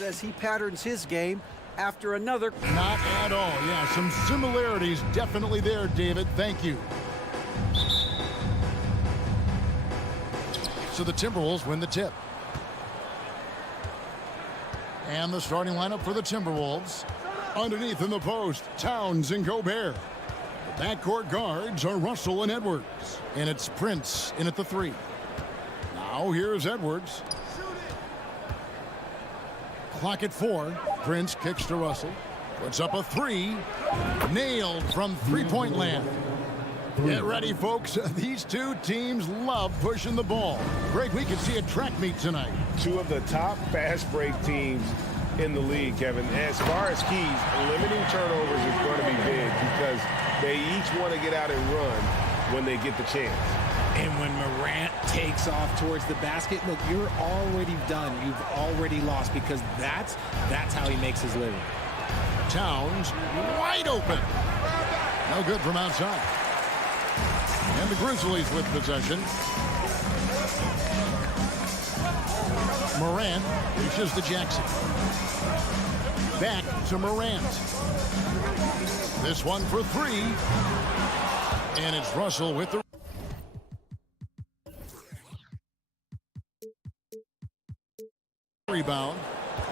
just as he patterns his game after another. Not at all. Yeah, some similarities definitely there, David. Thank you. So the Timberwolves win the tip. And the starting lineup for the Timberwolves. Underneath in the post, Towns and Gobert. The backcourt guards are Russell and Edwards. And it's Prince in at the 3. Now here's Edwards. Clock at 4. Prince kicks to Russell. Puts up a 3. Nailed from three-point land. Get ready, folks. These two teams love pushing the ball. Greg, we could see a track meet tonight. Two of the top fast break teams in the league, Kevin. As far as keys, limiting turnovers is going to be big because they each want to get out and run when they get the chance. And when Morant takes off towards the basket, look, you're already done. You've already lost because that's how he makes his living. Towns wide open. No good from outside. And the Grizzlies with possession. Morant reaches to Jackson. Back to Morant. This one for 3. And it's Russell with the rebound.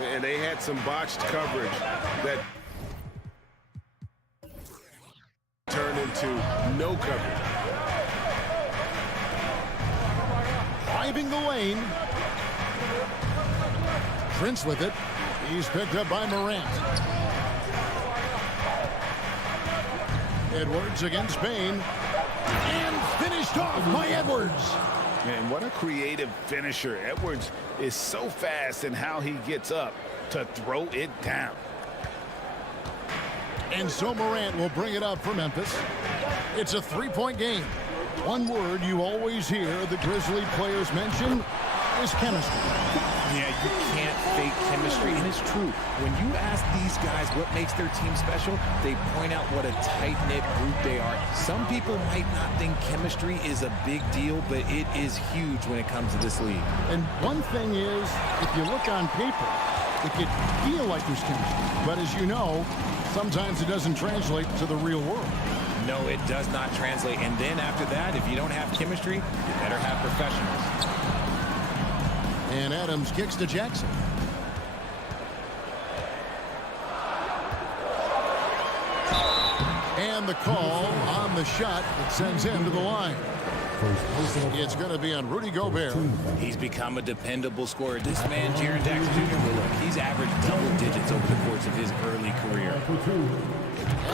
And they had some botched coverage that turned into no coverage. Driving the lane. Prince with it. He's picked up by Morant. Edwards against Bain. And finished off by Edwards. Man, what a creative finisher. Edwards is so fast in how he gets up to throw it down. And so Morant will bring it up for Memphis. It's a 3-point game. One word you always hear the Grizzly players mention is chemistry. Yeah, you can't fake chemistry, and it's true. When you ask these guys what makes their team special, they point out what a tight-knit group they are. Some people might not think chemistry is a big deal, but it is huge when it comes to this league. And one thing is, if you look on paper, it could feel like there's chemistry. But as you know, sometimes it doesn't translate to the real world. No, it does not translate. And then after that, if you don't have chemistry, you better have professionals. And Adams kicks to Jackson. And the call on the shot that sends him to the line. It's going to be on Rudy Gobert. He's become a dependable scorer. This man, Jaren Jackson Jr., look, he's averaged double digits over the course of his early career.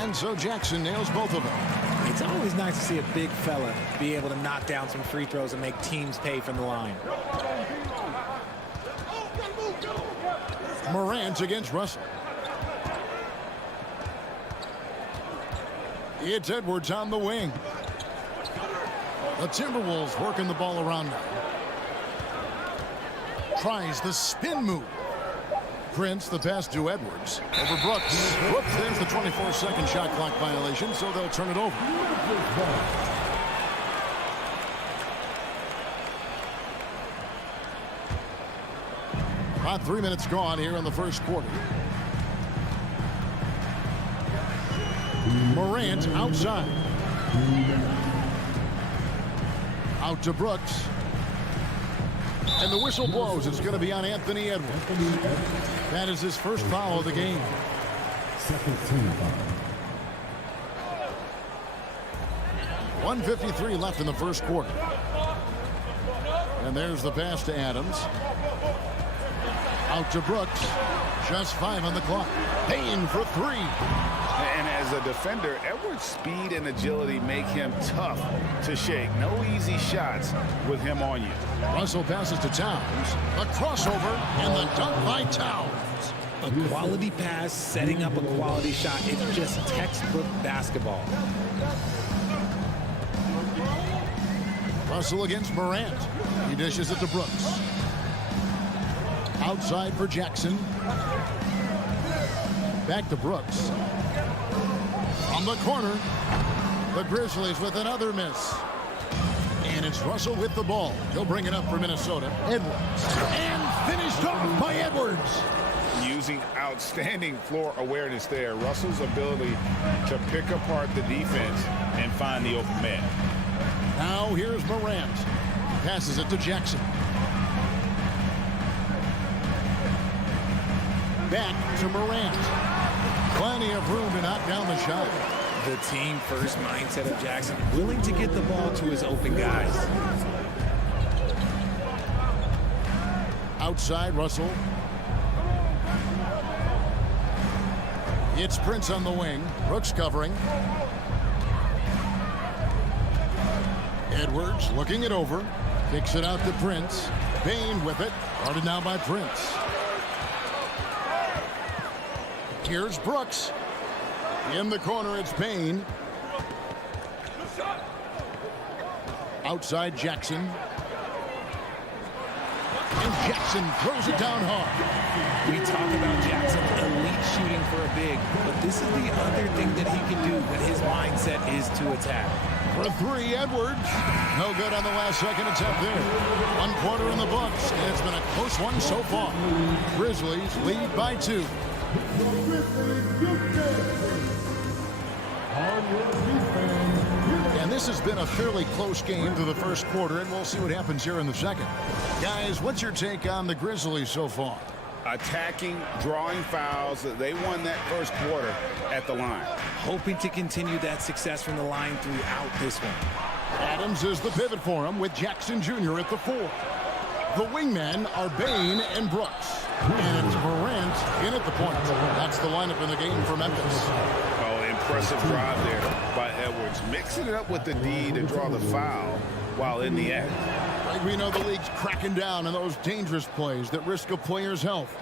And so Jackson nails both of them. It's always nice to see a big fella be able to knock down some free throws and make teams pay from the line. Morant against Russell. It's Edwards on the wing. The Timberwolves working the ball around now. Tries the spin move. Prince, the pass to Edwards. Over Brooks. Brooks, there's the 24-second shot clock violation, so they'll turn it over. About 3 minutes gone here in the first quarter. Morant outside. Out to Brooks. And the whistle blows. It's going to be on Anthony Edwards. That is his first foul of the game. Second team foul. 1:53 left in the first quarter. And there's the pass to Adams. Out to Brooks. Just 5 on the clock. Payne for 3. And as a defender, Edwards' speed and agility make him tough to shake. No easy shots with him on you. Russell passes to Towns. A crossover and the dunk by Towns. A quality pass, setting up a quality shot. It's just textbook basketball. Russell against Morant. He dishes it to Brooks. Outside for Jackson. Back to Brooks. On the corner, the Grizzlies with another miss. And it's Russell with the ball. He'll bring it up for Minnesota. Edwards. And finished off by Edwards. You outstanding floor awareness there. Russell's ability to pick apart the defense and find the open man. Now here's Morant. Passes it to Jackson. Back to Morant. Plenty of room to knock down the shot. The team first mindset of Jackson, willing to get the ball to his open guys. Outside, Russell. It's Prince on the wing. Brooks covering. Edwards looking it over. Kicks it out to Prince. Bain with it. Guarded now by Prince. Here's Brooks. In the corner, it's Bain. Outside, Jackson. And Jackson throws it down hard. We talk about Jackson elite shooting for a big, but this is the other thing that he can do when his mindset is to attack. For three, Edwards. No good on the last second attempt there. 1 quarter in the books, and it's been a close one so far. Grizzlies lead by 2. And this has been a fairly close game through the first quarter, and we'll see what happens here in the second. Guys, what's your take on the Grizzlies so far? Attacking, drawing fouls. They won that first quarter at the line. Hoping to continue that success from the line throughout this one. Adams is the pivot for him with Jackson Jr. at the 4. The wingmen are Bain and Brooks. And it's Morant in at the point. That's the lineup in the game for Memphis. Oh, impressive drive there by Edwards. Mixing it up with the D to draw the foul while in the act. Like we know, the league's cracking down on those dangerous plays that risk a player's health.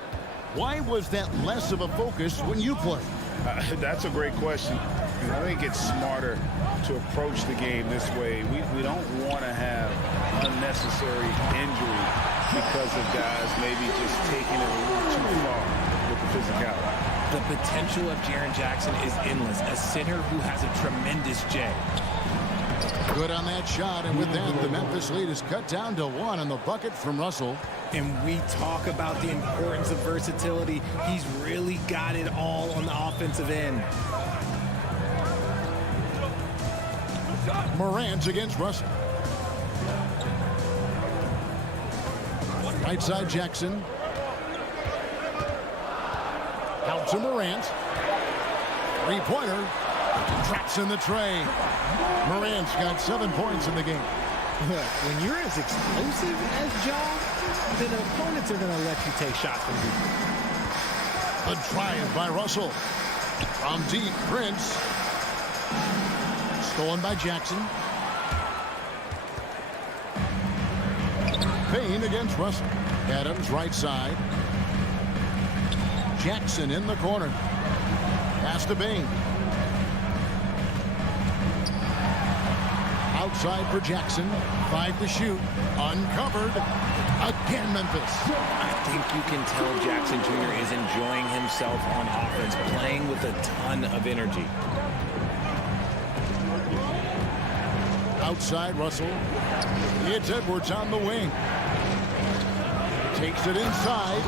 Why was that less of a focus when you played? That's a great question. I think it's smarter to approach the game this way. We don't want to have unnecessary injury because of guys maybe just taking it a little too far with the physicality. The potential of Jaren Jackson is endless. A center who has a tremendous J. Good on that shot, and with that, the Memphis lead is cut down to 1 on the bucket from Russell. And we talk about the importance of versatility. He's really got it all on the offensive end. Morant against Russell. Right side, Jackson. Out to Morant. Three-pointer. Traps in the tray. Morant's got 7 points in the game. When you're as explosive as Ja, then opponents are going to let you take shots from you. The drive by Russell. From deep, Prince. Stolen by Jackson. Bain against Russell. Adams right side. Jackson in the corner. Pass to Bain. Outside for Jackson. 5 to shoot. Uncovered. Again, Memphis. I think you can tell Jackson Jr. is enjoying himself on offense, playing with a ton of energy. Outside, Russell. It's Edwards on the wing. Takes it inside.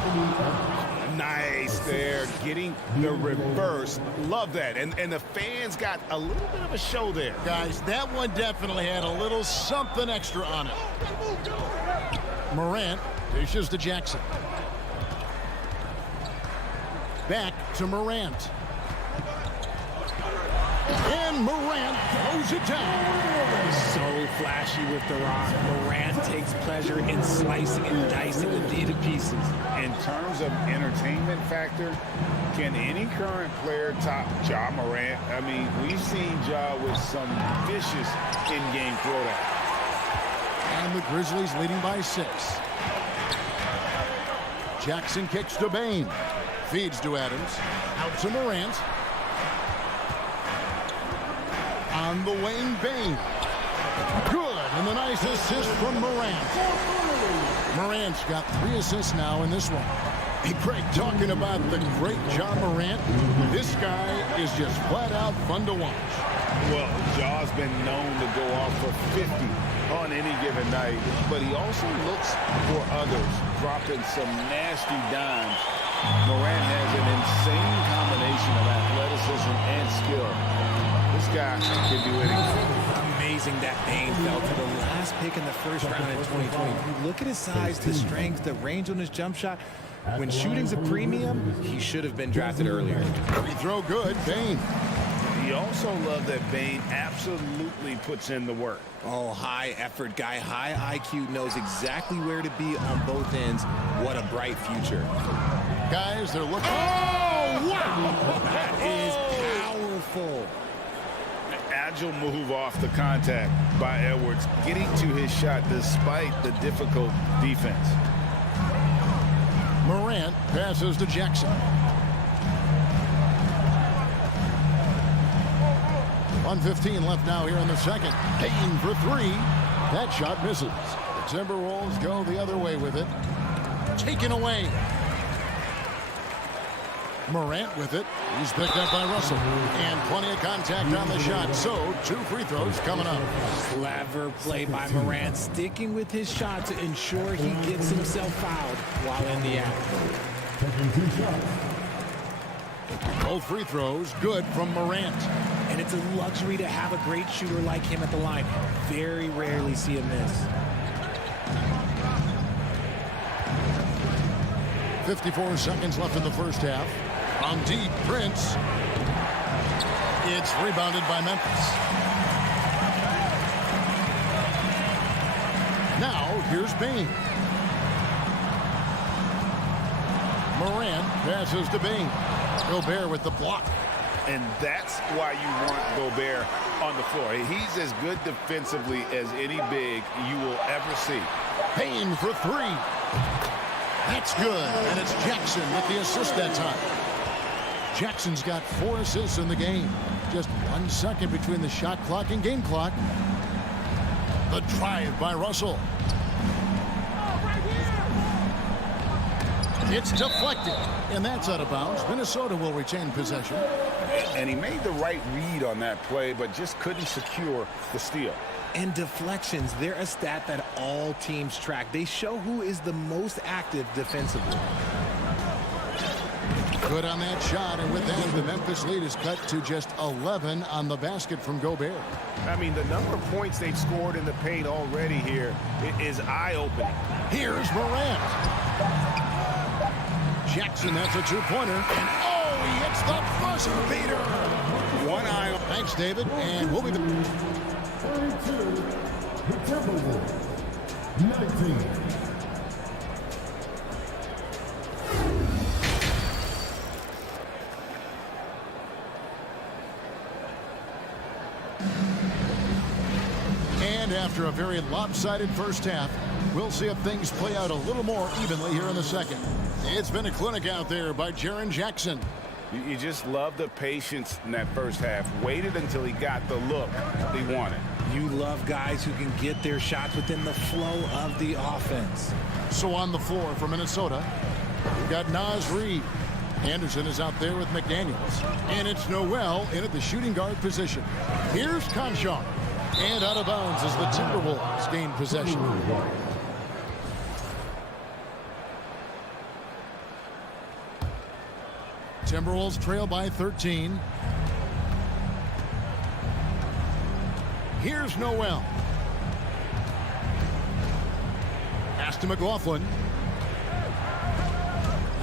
Nice there, getting the reverse. Love that. And the fans got a little bit of a show there. Guys, that one definitely had a little something extra on it. Morant dishes to Jackson. Back to Morant. And Morant throws it down. So flashy with the rock. Morant takes pleasure in slicing and dicing the D to pieces. In terms of entertainment factor, can any current player top Ja Morant? I mean, we've seen Ja with some vicious in-game throwdown. And the Grizzlies leading by 6. Jackson kicks to Bain. Feeds to Adams. Out to Morant. On the wing, Bain. Good, and the nice assist from Morant. Morant's got 3 assists now in this one. Hey, Craig, talking about the great Ja Morant, this guy is just flat out fun to watch. Well, Ja's been known to go off for 50 on any given night, but he also looks for others, dropping some nasty dimes. Morant has an skill. This guy can do anything. Amazing that Bain fell to the last pick in the first round in 2020. You look at his size, the strength, the range on his jump shot. When shooting's a premium, he should have been drafted earlier. Free throw good, Bain. You also love that Bain absolutely puts in the work. Oh, high effort guy, high IQ, knows exactly where to be on both ends. What a bright future. Guys, they're looking. Oh, wow! That is powerful. Agile move off the contact by Edwards, getting to his shot despite the difficult defense. Morant passes to Jackson. 1:15 left now here in the second. Payton for three. That shot misses. The Timberwolves go the other way with it. Taken away. Morant with it. He's picked up by Russell. And plenty of contact on the shot. So, 2 free throws coming up. Clever play by Morant, sticking with his shot to ensure he gets himself fouled while in the act. Taking 2 shots. Both free throws good from Morant. And it's a luxury to have a great shooter like him at the line. Very rarely see him miss. 54 seconds left in the first half. On deep, Prince. It's rebounded by Memphis. Now, here's Bain. Morant passes to Bain. Gobert with the block. And that's why you want Gobert on the floor. He's as good defensively as any big you will ever see. Bain for three. That's good. And it's Jackson with the assist that time. Jackson's got 4 assists in the game. Just 1 second between the shot clock and game clock. The drive by Russell. It's deflected. And that's out of bounds. Minnesota will retain possession. And he made the right read on that play, but just couldn't secure the steal. And deflections, they're a stat that all teams track. They show who is the most active defensively. Good on that shot, and with that, the Memphis lead is cut to just 11 on the basket from Gobert. I mean, the number of points they've scored in the paint already here is eye-opening. Here's Morant. Jackson, that's a 2-pointer. And oh, he hits the buzzer beater. One eye on. Thanks, David, and we'll be back. 32. The Timberwolves. 19. And after a very lopsided first half, we'll see if things play out a little more evenly here in the second. It's been a clinic out there by Jaren Jackson. You just love the patience in that first half. Waited until he got the look he wanted. You love guys who can get their shots within the flow of the offense. So on the floor for Minnesota, we've got Naz Reid. Anderson is out there with McDaniels. And it's Noel in at the shooting guard position. Here's Conchar. And out of bounds as the Timberwolves gain possession. Timberwolves trail by 13. Here's Noel. Pass to McLaughlin.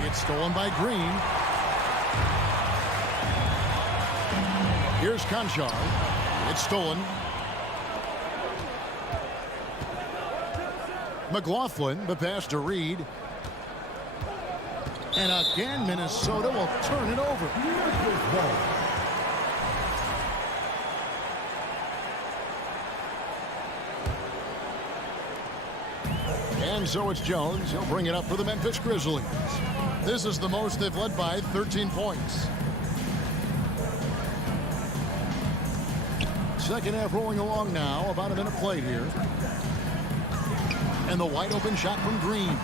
It's stolen by Green. Here's Conchar. It's stolen. McLaughlin, the pass to Reed. And again, Minnesota will turn it over. And so it's Jones. He'll bring it up for the Memphis Grizzlies. This is the most they've led by 13 points. Second half rolling along now. About a minute played here. And the wide open shot from Green.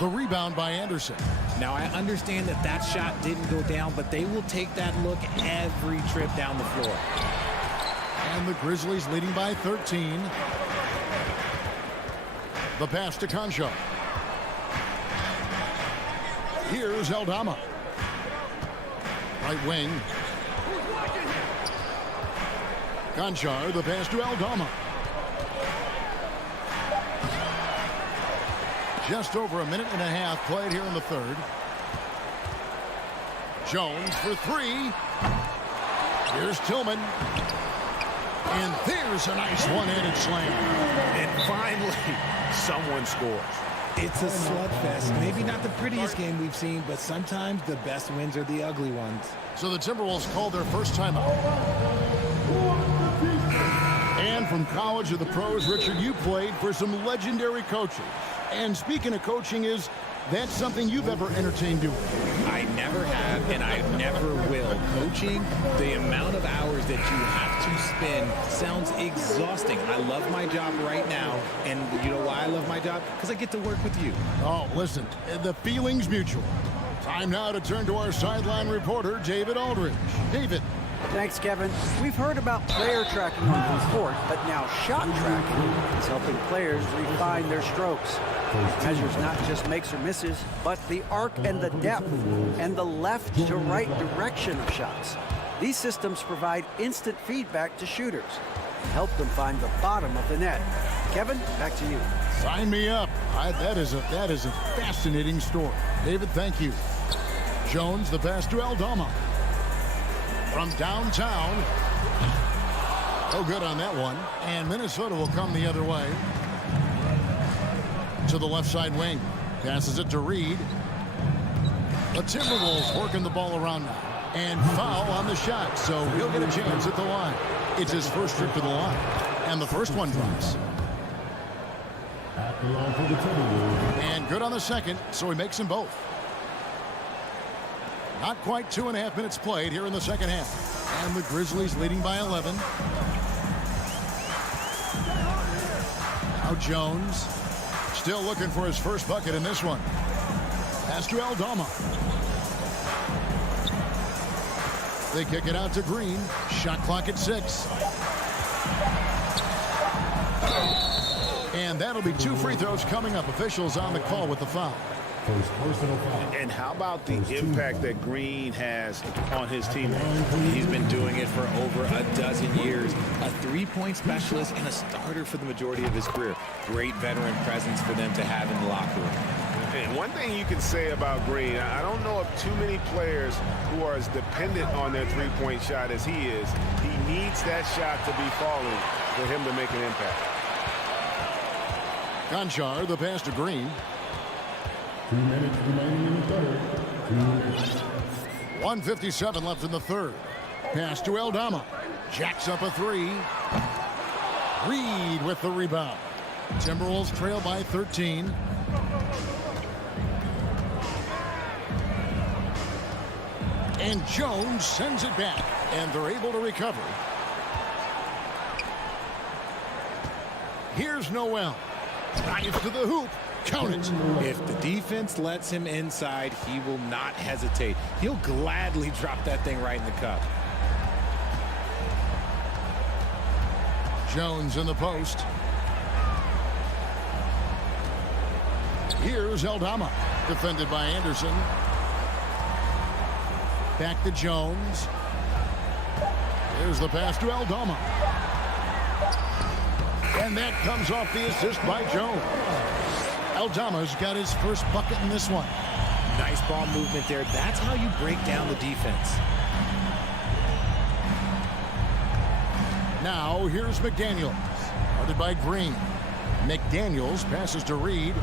The rebound by Anderson. Now, I understand that that shot didn't go down, but they will take that look every trip down the floor. And the Grizzlies leading by 13. The pass to Conchar. Here's Aldama. Right wing. Conchar, the pass to Aldama. Just over a minute and a half played here in the third. Jones for three. Here's Tillman. And there's a nice one-handed slam. And finally, someone scores. It's a slugfest. Maybe not the prettiest game we've seen, but sometimes the best wins are the ugly ones. So the Timberwolves called their first timeout. And from college to the pros, Richard, you played for some legendary coaches. And speaking of coaching, that's something you've ever entertained doing? I never have, and I never will. Coaching, the amount of hours that you have to spend sounds exhausting. I love my job right now, and you know why I love my job? Because I get to work with you. Oh, listen, the feeling's mutual. Time now to turn to our sideline reporter, David Aldridge. David. Thanks, Kevin. We've heard about player tracking on the court, but now shot tracking is helping players refine their strokes. It measures not just makes or misses, but the arc and the depth and the left to right direction of shots. These systems provide instant feedback to shooters and help them find the bottom of the net. Kevin, back to you. Sign me up. That is a fascinating story. David, thank you. Jones, the pass to Aldama. From downtown. Oh, good on that one. And Minnesota will come the other way. To the left side wing. Passes it to Reed. The Timberwolves working the ball around now. And foul on the shot, so he'll get a chance at the line. It's his first trip to the line. And the first one drops. At the line for the Timberwolves. And good on the second, so he makes them both. Not quite 2.5 minutes played here in the second half. And the Grizzlies leading by 11. Now Jones still looking for his first bucket in this one. Pass to Aldama. They kick it out to Green. Shot clock at 6. And that'll be 2 free throws coming up. Officials on the call with the foul. First personal foul. And how about the impact that Green has on his teammates? He's been doing it for over a dozen years. A three-point specialist and a starter for the majority of his career. Great veteran presence for them to have in the locker room. And one thing you can say about Green, I don't know of too many players who are as dependent on their three-point shot as he is. He needs that shot to be falling for him to make an impact. Conchar, the pass to Green. 2 minutes remaining in the third. 2 minutes. 1:57 left in the third. Pass to Aldama. Jacks up a 3. Reed with the rebound. Timberwolves trail by 13. And Jones sends it back, and they're able to recover. Here's Noel. Drives to the hoop. Count it. If the defense lets him inside, he will not hesitate. He'll gladly drop that thing right in the cup. Jones in the post. Here's Aldama. Defended by Anderson. Back to Jones. Here's the pass to Aldama. And that comes off the assist by Jones. Aldama's got his first bucket in this one. Nice ball movement there. That's how you break down the defense. Now here's McDaniels. Guarded by Green. McDaniels passes to Reed.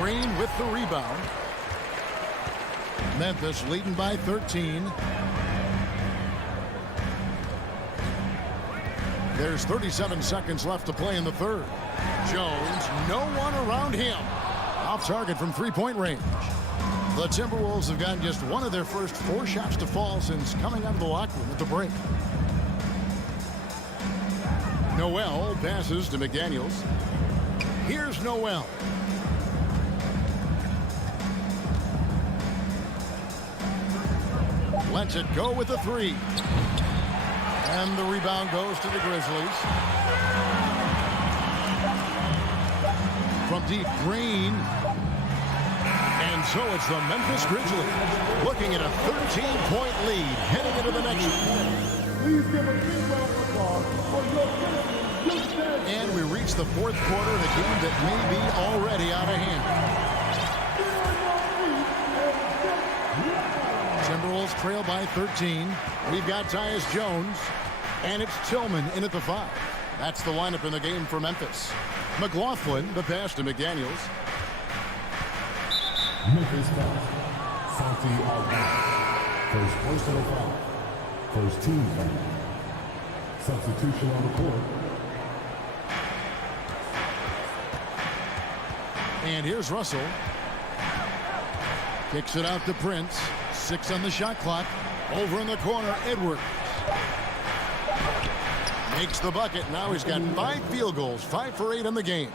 Green with the rebound. Memphis leading by 13. There's 37 seconds left to play in the third. Jones, no one around him. Off target from three-point range. The Timberwolves have gotten just one of their first 4 shots to fall since coming out of the locker room at the break. Noel passes to McDaniels. Here's Noel. Lets it go with a 3. And the rebound goes to the Grizzlies. From deep, Green. And so it's the Memphis Grizzlies looking at a 13-point lead heading into the next. Please give a big round of applause for your Grizzlies. And we reach the fourth quarter in a game that may be already out of hand. Timberwolves trail by 13. We've got Tyus Jones, and it's Tillman in at the 5. That's the lineup in the game for Memphis. McLaughlin, the pass to McDaniels. Memphis foul. Santi Aldama. First personal foul. First team foul. Substitution on the court. And here's Russell. Kicks it out to Prince. 6 on the shot clock. Over in the corner, Edwards. Makes the bucket. Now he's got 5 field goals, 5 for 8 in the game.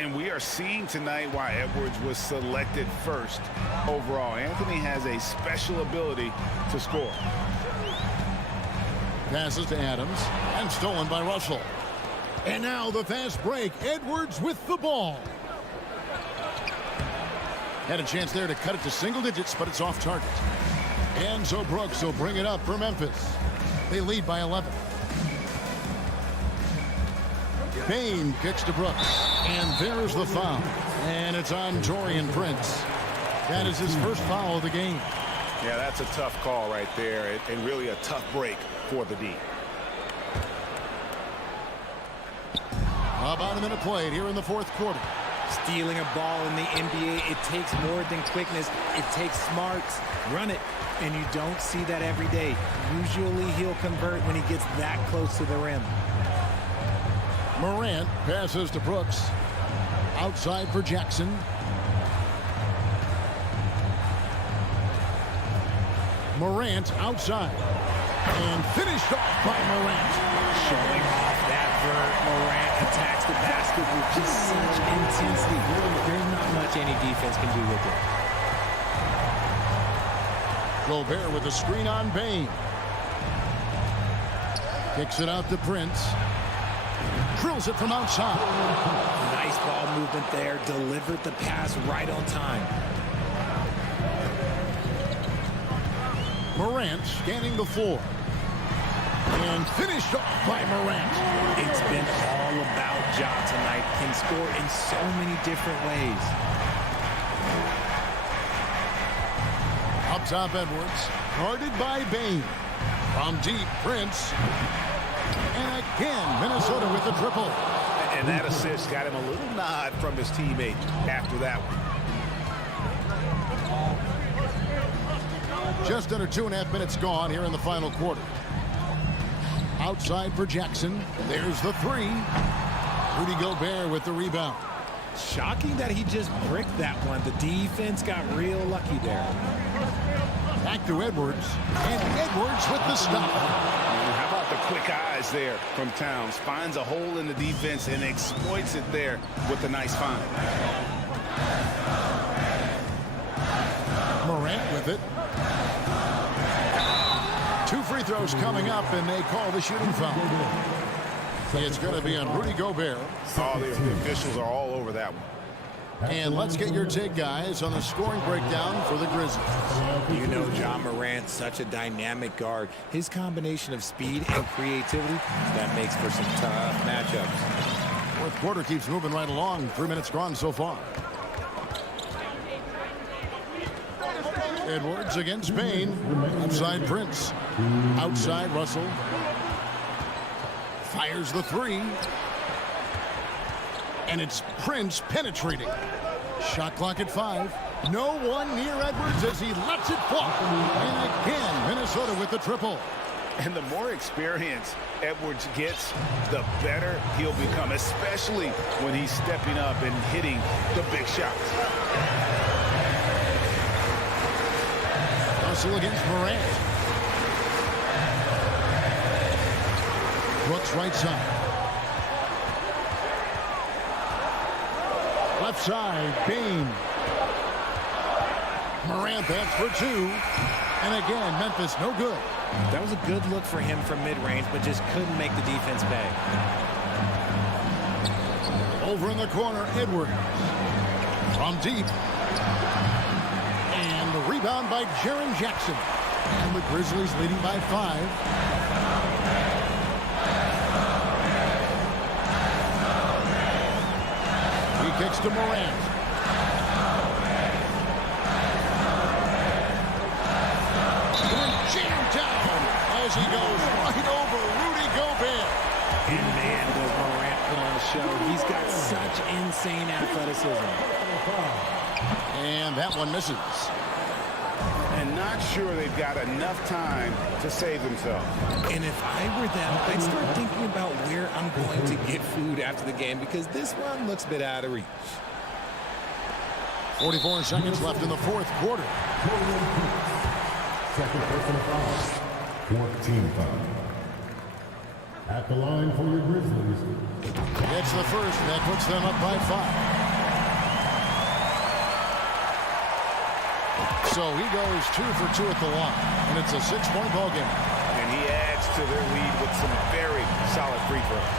And we are seeing tonight why Edwards was selected first overall. Anthony has a special ability to score. Passes to Adams and stolen by Russell. And now the fast break. Edwards with the ball. Had a chance there to cut it to single digits, but it's off target. And so Brooks will bring it up for Memphis. They lead by 11. Payne kicks to Brooks. And there's the foul. And it's on Taurean Prince. That is his first foul of the game. Yeah, that's a tough call right there, and really a tough break for the D. About a minute played here in the fourth quarter. Stealing a ball in the NBA, it takes more than quickness. It takes smarts. Run it. And you don't see that every day. Usually he'll convert when he gets that close to the rim. Morant passes to Brooks. Outside for Jackson. Morant outside. And finished off by Morant. Showing off that vert. Morant attacks the basket with just such intensity. There's not much any defense can do with it. Gobert with a screen on Payne. Kicks it out to Prince. Drills it from outside. Nice ball movement there. Delivered the pass right on time. Morant scanning the floor. And finished off by Morant. It's been all about Ja tonight. Can score in so many different ways. Up top, Edwards. Guarded by Payne. From deep, Prince. And again, Minnesota with the triple. And that assist got him a little nod from his teammate after that one. Just under 2.5 minutes gone here in the final quarter. Outside for Jackson. There's the 3. Rudy Gobert with the rebound. Shocking that he just bricked that one. The defense got real lucky there. Back to Edwards. And Edwards with the stop. How about the quick eyes there from Towns? Finds a hole in the defense and exploits it there with a nice find. Morant with it. 2 free throws coming up, and they call the shooting foul. It's going to be on Rudy Gobert. Oh, the officials are all over that one. And let's get your take, guys, on the scoring breakdown for the Grizzlies. You know Ja Morant's such a dynamic guard. His combination of speed and creativity, that makes for some tough matchups. Fourth quarter keeps moving right along. 3 minutes gone so far. Edwards against Payne. Outside Prince. Outside Russell. Fires the 3. And it's Prince penetrating. Shot clock at 5. No one near Edwards as he lets it fly. And again, Minnesota with the triple. And the more experience Edwards gets, the better he'll become, especially when he's stepping up and hitting the big shots. Russell against Morant. Brooks right side. Left side, Payne. Morant that's for 2. And again, Memphis no good. That was a good look for him from mid-range, but just couldn't make the defense pay. Over in the corner, Edwards. From deep. the rebound by Jaren Jackson. And the Grizzlies leading by 5. He kicks to Morant. Jammed down as he goes right over Rudy Gobert. And man, does Morant put on a show. He's got such insane athleticism. And that one misses. And not sure they've got enough time to save themselves. And if I were them, I'd start thinking about where I'm going to get food after the game because this one looks a bit out of reach. 44 seconds left in the fourth quarter. Second personal foul. 14 foul. At the line for your Grizzlies. Gets the first, and that puts them up by 5. So he goes 2 for 2 at the line, and it's a 6-point ball game. And he adds to their lead with some very solid free throws.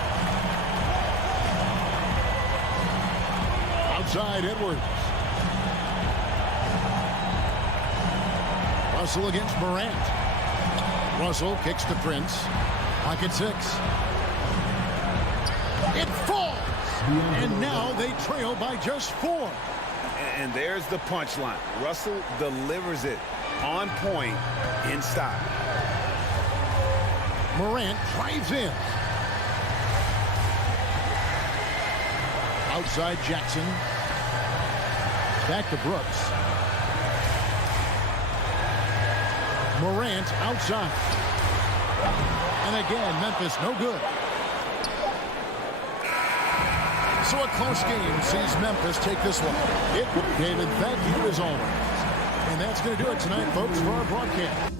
Outside Edwards. Russell against Morant. Russell kicks to Prince. Pocket 6. It falls! And now they trail by just 4. And there's the punchline. Russell delivers it on point in style. Morant drives in. Outside Jackson. Back to Brooks. Morant outside. And again, Memphis no good. So a close game sees Memphis take this one. David, thank you as always. And that's going to do it tonight, folks, for our broadcast.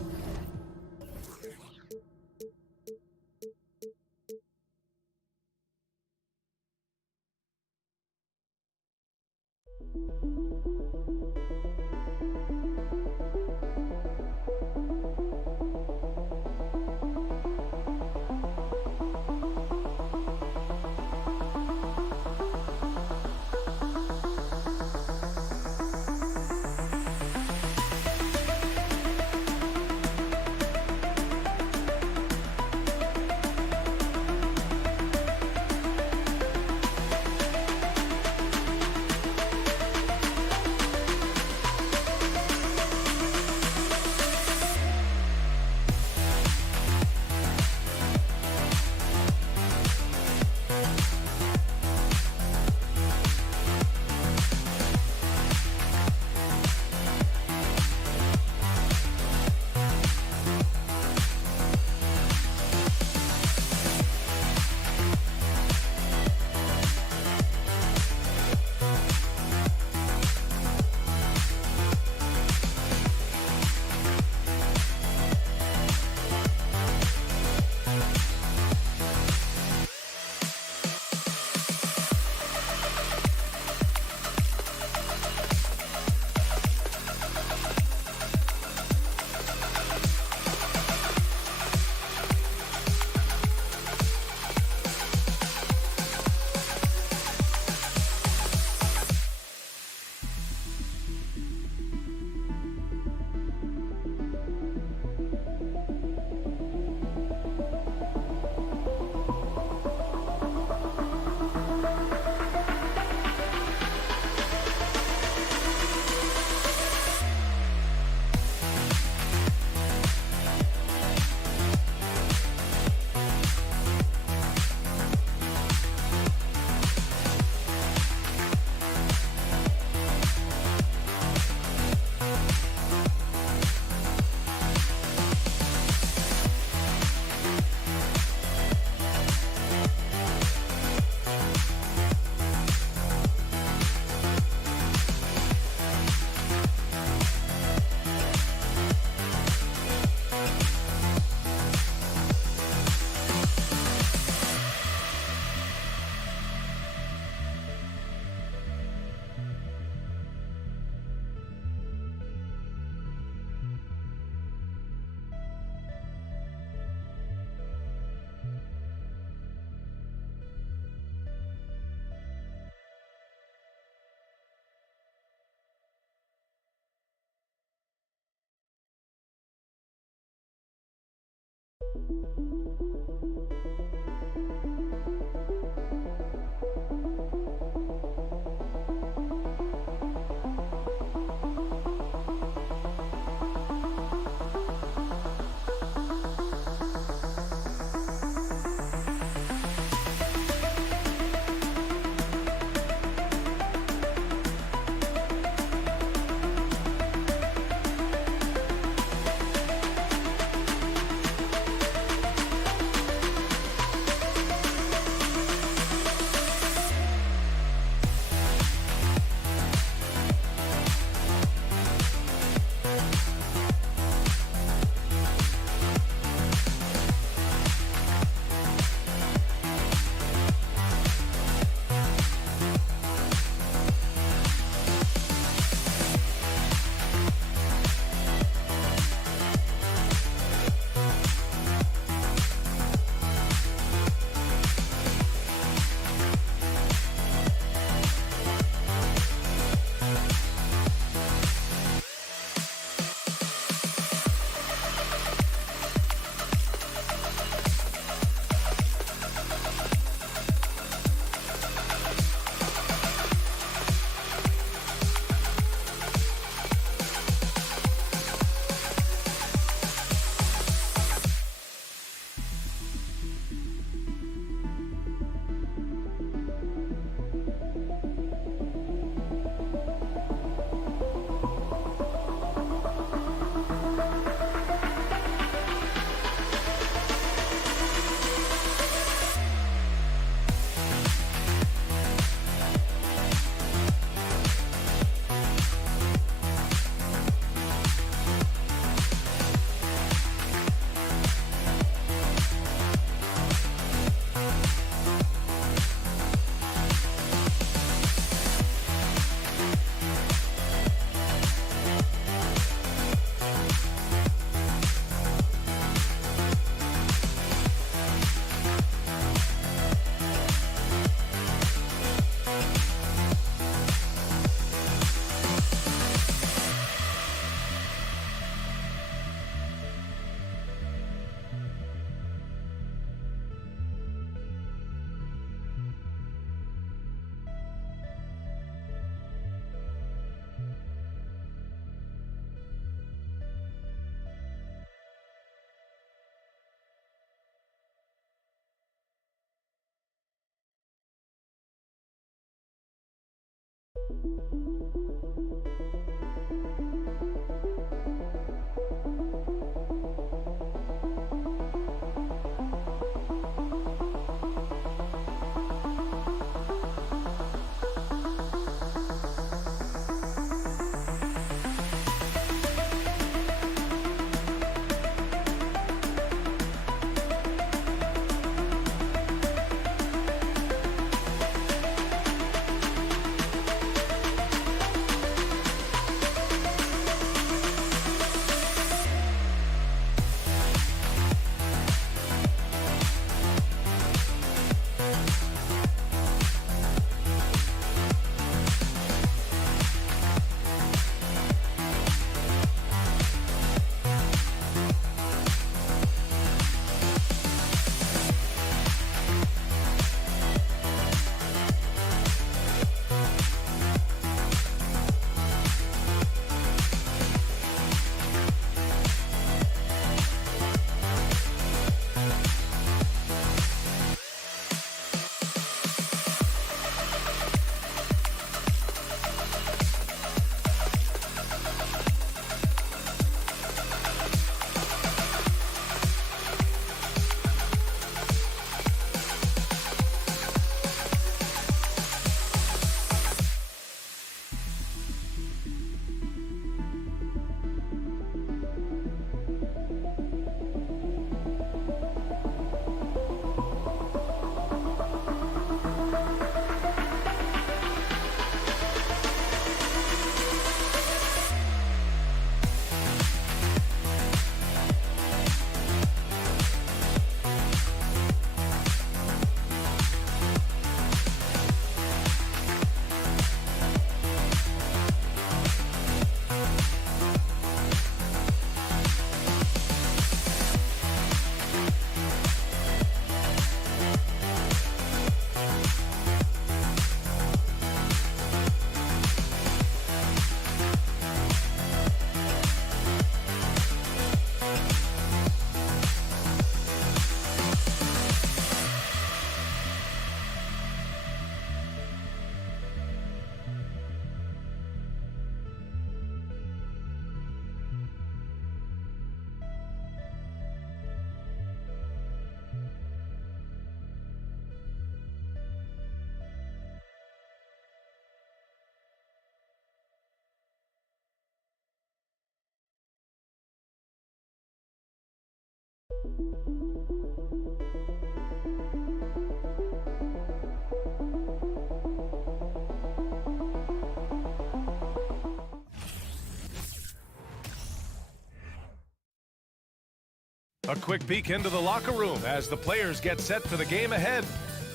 A quick peek into the locker room as the players get set for the game ahead,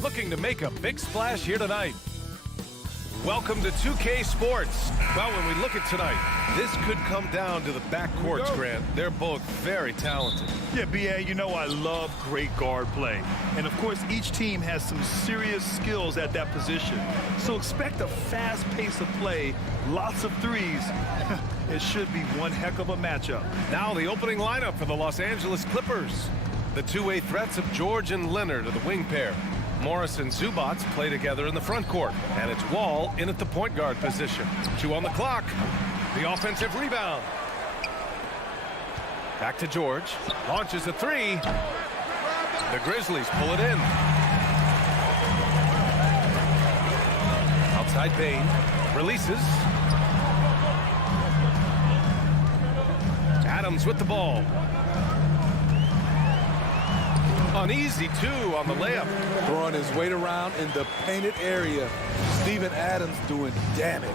looking to make a big splash here tonight. Welcome to 2K Sports. Well, when we look at tonight, this could come down to the backcourts, Grant. They're both very talented. Yeah, B.A., you know I love great guard play. And, of course, each team has some serious skills at that position. So expect a fast pace of play, lots of threes. It should be one heck of a matchup. Now the opening lineup for the Los Angeles Clippers. The two-way threats of George and Leonard are the wing pair. Morris and Zubac play together in the front court. And it's Wall in at the point guard position. 2 on the clock. The offensive rebound. Back to George. Launches a 3. The Grizzlies pull it in. Outside Bain. Releases. Adams with the ball. Uneasy 2 on the layup. Throwing his weight around in the painted area. Steven Adams doing damage.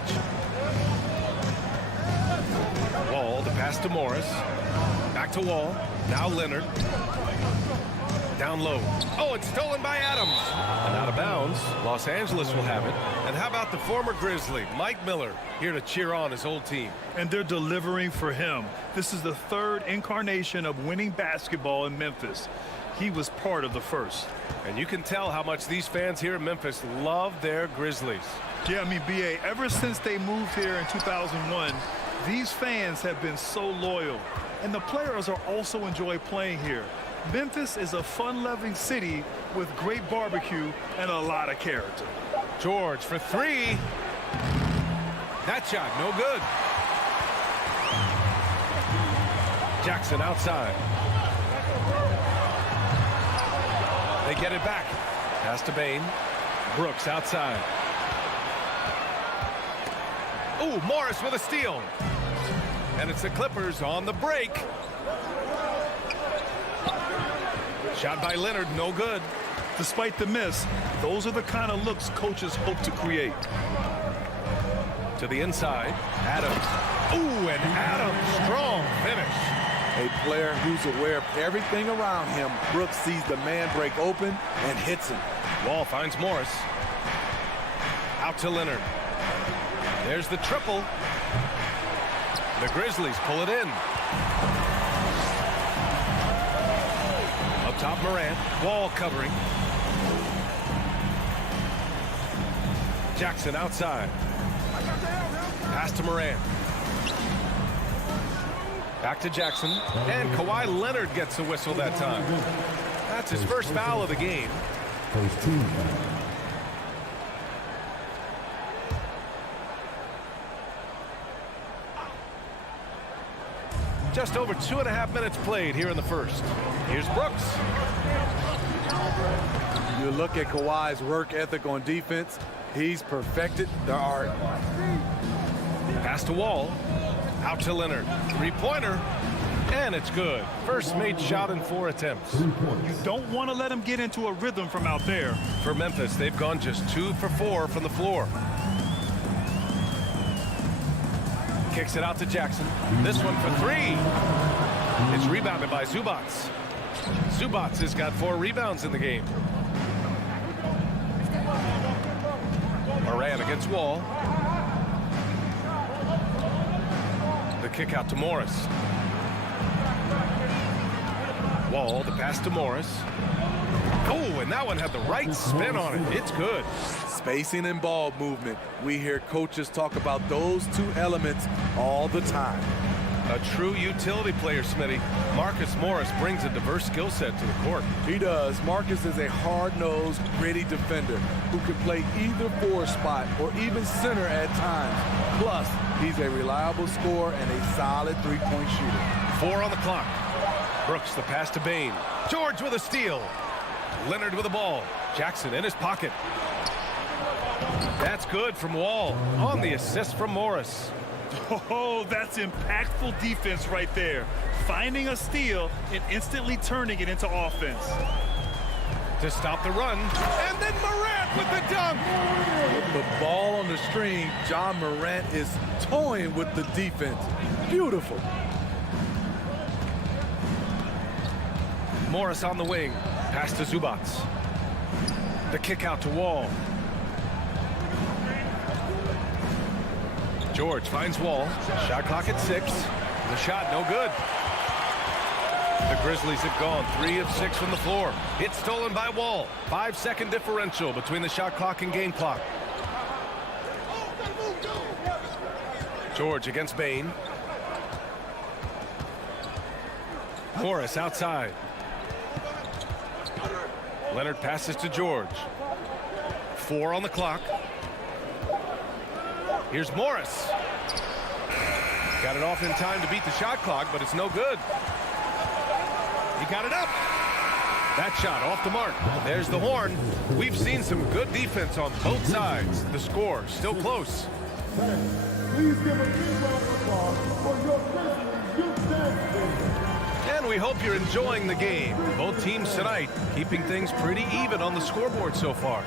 Wall, the pass to Morris. Back to Wall. Now Leonard. Down low. Oh, it's stolen by Adams. And out of bounds. Los Angeles will have it. And how about the former Grizzly, Mike Miller, here to cheer on his old team. And they're delivering for him. This is the third incarnation of winning basketball in Memphis. He was part of the first. And you can tell how much these fans here in Memphis love their Grizzlies. Yeah, I mean, B.A., ever since they moved here in 2001, these fans have been so loyal. And the players are also enjoy playing here. Memphis is a fun-loving city with great barbecue and a lot of character. George for 3. That shot, no good. Jackson outside. They get it back. Pass to Bain. Brooks outside. Ooh, Morris with a steal. And it's the Clippers on the break. Shot by Leonard, no good. Despite the miss, those are the kind of looks coaches hope to create. To the inside, Adams. Ooh, and Adams, strong finish. A player who's aware of everything around him. Brooks sees the man break open and hits him. Wall finds Morris. Out to Leonard. There's the triple. The Grizzlies pull it in. Up top, Morant. Wall covering. Jackson outside. Pass to Morant. Back to Jackson. And Kawhi Leonard gets a whistle that time. That's his first foul of the game. First team foul. Just over 2.5 minutes played here in the first. Here's Brooks. You look at Kawhi's work ethic on defense. He's perfected the art. Pass to Wall. Out to Leonard. 3-pointer. And it's good. First made shot in 4 attempts. You don't want to let him get into a rhythm from out there. For Memphis, they've gone just 2 for 4 from the floor. Kicks it out to Jackson. This one for 3. It's rebounded by Zubac. Zubac has got 4 rebounds in the game. Morant against Wall. The kick out to Morris. Wall, the pass to Morris. Oh, and that one had the right spin on it. It's good. Spacing and ball movement. We hear coaches talk about those 2 elements all the time. A true utility player, Smitty. Marcus Morris brings a diverse skill set to the court. He does. Marcus is a hard-nosed, gritty defender who can play either 4 spot or even center at times. Plus, he's a reliable scorer and a solid 3-point shooter. 4 on the clock. Brooks, the pass to Bain. George with a steal. Leonard with the ball. Jackson in his pocket. That's good from Wall on the assist from Morris. Oh, that's impactful defense right there. Finding a steal and instantly turning it into offense. To stop the run, and then Morant with the dunk. With the ball on the string, John Morant is toying with the defense. Beautiful. Morris on the wing, pass to Zubac. The kick out to Wall. George finds Wall. Shot clock at 6. The shot no good. The Grizzlies have gone 3 of 6 from the floor. It's stolen by Wall. 5-second differential between the shot clock and game clock. George against Bain. Morris outside. Leonard passes to George. 4 on the clock. Here's Morris. Got it off in time to beat the shot clock, but it's no good. He got it up. That shot off the mark. There's the horn. We've seen some good defense on both sides. The score still close. Please give a big round of applause for your Grizzlies youth dance team. And we hope you're enjoying the game. Both teams tonight keeping things pretty even on the scoreboard so far.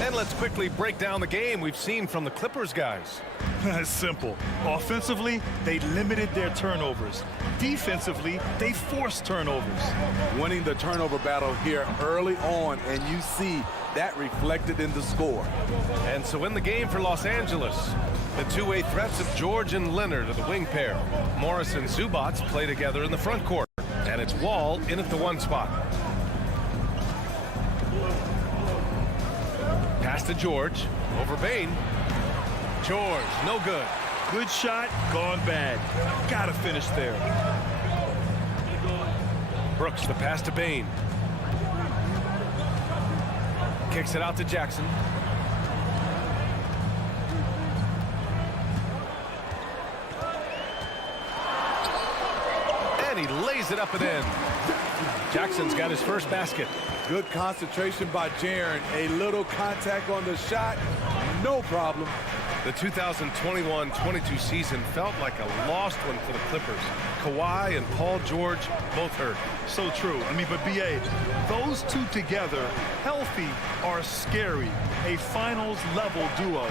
And let's quickly break down the game we've seen from the Clippers guys. It's simple. Offensively, they limited their turnovers. Defensively, they forced turnovers. Winning the turnover battle here early on, and you see that reflected in the score. And so in the game for Los Angeles, the two-way threats of George and Leonard are the wing pair. Morris and Zubac play together in the front court. And it's Wall in at the 1 spot. Pass to George. Over Bain. George, no good. Good shot, gone bad. Gotta finish there. Brooks, the pass to Bain. Kicks it out to Jackson. And he lays it up and in. Jackson's got his first basket. Good concentration by Jaren. A little contact on the shot, no problem. The 2021-22 season felt like a lost one for the Clippers. Kawhi and Paul George both hurt. So true. I mean, but B.A., those two together, healthy, are scary. A finals-level duo.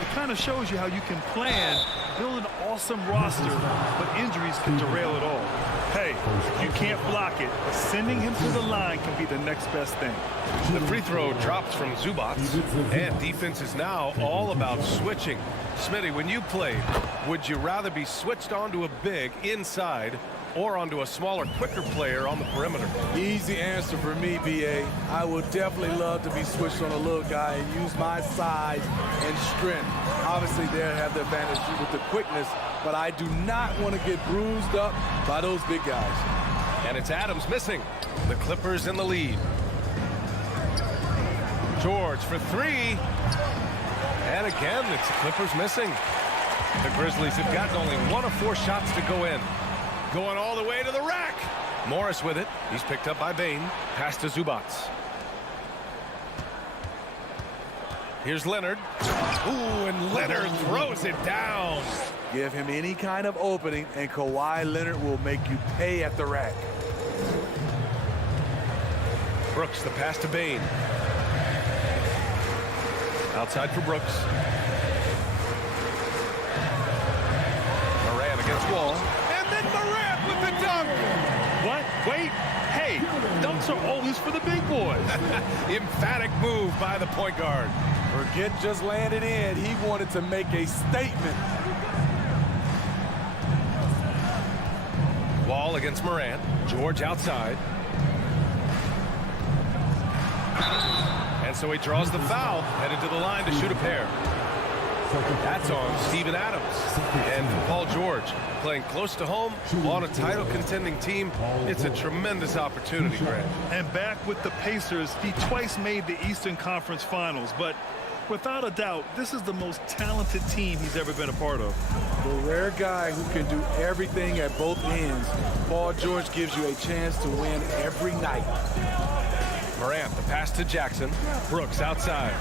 It kind of shows you how you can plan, build an awesome roster, but injuries can derail it all. Hey, you can't block it, but sending him to the line can be the next best thing. The free throw drops from Zubac, and defense is now all about switching. Smitty, when you played, would you rather be switched onto a big inside or onto a smaller, quicker player on the perimeter? Easy answer for me, B.A. I would definitely love to be switched on a little guy and use my size and strength. Obviously, they'll have the advantage with the quickness, but I do not want to get bruised up by those big guys. And it's Adams missing. The Clippers in the lead. George for 3. And again, it's the Clippers missing. The Grizzlies have gotten only 1 of 4 shots to go in. Going all the way to the rack. Morris with it. He's picked up by Bain. Pass to Zubac. Here's Leonard. Ooh, and Leonard throws it down. Give him any kind of opening, and Kawhi Leonard will make you pay at the rack. Brooks, the pass to Bain. Outside for Brooks. Morant against Wall. And then Morant with the dunk. What? Wait. Hey, dunks are always for the big boys. Emphatic move by the point guard. Forget just landed in. He wanted to make a statement. Wall against Morant. George outside. And so he draws the foul, headed to the line to shoot a pair. That's on Steven Adams. And for Paul George, playing close to home on a title contending team, it's a tremendous opportunity, Grant. And back with the Pacers, he twice made the Eastern Conference Finals, but without a doubt, this is the most talented team he's ever been a part of. The rare guy who can do everything at both ends. Paul George gives you a chance to win every night. Morant, the pass to Jackson. Brooks outside.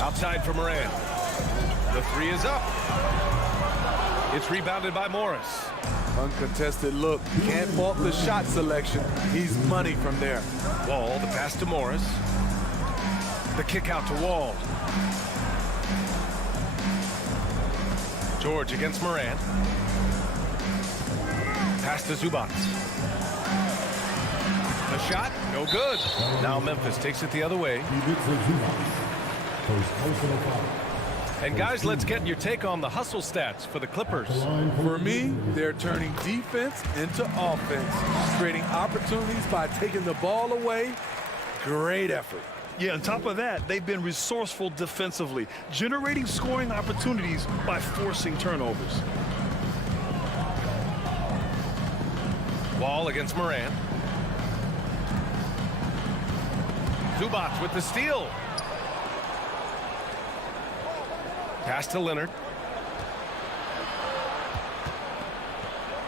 Outside for Morant. The three is up. It's rebounded by Morris. Uncontested look. Can't fault the shot selection. He's money from there. Wall, the pass to Morris. The kick out to Wall. George against Morant. Pass to Zubats. The shot, no good. Now Memphis takes it the other way. And guys, let's get your take on the hustle stats for the Clippers. For me, they're turning defense into offense, creating opportunities by taking the ball away. Great effort. Yeah, on top of that, they've been resourceful defensively, generating scoring opportunities by forcing turnovers. Wall against Morant. Zubats with the steal. Pass to Leonard.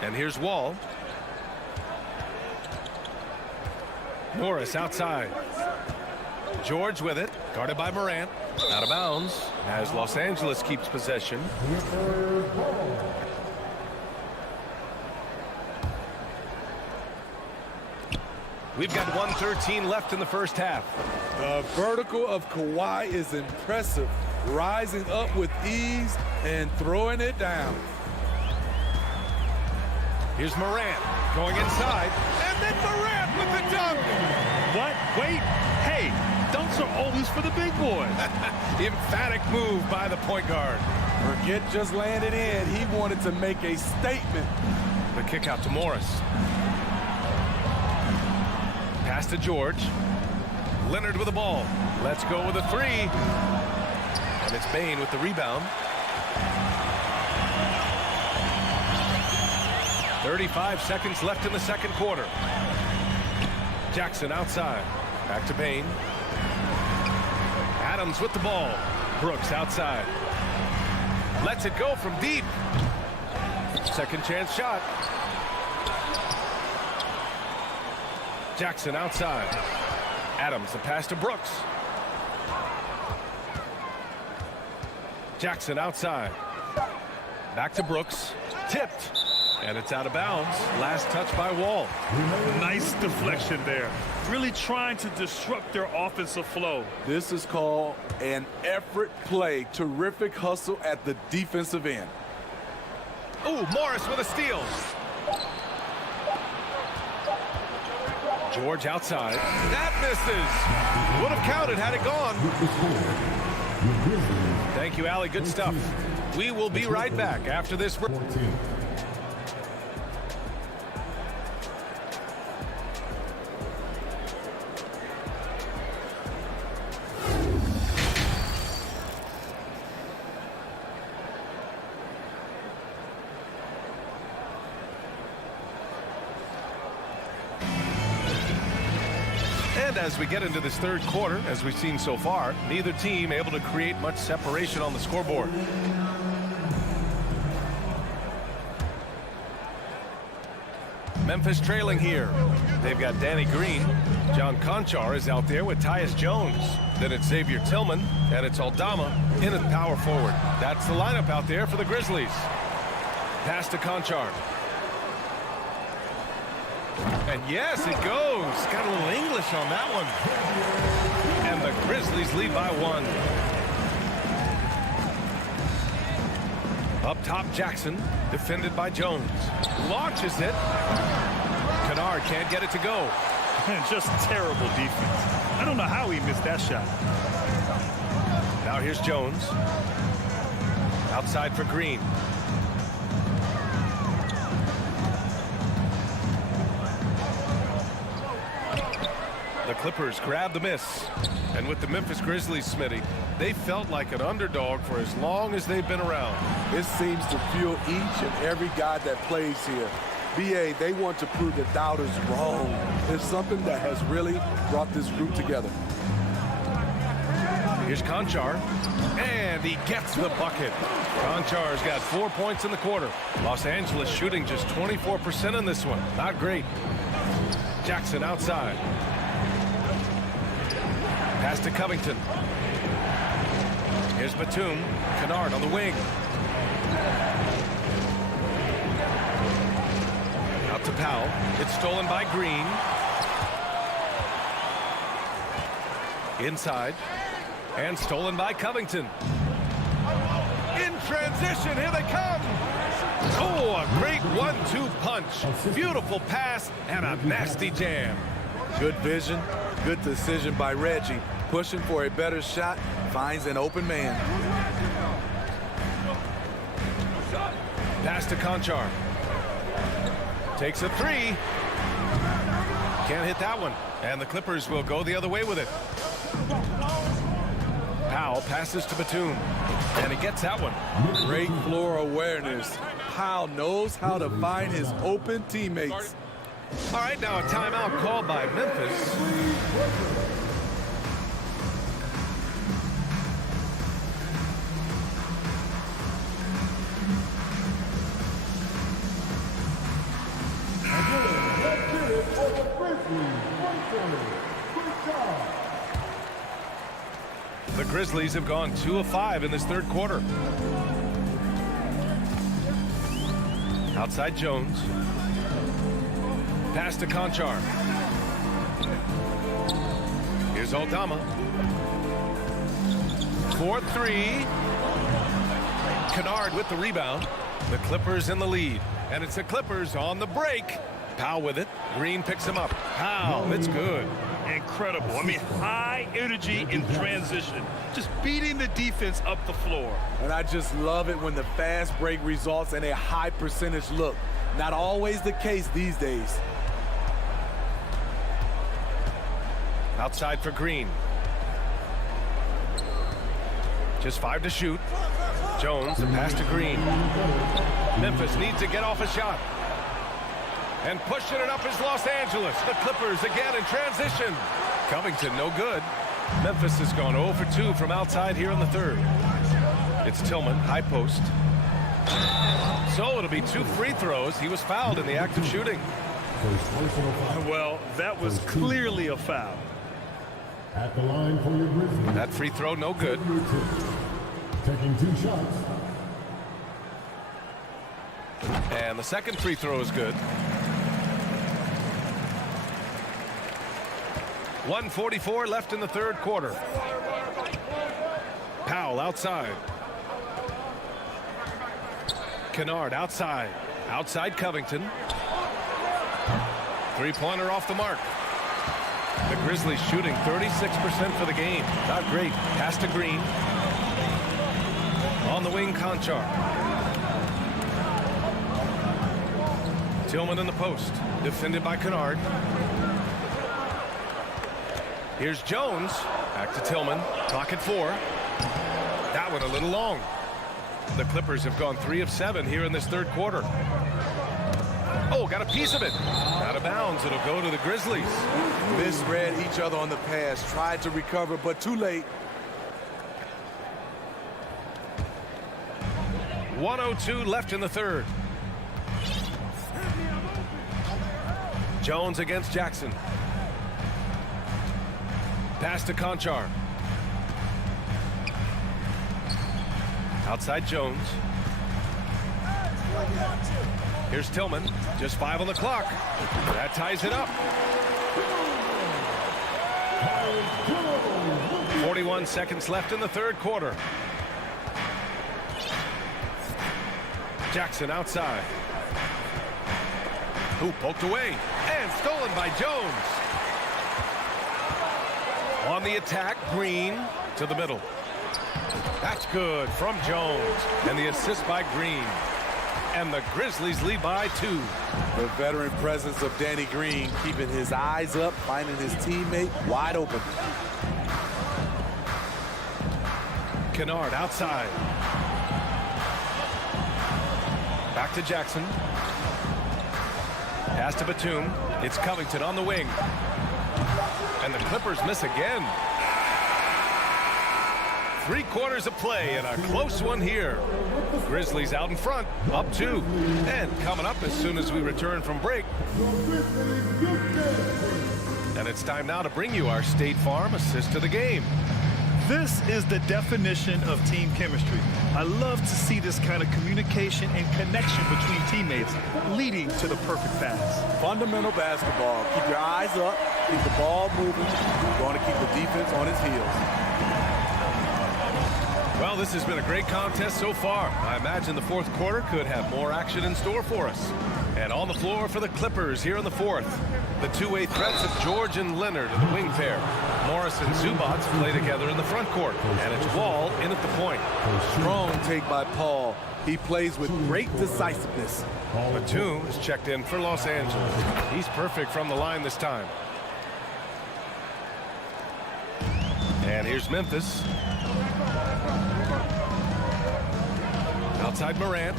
And here's Wall. Morris outside. George with it, guarded by Morant. Out of bounds as Los Angeles keeps possession. We've got 1:13 left in the first half. The vertical of Kawhi is impressive, rising up with ease and throwing it down. Here's Morant going inside, and then Morant with the dunk. What? Wait. Hey, dunks are always for the big boys. Emphatic move by the point guard. Forget just landed in. He wanted to make a statement. The kick out to Morris. Pass to George. Leonard with the ball. Let's go with a three. And it's Bane with the rebound. 35 seconds left in the second quarter. Jackson outside. Back to Bane. Adams with the ball. Brooks outside. Lets it go from deep. Second chance shot. Jackson outside. Adams, the pass to Brooks. Jackson outside. Back to Brooks. Tipped. And it's out of bounds. Last touch by Wall. Nice deflection there. Really trying to disrupt their offensive flow. This is called an effort play. Terrific hustle at the defensive end. Ooh, Morris with a steal. George outside. That misses. Would have counted had it gone. Thank you, Allie. Good stuff. We will be right back after this break. And as we get into this third quarter, as we've seen so far, neither team able to create much separation on the scoreboard. Memphis trailing here. They've got Danny Green. John Conchar is out there with Tyus Jones. Then it's Xavier Tillman, and it's Aldama in at power forward. That's the lineup out there for the Grizzlies. Pass to Conchar. And yes, it goes. Got a little English on that one. And the Grizzlies lead by one. Up top, Jackson, defended by Jones. Launches it. Kennard can't get it to go. Just terrible defense. I don't know how he missed that shot. Now here's Jones. Outside for Green. The Clippers grab the miss. And with the Memphis Grizzlies, Smitty, they felt like an underdog for as long as they've been around. This seems to fuel each and every guy that plays here. BA, they want to prove the doubters wrong. It's something that has really brought this group together. Here's Conchar, and he gets the bucket. Conchar's got 4 points in the quarter. Los Angeles shooting just 24% in this one. Not great. Jackson outside. Pass to Covington. Here's Batum. Kennard on the wing. Out to Powell. It's stolen by Green. Inside. And stolen by Covington. In transition, here they come. Oh, a great 1-2 punch. Beautiful pass and a nasty jam. Good vision, good decision by Reggie. Pushing for a better shot, finds an open man. Pass to Conchar. Takes a three. Can't hit that one. And the Clippers will go the other way with it. Powell passes to Batum. And he gets that one. Great floor awareness. Powell knows how to find his open teammates. All right, now a timeout called by Memphis. The Grizzlies have gone 2 of 5 in this third quarter. Outside Jones. Pass to Conchar. Here's Aldama. 4-3. Kennard with the rebound. The Clippers in the lead. And it's the Clippers on the break. Powell with it. Green picks him up. Powell, it's good. Incredible. I mean, high energy in transition. Just beating the defense up the floor. And I just love it when the fast break results in a high percentage look. Not always the case these days. Outside for Green. Just 5 to shoot. Jones, the pass to Green. Memphis needs to get off a shot. And pushing it up is Los Angeles. The Clippers again in transition. Covington, no good. Memphis has gone 0 for 2 from outside here in the third. It's Tillman, high post. So it'll be 2 free throws. He was fouled in the act of shooting. Well, that was clearly a foul. At the line for your Grizzlies. That free throw, no good. Taking 2 shots. And the second free throw is good. 1:44 left in the third quarter. Powell outside. Kennard outside. Outside Covington. Three-pointer off the mark. The Grizzlies shooting 36% for the game. Not great. Pass to Green. On the wing, Conchar. Tillman in the post. Defended by Kennard. Here's Jones. Back to Tillman. Clock at 4. That one a little long. The Clippers have gone 3 of 7 here in this third quarter. Oh, got a piece of it. Out of bounds. It'll go to the Grizzlies. Misread each other on the pass. Tried to recover, but too late. 1:02 left in the third. Jones against Jackson. Pass to Conchar. Outside Jones. Here's Tillman. Just 5 on the clock. That ties it up. 41 seconds left in the third quarter. Jackson outside. Who poked away and stolen by Jones. On the attack, Green to the middle. That's good from Jones. And the assist by Green. And the Grizzlies lead by 2. The veteran presence of Danny Green, keeping his eyes up, finding his teammate wide open. Kennard outside. Back to Jackson. Pass to Batum. It's Covington on the wing. And the Clippers miss again. 3 quarters of play and a close one here. Grizzlies out in front, up 2. And coming up as soon as we return from break. And it's time now to bring you our State Farm assist to the game. This is the definition of team chemistry. I love to see this kind of communication and connection between teammates leading to the perfect pass. Fundamental basketball. Keep your eyes up, keep the ball moving. You're going to keep the defense on its heels. Well, this has been a great contest so far. I imagine the fourth quarter could have more action in store for us. And on the floor for the Clippers here in the fourth, the two-way threats of George and Leonard in the wing pair. Morris and Zubats play together in the front court, and it's Wall in at the point. Strong take by Paul. He plays with great decisiveness. Batum is checked in for Los Angeles. He's perfect from the line this time. And here's Memphis. Outside Morant.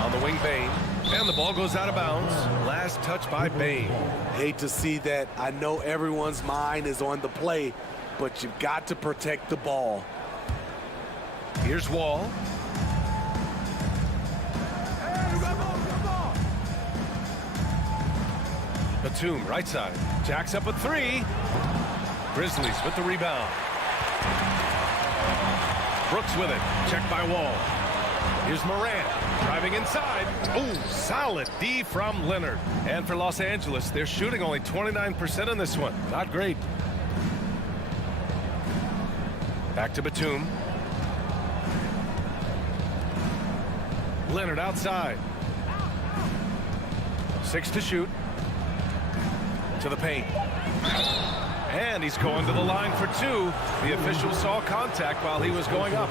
On the wing, Bane. And the ball goes out of bounds. Last touch by Bane. Hate to see that. I know everyone's mind is on the play, but you've got to protect the ball. Here's Wall. Batum, right side. Jacks up a three. Grizzlies with the rebound. Brooks with it. Checked by Wall. Here's Morant driving inside. Oh, solid D from Leonard. And for Los Angeles, they're shooting only 29% in this one. Not great. Back to Batum. Leonard outside. 6 to shoot. To the paint. And he's going to the line for 2. The official saw contact while he was going up.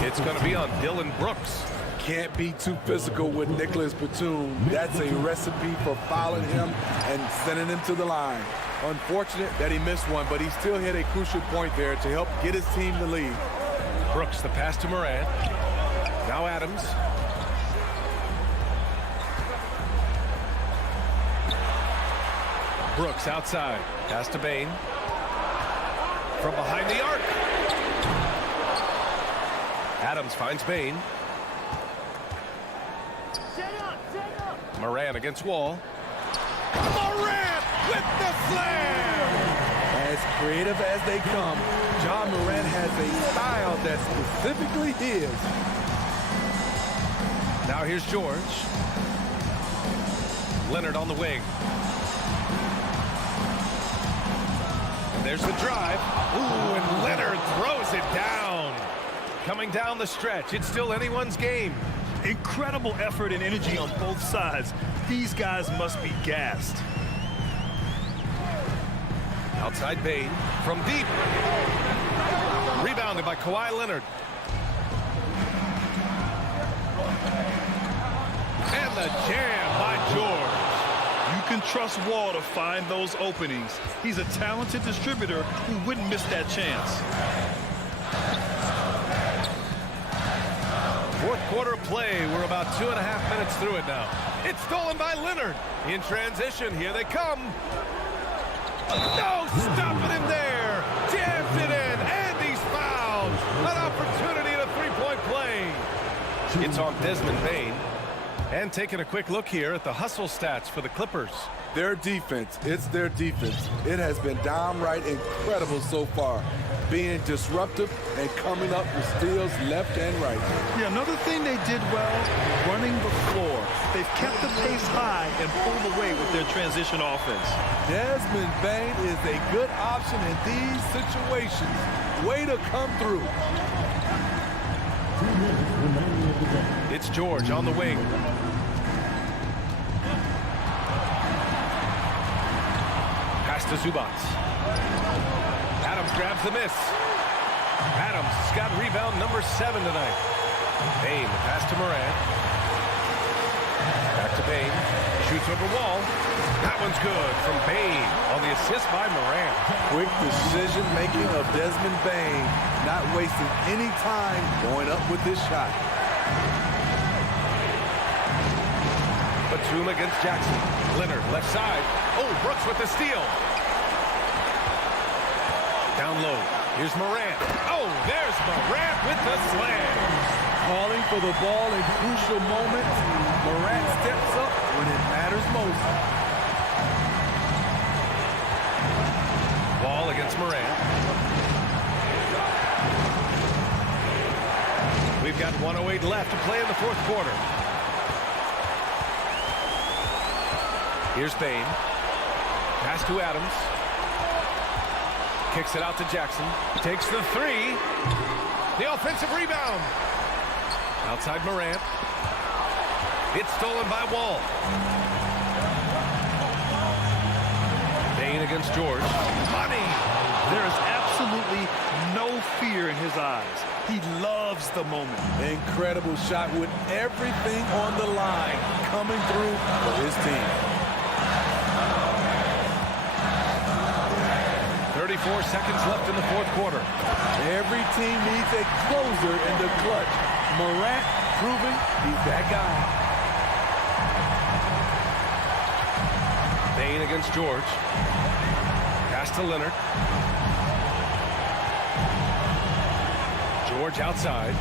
It's going to be on Dylan Brooks. Can't be too physical with Nicholas Batum. That's a recipe for fouling him and sending him to the line. Unfortunate that he missed one, but he still hit a crucial point there to help get his team the lead. Brooks, the pass to Morant. Now Adams. Brooks outside. Pass to Bane. From behind the arc. Adams finds Bane. Morant against Wall. Morant with the slam! As creative as they come, John Morant has a style that's specifically his. Now here's George. Leonard on the wing. And there's the drive. Ooh, and Leonard throws it down. Coming down the stretch, it's still anyone's game. Incredible effort and energy on both sides. These guys must be gassed. Outside Bane from deep. Rebounded by Kawhi Leonard. And the jam by George. You can trust Wall to find those openings. He's a talented distributor who wouldn't miss that chance. Fourth quarter of play. We're about 2.5 minutes through it now. It's stolen by Leonard. In transition, here they come. No, stopping him there. Jams it in, and he's fouled. An opportunity at a three-point play. It's on Desmond Bane. And taking a quick look here at the hustle stats for the Clippers. Their defense, it's their defense. It has been downright incredible so far. Being disruptive and coming up with steals left and right. Yeah, another thing they did well, running the floor. They've kept the pace high and pulled away with their transition offense. Desmond Bane is a good option in these situations. Way to come through. It's George on the wing. Pass to Zubats. Adams grabs the miss. Adams has got rebound number 7 tonight. Bane, the pass to Morant. Back to Bane. Shoots over Wall. That one's good from Bane on the assist by Morant. Quick decision-making of Desmond Bane. Not wasting any time going up with this shot. Batum against Jackson. Leonard, left side. Oh, Brooks with the steal. Down low. Here's Morant. Oh, there's Morant with the slam. Calling for the ball in crucial moments. Morant steps up when it matters most. Wall against Morant. We've got 1:08 left to play in the fourth quarter. Here's Bain. Pass to Adams. Kicks it out to Jackson. Takes the three. The offensive rebound. Outside Morant. It's stolen by Wall. Bain against George. Money! There is absolutely no fear in his eyes. He loves the moment. Incredible shot with everything on the line coming through for his team. 34 seconds left in the fourth quarter. Every team needs a closer in the clutch. Morant proving he's that guy. Bain against George. Pass to Leonard. George outside.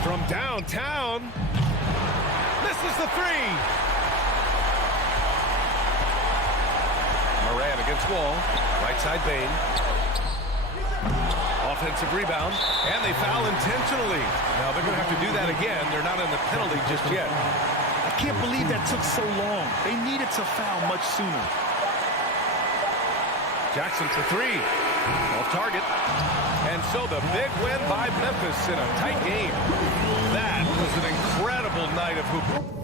From downtown. Misses the three. Morant against Wall. Right side Bain. Offensive rebound. And they foul intentionally. Now they're going to have to do that again. They're not in the penalty just yet. I can't believe that took so long. They needed to foul much sooner. Jackson for three. Off target. And so the big win by Memphis in a tight game. That was an incredible night of hooping.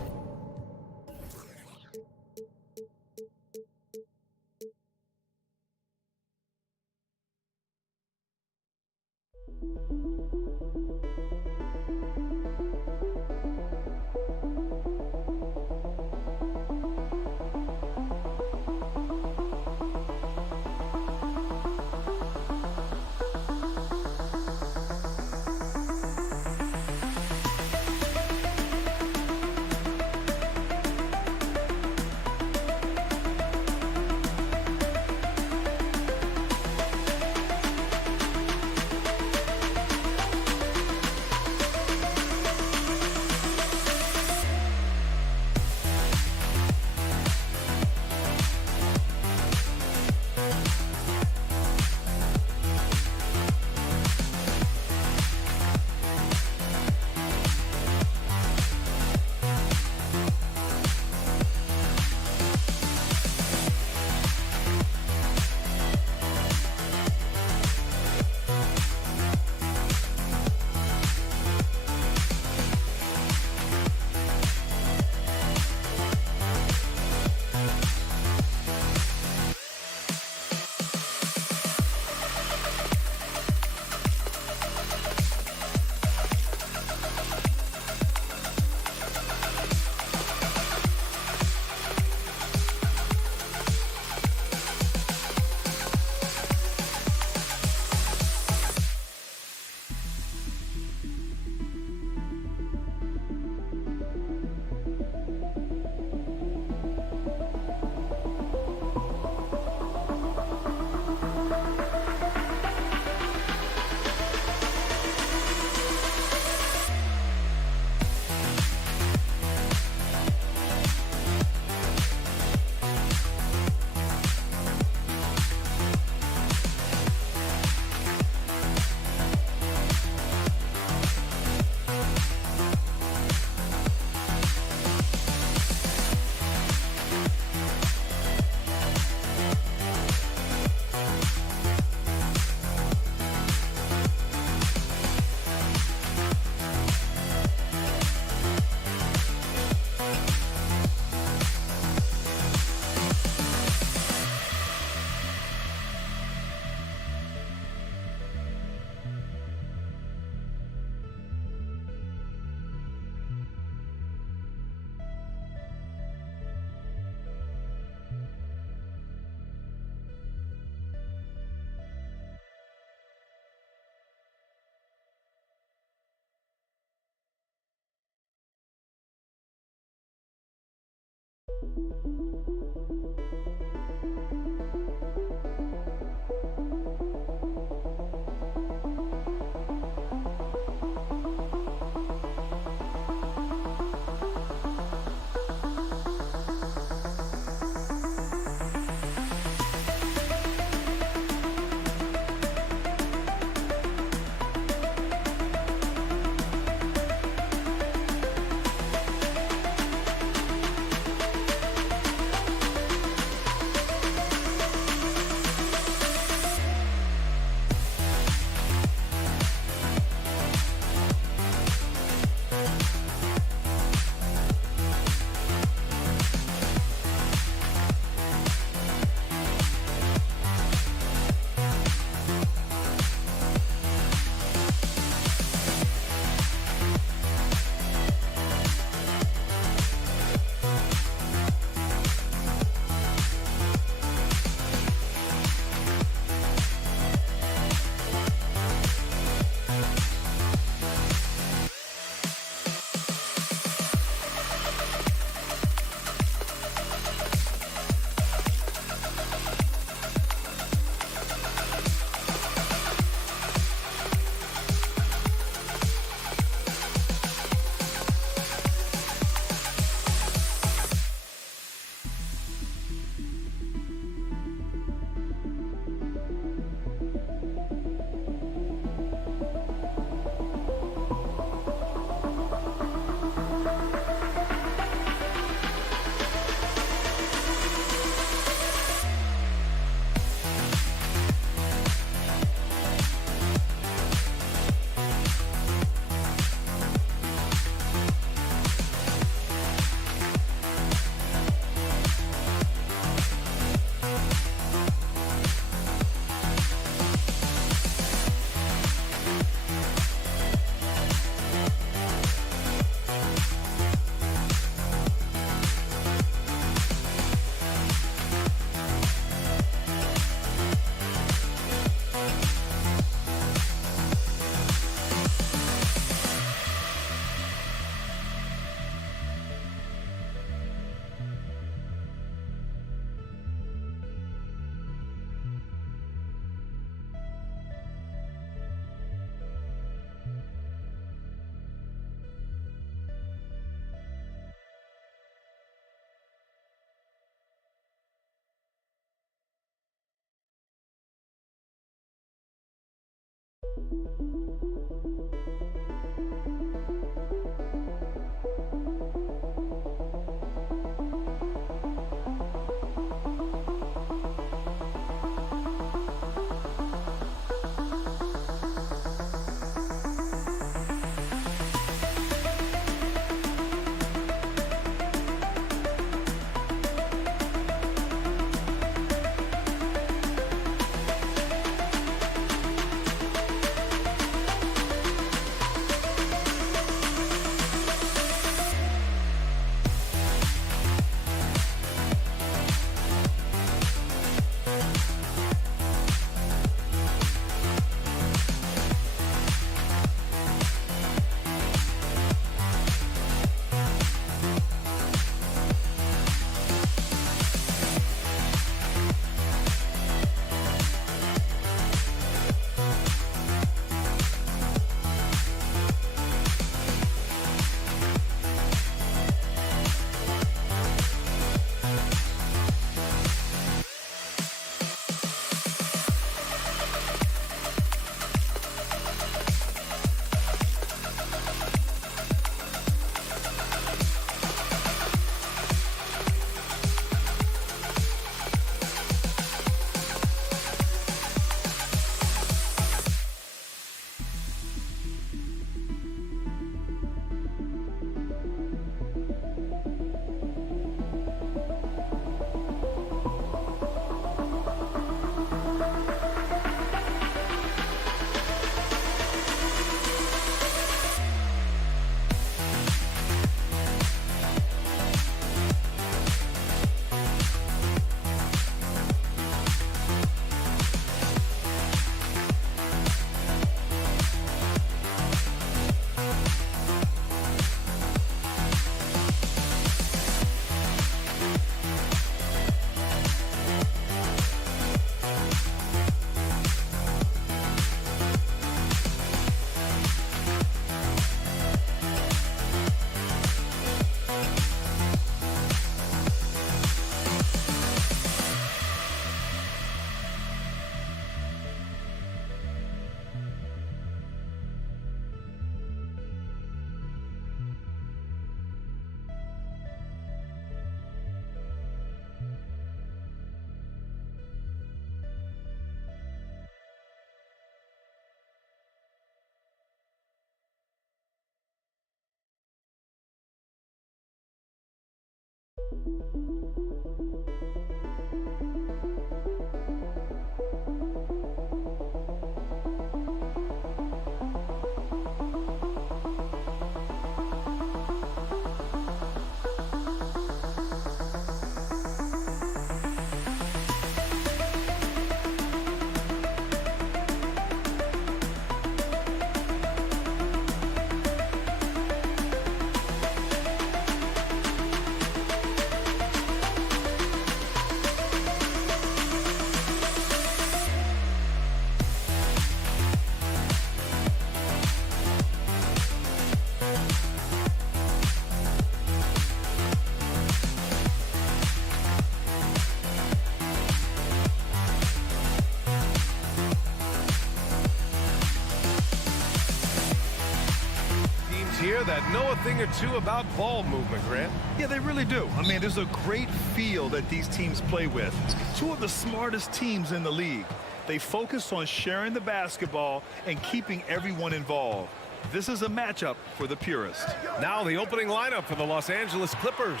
Here that know a thing or two about ball movement, Grant. Yeah, they really do. I mean, there's a great feel that these teams play with. Two of the smartest teams in the league. They focus on sharing the basketball and keeping everyone involved. This is a matchup for the purist. Now the opening lineup for the Los Angeles Clippers.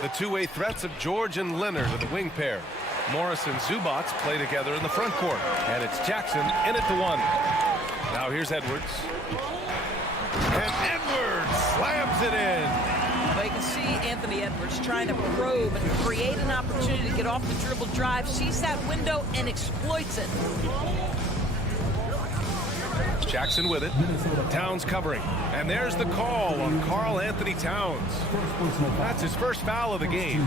The two-way threats of George and Leonard are the wing pair. Morris and Zubats play together in the front court. And it's Jackson in at the one. Now here's Edwards. And Edwards slams it in. Well, you can see Anthony Edwards trying to probe and create an opportunity to get off the dribble drive, sees that window and exploits it. Jackson with it. Towns covering. And there's the call on Karl Anthony Towns. That's his first foul of the game.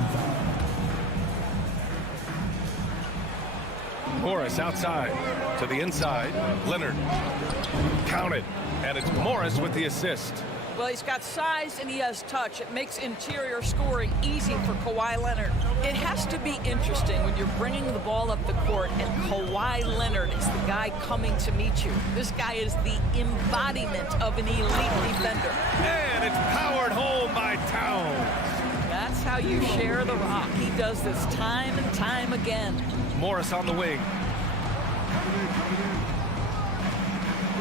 Morris outside to the inside. Leonard counted. And it's Morris with the assist. Well, he's got size and he has touch. It makes interior scoring easy for Kawhi Leonard. It has to be interesting when you're bringing the ball up the court and Kawhi Leonard is the guy coming to meet you. This guy is the embodiment of an elite defender. And it's powered home by Towns. That's how you share the rock. He does this time and time again. Morris on the wing.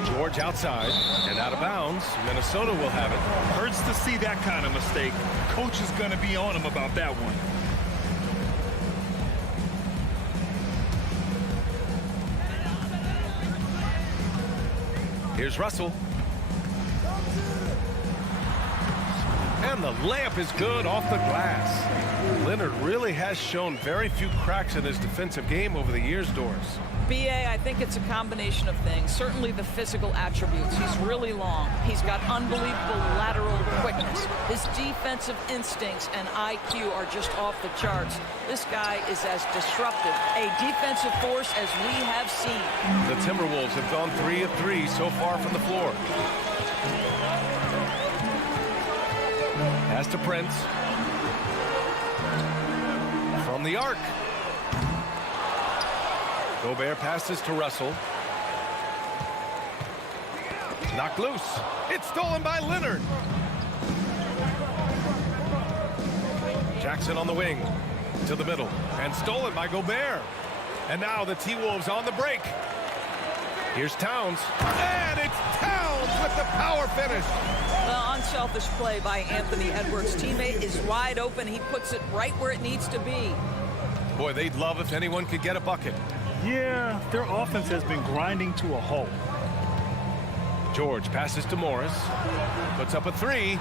George outside and out of bounds. Minnesota will have it. Hurts to see that kind of mistake. Coach is going to be on him about that one. Here's Russell. And the layup is good off the glass. Leonard really has shown very few cracks in his defensive game over the years, Doris. BA, I think it's a combination of things. Certainly the physical attributes. He's really long. He's got unbelievable lateral quickness. His defensive instincts and IQ are just off the charts. This guy is as disruptive a defensive force as we have seen. The Timberwolves have gone 3 of 3 so far from the floor. Pass to Prince. From the arc. Gobert passes to Russell. Knocked loose. It's stolen by Leonard. Jackson on the wing. To the middle. And stolen by Gobert. And now the T-Wolves on the break. Here's Towns. And it's Towns with the power finish. Well, unselfish play by Anthony Edwards. Teammate is wide open. He puts it right where it needs to be. Boy, they'd love if anyone could get a bucket. Yeah, their offense has been grinding to a halt. George passes to Morris. Puts up a three.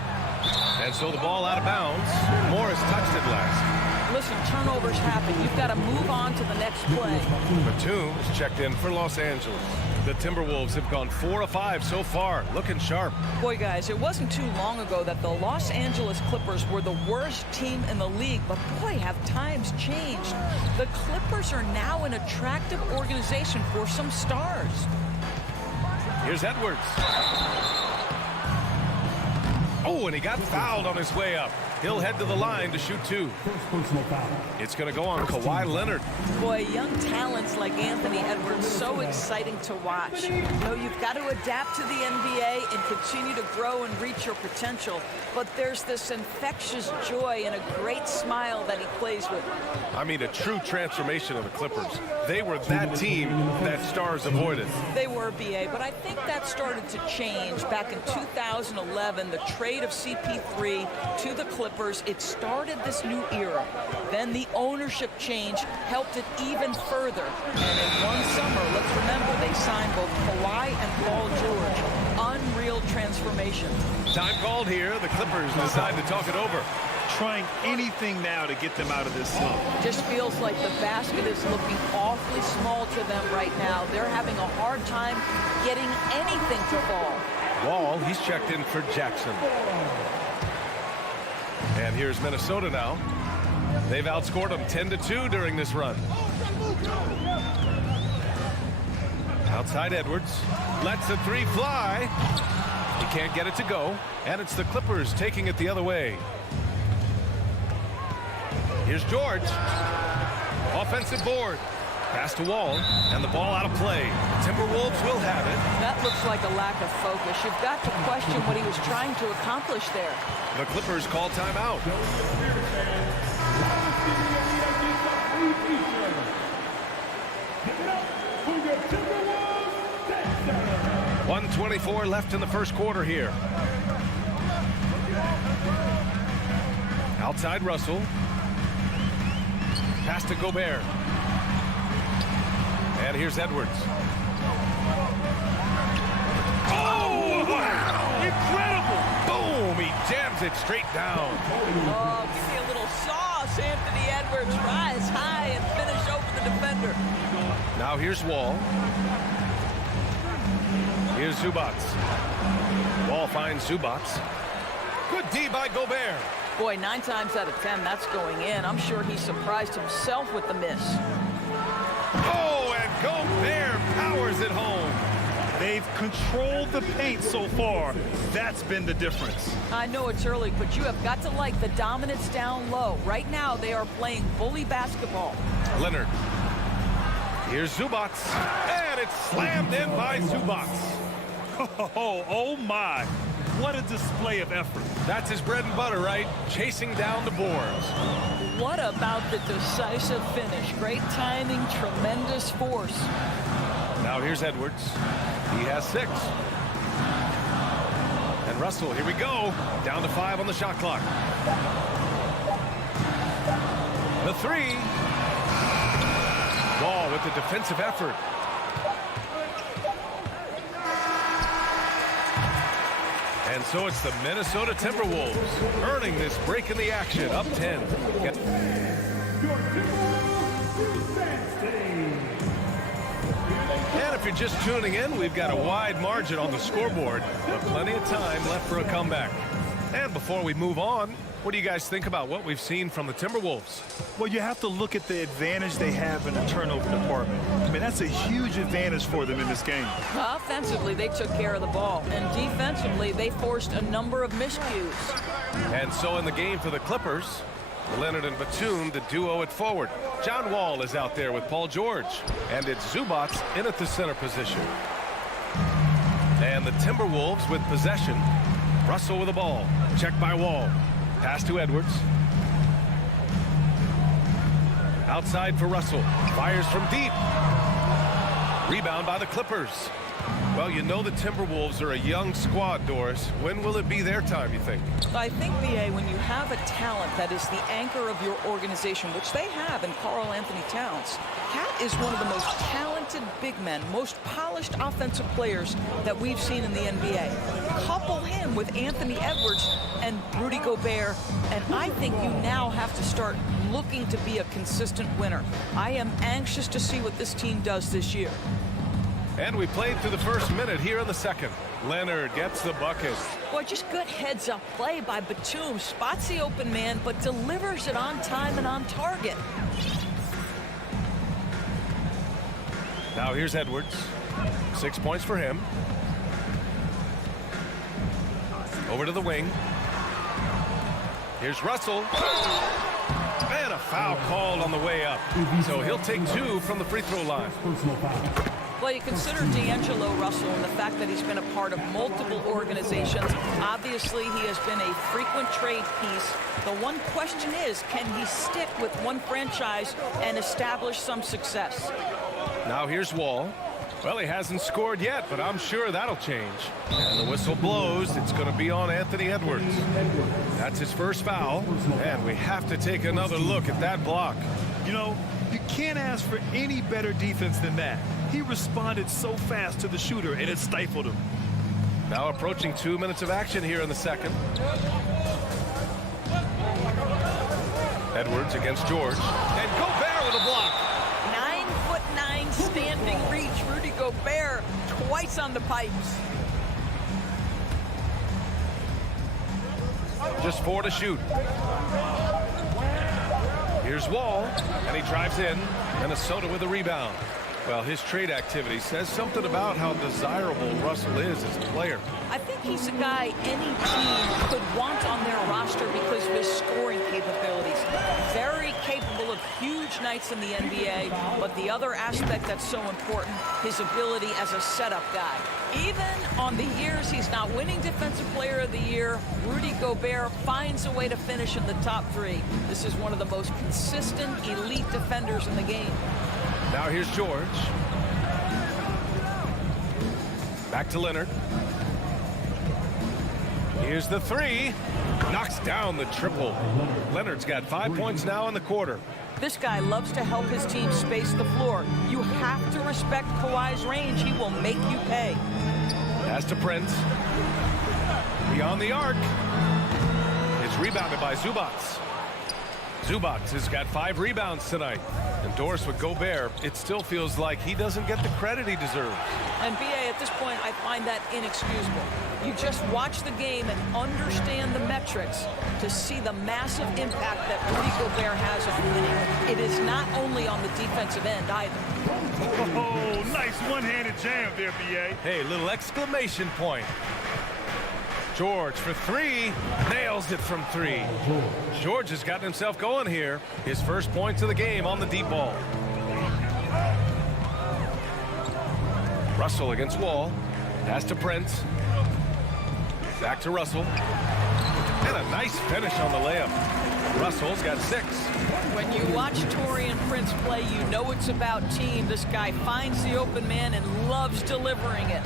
And so the ball out of bounds. Morris touched it last. Listen, turnovers happen. You've got to move on to the next play. Batum is checked in for Los Angeles. The Timberwolves have gone 4 of 5 so far, looking sharp. Boy, guys, it wasn't too long ago that the Los Angeles Clippers were the worst team in the league, but boy, have times changed. The Clippers are now an attractive organization for some stars. Here's Edwards. Oh, and he got fouled on his way up. He'll head to the line to shoot 2. It's going to go on Kawhi Leonard. Boy, young talents like Anthony Edwards, so exciting to watch. You know, you've got to adapt to the NBA and continue to grow and reach your potential. But there's this infectious joy and a great smile that he plays with. I mean, a true transformation of the Clippers. They were that team that stars avoided. They were, BA, but I think that started to change back in 2011, the trade of CP3 to the Clippers. It started this new era. Then the ownership change helped it even further. And in one summer, let's remember, they signed both Kawhi and Paul George. Unreal transformation. Time called here. The Clippers decide to talk it over. Trying anything now to get them out of this slump. Just feels like the basket is looking awfully small to them right now. They're having a hard time getting anything to fall. Wall, he's checked in for Jackson. And here's Minnesota now. They've outscored them 10-2 during this run. Outside Edwards. Lets the three fly. He can't get it to go. And it's the Clippers taking it the other way. Here's George. Offensive board. Pass to Wall, and the ball out of play. Timberwolves will have it. That looks like a lack of focus. You've got to question what he was trying to accomplish there. The Clippers call timeout. .124 left in the first quarter here. Outside Russell. Pass to Gobert. And here's Edwards. Oh, wow! Incredible! Boom! He jams it straight down. Oh, give me a little sauce, Anthony Edwards. Rise high and finish over the defender. Now here's Wall. Here's Zubats. Wall finds Zubats. Good D by Gobert. Boy, 9 times out of 10, that's going in. I'm sure he surprised himself with the miss. Oh, and Gobert powers it home. They've controlled the paint so far. That's been the difference. I know it's early, but you have got to like the dominance down low. Right now, they are playing bully basketball. Leonard. Here's Zubats. And it's slammed in by Zubats. Oh my. What a display of effort. That's his bread and butter, right? Chasing down the boards. What about the decisive finish? Great timing, tremendous force. Now here's Edwards. He has 6. And Russell, here we go. Down to 5 on the shot clock. The 3. Ball with the defensive effort. And so it's the Minnesota Timberwolves earning this break in the action, up 10. And if you're just tuning in, we've got a wide margin on the scoreboard, but plenty of time left for a comeback. And before we move on, what do you guys think about what we've seen from the Timberwolves? Well, you have to look at the advantage they have in the turnover department. I mean, that's a huge advantage for them in this game. Offensively, they took care of the ball. And defensively, they forced a number of miscues. And so in the game for the Clippers, Leonard and Batum, the duo at forward. John Wall is out there with Paul George. And it's Zubats in at the center position. And the Timberwolves with possession. Russell with the ball. Checked by Wall. Pass to Edwards. Outside for Russell. Fires from deep. Rebound by the Clippers. Well, you know the Timberwolves are a young squad, Doris. When will it be their time, you think? I think, B.A., when you have a talent that is the anchor of your organization, which they have in Karl Anthony Towns, Cat is one of the most talented big men, most polished offensive players that we've seen in the NBA. Couple him with Anthony Edwards and Rudy Gobert, and I think you now have to start looking to be a consistent winner. I am anxious to see what this team does this year. And we played through the first minute here in the second. Leonard gets the bucket. Boy, just good heads-up play by Batum. Spots the open man, but delivers it on time and on target. Now here's Edwards. 6 points for him. Over to the wing. Here's Russell. And a foul called on the way up. So he'll take 2 from the free throw line. Well, you consider D'Angelo Russell and the fact that he's been a part of multiple organizations. Obviously, he has been a frequent trade piece. The one question is, can he stick with one franchise and establish some success? Now here's Wall. Well, he hasn't scored yet, but I'm sure that'll change. And the whistle blows. It's going to be on Anthony Edwards. That's his first foul. And we have to take another look at that block. You know, you can't ask for any better defense than that. He responded so fast to the shooter, and it stifled him. Now approaching 2 minutes of action here in the second. Edwards against George. And Gobert with a block. 9'9" standing reach. Rudy Gobert twice on the pipes. Just 4 to shoot. Here's Wall, and he drives in. Minnesota with a rebound. Well, his trade activity says something about how desirable Russell is as a player. I think he's a guy any team could want on their roster because of his scoring capabilities. Very capable of huge nights in the NBA, but the other aspect that's so important, his ability as a setup guy. Even on the years he's not winning Defensive Player of the Year, Rudy Gobert finds a way to finish in the top 3. This is one of the most consistent elite defenders in the game. Now here's George. Back to Leonard. Here's the 3. Knocks down the triple. Leonard's got 5 points now in the quarter. This guy loves to help his team space the floor. You have to respect Kawhi's range. He will make you pay. Pass to Prince. Beyond the arc. It's rebounded by Zubats. Zubac has got 5 rebounds tonight. Endorsed with Gobert, it still feels like he doesn't get the credit he deserves. And BA, at this point, I find that inexcusable. You just watch the game and understand the metrics to see the massive impact that Rudy Gobert has on winning. It is not only on the defensive end either. Oh, nice one-handed jam there, BA. Hey, little exclamation point. George for 3, nails it from 3. George has gotten himself going here. His first points of the game on the deep ball. Russell against Wall. Pass to Prince. Back to Russell. And a nice finish on the layup. Russell's got 6. When you watch Taurean Prince play, you know it's about team. This guy finds the open man and loves delivering it.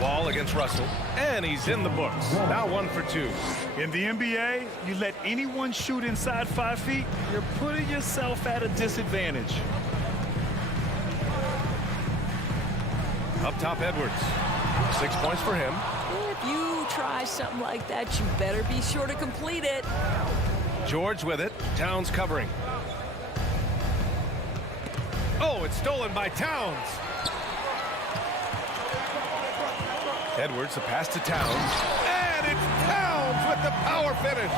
Wall against Russell, and he's in the books. Now 1 for 2. In the NBA, you let anyone shoot inside 5 feet, you're putting yourself at a disadvantage. Up top, Edwards. 6 points for him. If you try something like that, you better be sure to complete it. George with it. Towns covering. Oh, it's stolen by Towns. Edwards, the pass to Towns. And it's Towns with the power finish.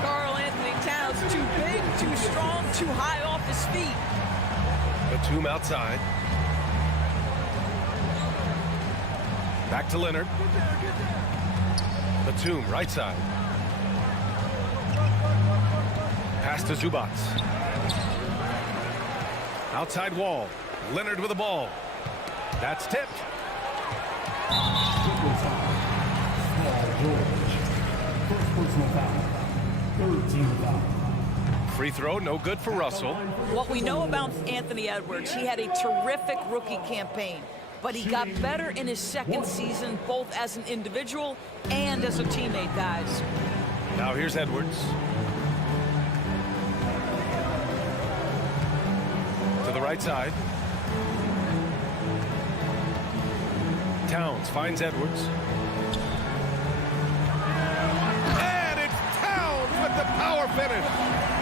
Karl Anthony Towns, too big, too strong, too high off his feet. Batum outside. Back to Leonard. Batum, right side. Pass to Zubac. Outside Wall. Leonard with the ball. That's tipped. First personal foul. 13 foul. Free throw, no good for Russell. What we know about Anthony Edwards, he had a terrific rookie campaign, but he got better in his second season, both as an individual and as a teammate, guys. Now here's Edwards. To the right side. Towns finds Edwards. And it's Towns with the power finish.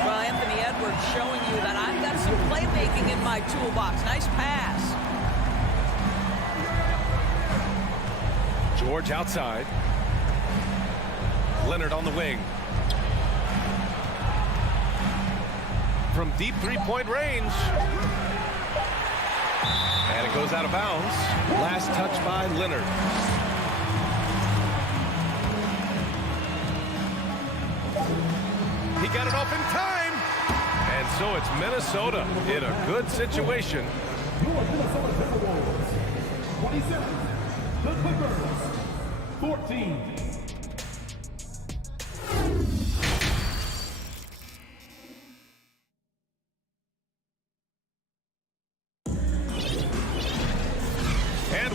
Well, Anthony Edwards showing you that I've got some playmaking in my toolbox. Nice pass. George outside. Leonard on the wing. From deep three-point range. And it goes out of bounds. Last touch by Leonard. He got it off in time. And so it's Minnesota in a good situation. Your Minnesota Timberwolves. 27. The Clippers. 14.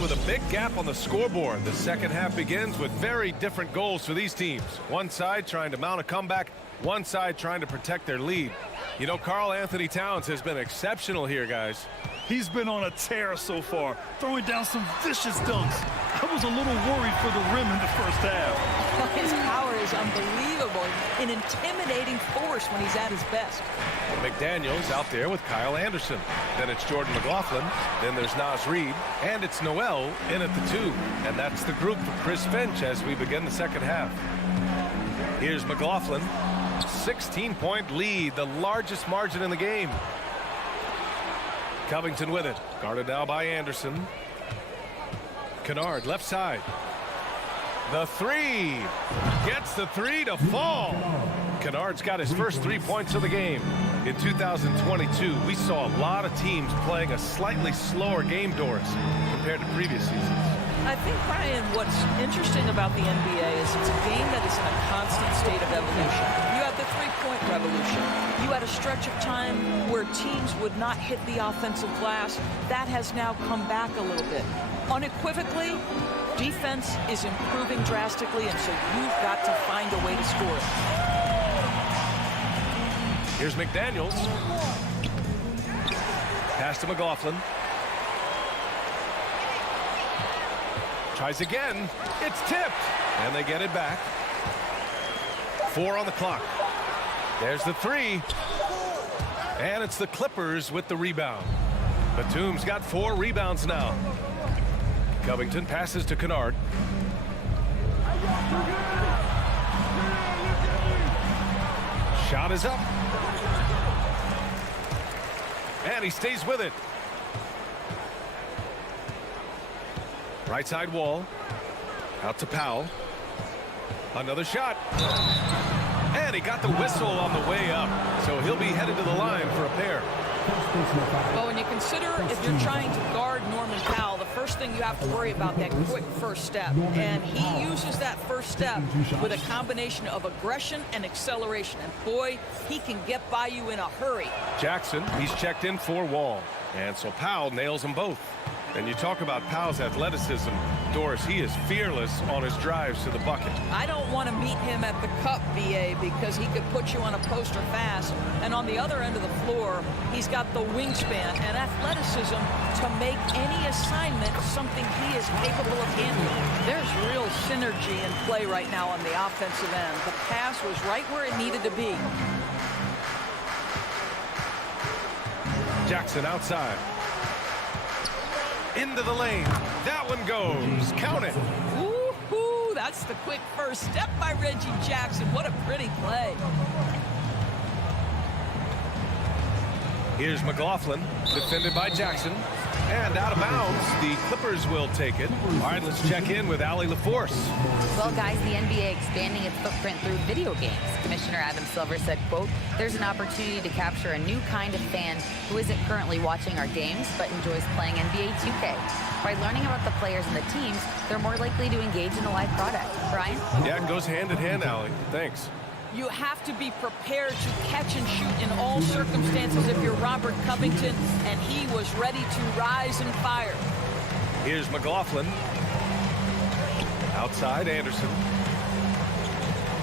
With a big gap on the scoreboard, the second half begins with very different goals for these teams. One side trying to mount a comeback, one side trying to protect their lead. You know, Karl Anthony Towns has been exceptional here, guys. He's been on a tear so far, throwing down some vicious dunks. I was a little worried for the rim in the first half. His power is unbelievable, an intimidating force when he's at his best. McDaniels out there with Kyle Anderson. Then it's Jordan McLaughlin. Then there's Naz Reid. And it's Noel in at the 2. And that's the group for Chris Finch as we begin the second half. Here's McLaughlin. 16-point lead, the largest margin in the game. Covington with it. Guarded now by Anderson. Kennard left side. The 3. Gets the 3 to fall. Kennard's got his first 3 points of the game. In 2022, we saw a lot of teams playing a slightly slower game, Doris, compared to previous seasons. I think, Brian, what's interesting about the NBA is it's a game that is in a constant state of evolution. You had the three-point revolution. You had a stretch of time where teams would not hit the offensive glass. That has now come back a little bit. Unequivocally, defense is improving drastically, and so you've got to find a way to score it. Here's McDaniels. Pass to McLaughlin. Tries again. It's tipped. And they get it back. 4 on the clock. There's the 3. And it's the Clippers with the rebound. Batum's got 4 rebounds now. Covington passes to Kennard. Shot is up. And he stays with it. Right side wall. Out to Powell. Another shot. And he got the whistle on the way up. So he'll be headed to the line for a pair. Well, when you consider if you're trying to guard Norman Powell, the first thing you have to worry about that quick first step. And he uses that first step with a combination of aggression and acceleration. And boy, he can get by you in a hurry. Jackson, he's checked in for Wall. And so Powell nails them both. And you talk about Powell's athleticism, Doris, he is fearless on his drives to the bucket. I don't want to meet him at the cup, BA, because he could put you on a poster fast. And on the other end of the floor, he's got the wingspan and athleticism to make any assignment something he is capable of handling. There's real synergy in play right now on the offensive end. The pass was right where it needed to be. Jackson outside. Into the lane. That one goes. Count it. Woo-hoo, that's the quick first step by Reggie Jackson. What a pretty play. Here's McLaughlin, defended by Jackson. And out of bounds, the Clippers will take it. All right, let's check in with Allie LaForce. Well, guys, the NBA expanding its footprint through video games. Commissioner Adam Silver said, quote, "There's an opportunity to capture a new kind of fan who isn't currently watching our games but enjoys playing NBA 2K. By learning about the players and the teams, they're more likely to engage in the live product." Brian? Yeah, it goes hand in hand, Allie. Thanks. You have to be prepared to catch and shoot in all circumstances if you're Robert Covington, and he was ready to rise and fire. Here's McLaughlin. Outside, Anderson.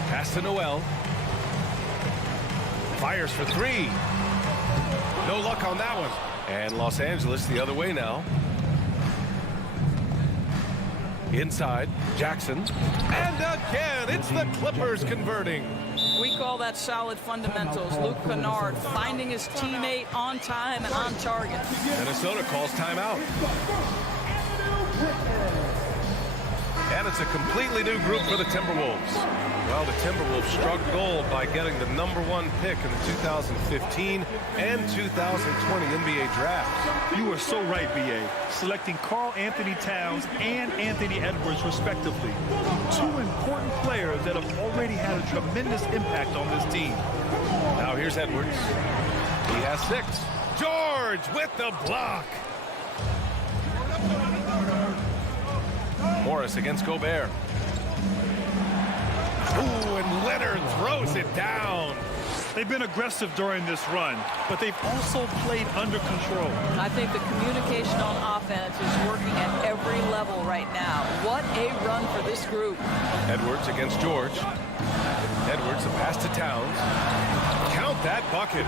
Pass to Noel. Fires for 3. No luck on that one. And Los Angeles the other way now. Inside, Jackson. And again, it's the Clippers converting. We call that solid fundamentals. Luke Kennard finding his teammate on time and on target. Minnesota calls timeout. And it's a completely new group for the Timberwolves. Well, the Timberwolves struck gold by getting the #1 pick in the 2015 and 2020 NBA drafts. You are so right, BA. Selecting Karl Anthony Towns and Anthony Edwards, respectively. 2 important players that have already had a tremendous impact on this team. Now here's Edwards. He has 6. George with the block. Morris against Gobert. Ooh, and Leonard throws it down. They've been aggressive during this run, but they've also played under control. I think the communication on offense is working at every level right now. What a run for this group. Edwards against George. Edwards, a pass to Towns. Count that bucket.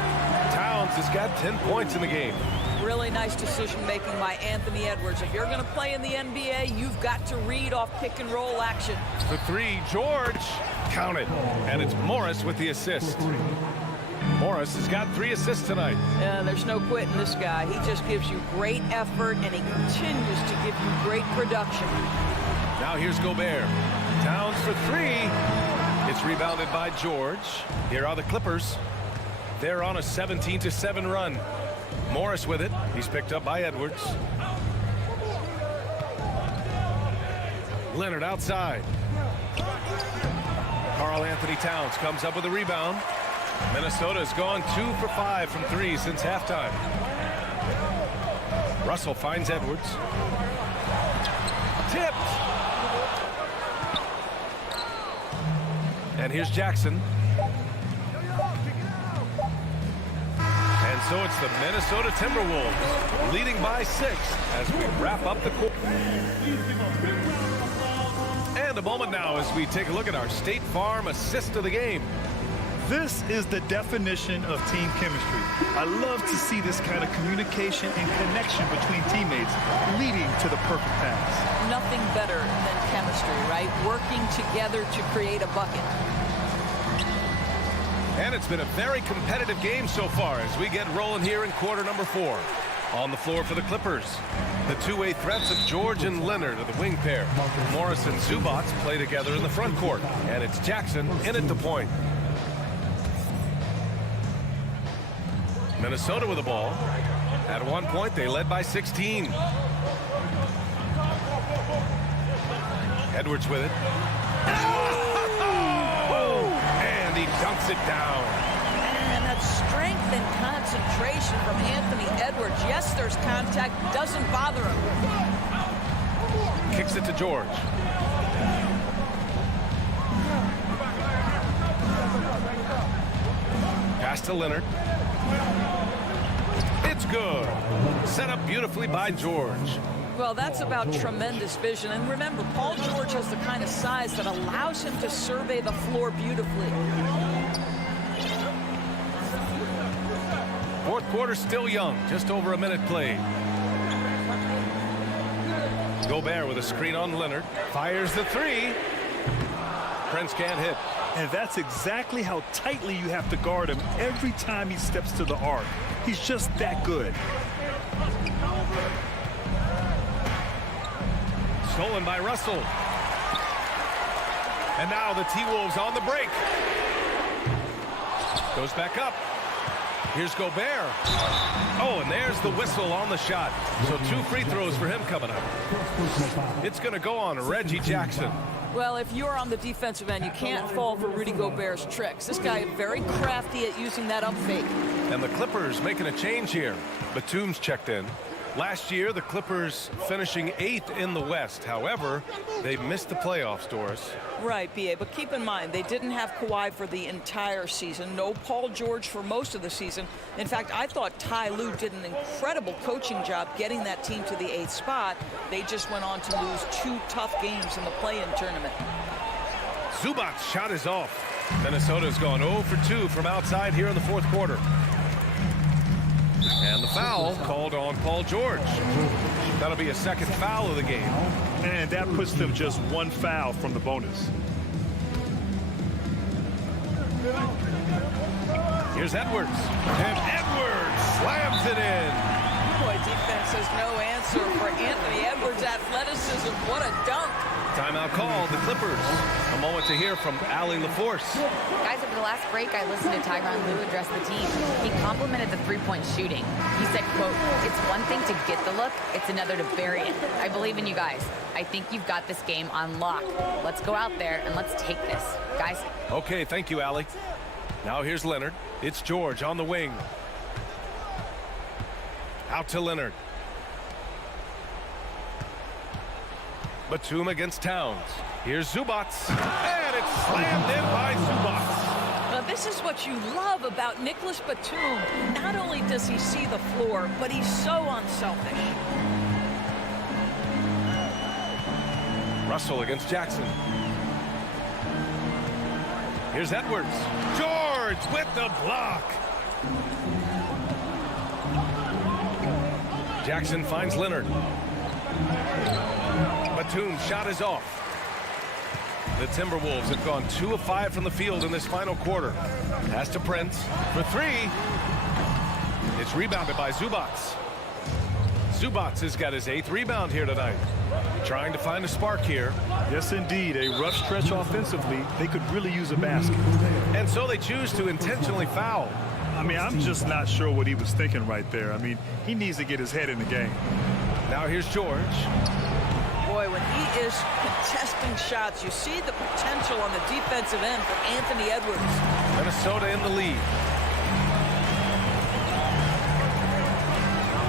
Towns has got 10 points in the game. Really nice decision-making by Anthony Edwards. If you're going to play in the NBA, you've got to read off pick-and-roll action. The 3, George. Count it. And it's Morris with the assist. Morris has got 3 assists tonight. There's no quitting this guy. He just gives you great effort, and he continues to give you great production. Now here's Gobert. Towns for 3. It's rebounded by George. Here are the Clippers. They're on a 17-7 run. Morris with it. He's picked up by Edwards. Leonard outside. Karl Anthony Towns comes up with a rebound. Minnesota's gone 2 for 5 from 3 since halftime. Russell finds Edwards. Tipped. And here's Jackson. And so it's the Minnesota Timberwolves leading by 6 as we wrap up the quarter. And a moment now as we take a look at our State Farm assist of the game. This is the definition of team chemistry. I love to see this kind of communication and connection between teammates leading to the perfect pass. Nothing better than chemistry, right? Working together to create a bucket. And it's been a very competitive game so far as we get rolling here in quarter number 4. On the floor for the Clippers, the two-way threats of George and Leonard are the wing pair. Morris and Zubac play together in the front court. And it's Jackson in at the point. Minnesota with the ball. At one point, they led by 16. Edwards with it. And he dunks it down. And that strength and concentration from Anthony Edwards. Yes, there's contact. Doesn't bother him. Kicks it to George. Pass to Leonard. It's good. Set up beautifully by George. Well, that's about tremendous vision. And remember, Paul George has the kind of size that allows him to survey the floor beautifully. Fourth quarter still young. Just over a minute played. Gobert with a screen on Leonard. Fires the three. Prince can't hit. And that's exactly how tightly you have to guard him every time he steps to the arc. He's just that good. Stolen by Russell. And now the T-Wolves on the break. Goes back up. Here's Gobert. Oh, and there's the whistle on the shot. So 2 free throws for him coming up. It's going to go on Reggie Jackson. Well, if you're on the defensive end, you can't fall for Rudy Gobert's tricks. This guy is very crafty at using that up fake. And the Clippers making a change here. Batum's checked in. Last year, the Clippers finishing 8th in the West. However, they missed the playoffs, Doris. Right, B.A., but keep in mind, they didn't have Kawhi for the entire season. No Paul George for most of the season. In fact, I thought Ty Lue did an incredible coaching job getting that team to the 8th spot. They just went on to lose 2 tough games in the play-in tournament. Zubac's shot is off. Minnesota's gone 0 for 2 from outside here in the fourth quarter. And the foul called on Paul George. That'll be a second foul of the game. And that puts them just 1 foul from the bonus. Here's Edwards. And Edwards slams it in. Boy, defense has no answer for Anthony Edwards' athleticism. What a dunk. Timeout called, the Clippers. A moment to hear from Allie LaForce. Guys, over the last break, I listened to Tyronn Lue address the team. He complimented the three-point shooting. He said, quote, "It's one thing to get the look, it's another to bury it. I believe in you guys. I think you've got this game on lock. Let's go out there and let's take this. Guys." Okay, thank you, Allie. Now here's Leonard. It's George on the wing. Out to Leonard. Batum against Towns. Here's Zubac. And it's slammed in by Zubac. Now, this is what you love about Nicholas Batum. Not only does he see the floor, but he's so unselfish. Russell against Jackson. Here's Edwards. George with the block. Jackson finds Leonard. Batum's shot is off. The Timberwolves have gone 2 of 5 from the field in this final quarter. Pass to Prince for 3. It's rebounded by Zubac. Zubac has got his 8th rebound here tonight. Trying to find a spark here. Yes, indeed. A rough stretch offensively. They could really use a basket. And so they choose to intentionally foul. I mean, I'm just not sure what he was thinking right there. I mean, he needs to get his head in the game. Now here's George. Boy, when he is contesting shots, you see the potential on the defensive end for Anthony Edwards. Minnesota in the lead.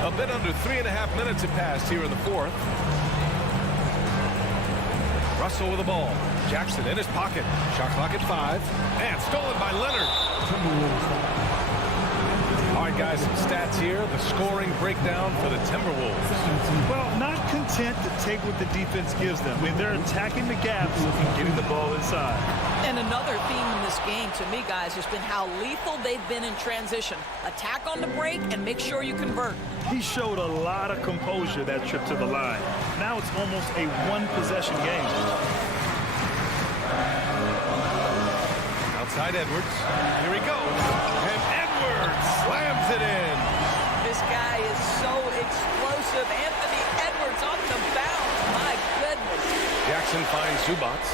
A bit under 3.5 minutes have passed here in the fourth. Russell with the ball. Jackson in his pocket. Shot clock at 5. And stolen by Leonard. All right, guys, some stats here. The scoring breakdown for the Timberwolves. Well, not content to take what the defense gives them. I mean, they're attacking the gaps and getting the ball inside. And another theme in this game, to me, guys, has been how lethal they've been in transition. Attack on the break and make sure you convert. He showed a lot of composure that trip to the line. Now it's almost a one-possession game. Outside side, Edwards. Here he goes. And Edwards slams it in. This guy is so explosive. Anthony Edwards off the bounce. My goodness. Jackson finds Zubats.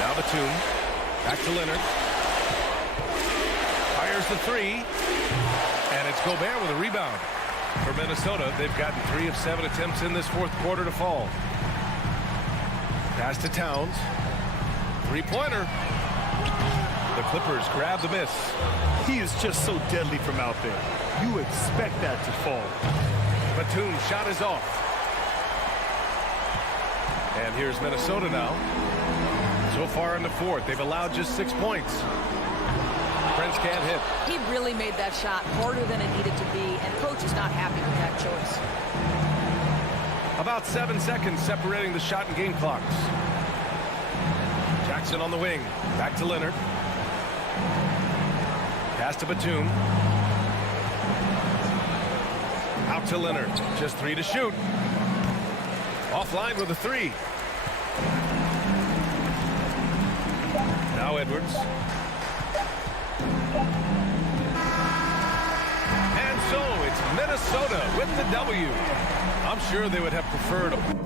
Now Batum. Back to Leonard. Fires the three. And it's Gobert with a rebound. For Minnesota, they've gotten 3 of 7 attempts in this fourth quarter to fall. Pass to Towns. Three-pointer. The Clippers grab the miss. He is just so deadly from out there. You expect that to fall. Batum's shot is off. And here's Minnesota now. So far in the fourth, they've allowed just 6 points. Prince can't hit. He really made that shot harder than it needed to be, and coach is not happy with that choice. About 7 seconds separating the shot and game clocks. Jackson on the wing. Back to Leonard. Pass to Batum. Out to Leonard. Just 3 to shoot. Offline with a 3. Now Edwards. And so it's Minnesota with the W. I'm sure they would have preferred a...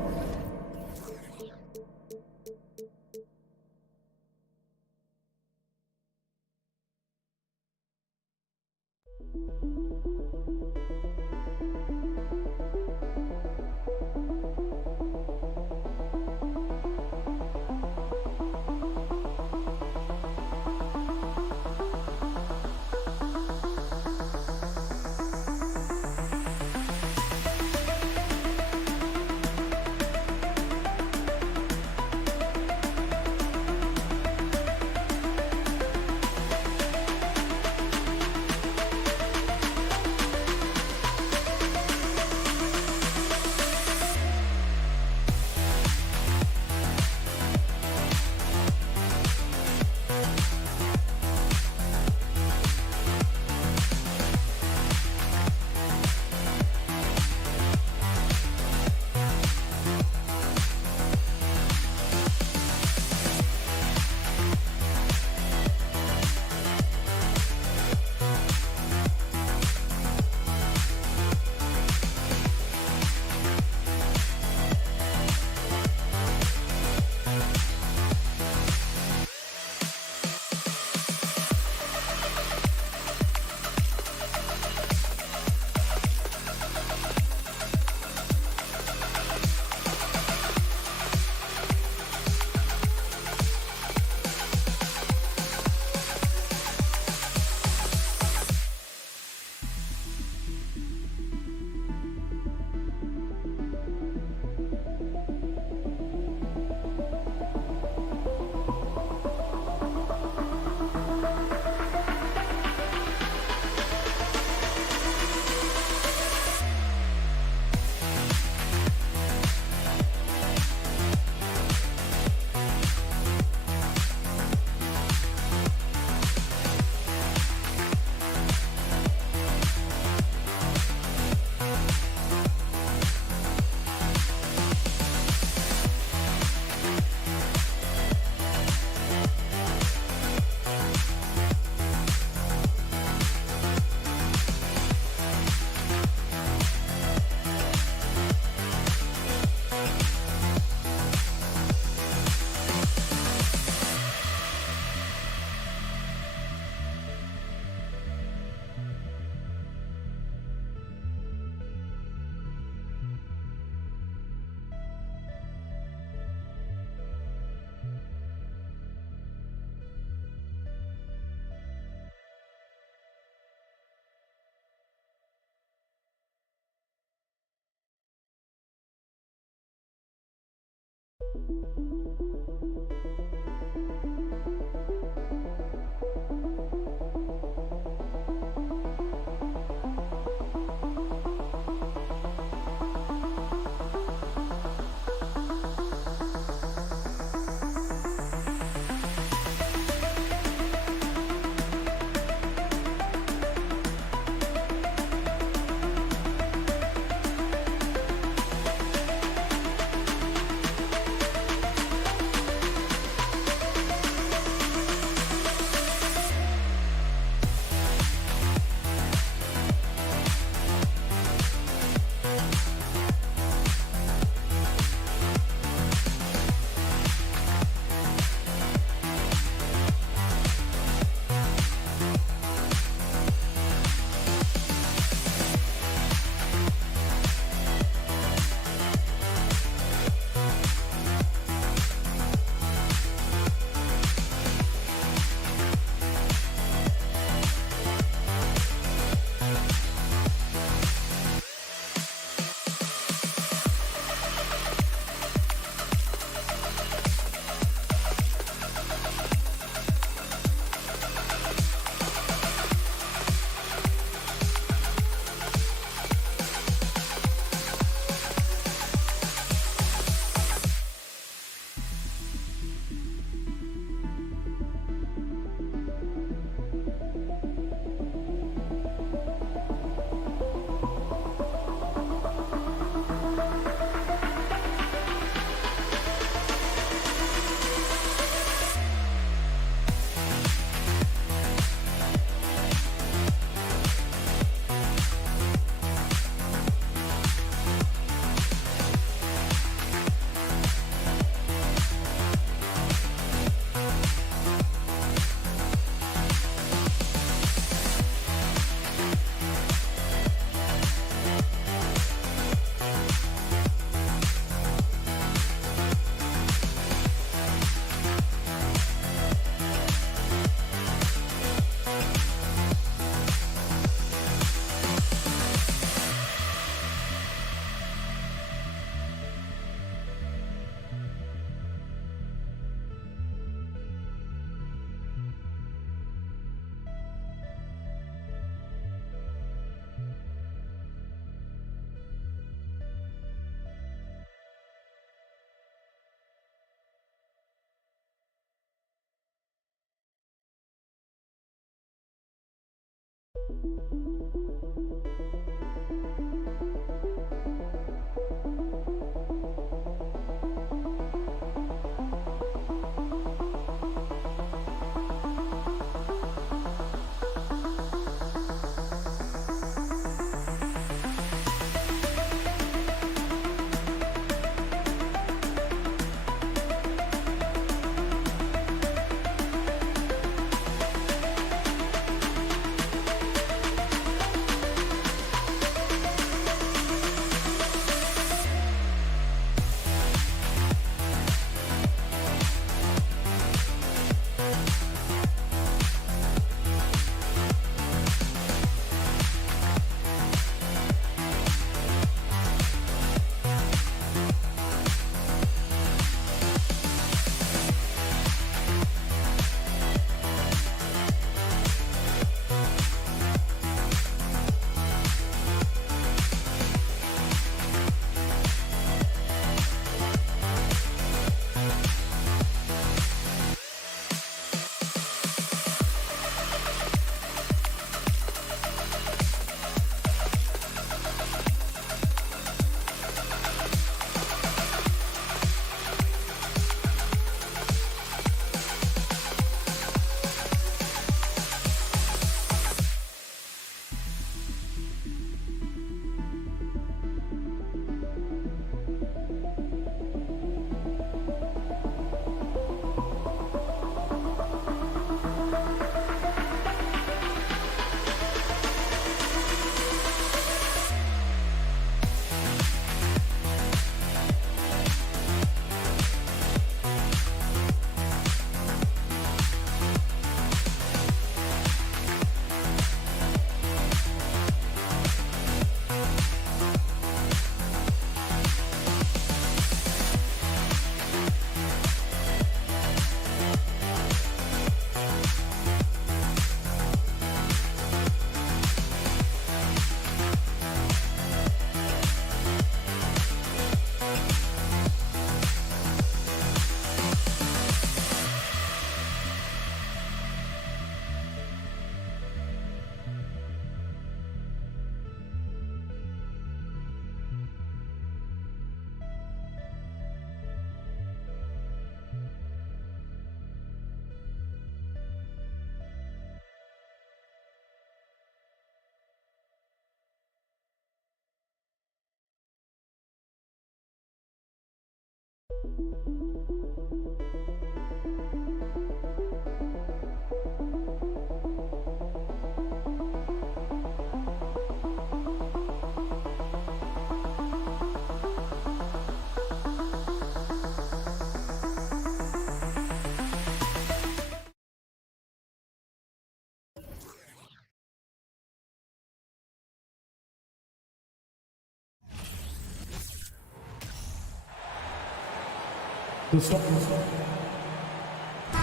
The start.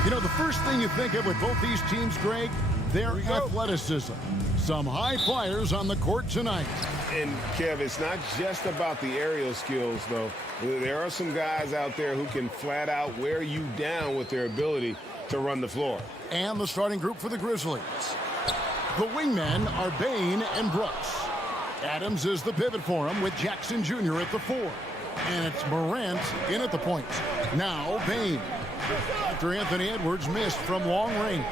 You know, the first thing you think of with both these teams, Greg, their athleticism. Some high flyers on the court tonight. And, Kev, it's not just about the aerial skills, though. There are some guys out there who can flat out wear you down with their ability to run the floor. And the starting group for the Grizzlies. The wingmen are Bain and Brooks. Adams is the pivot for him with Jackson Jr. at the 4. And it's Morant in at the point. Now Bain. After Anthony Edwards missed from long range.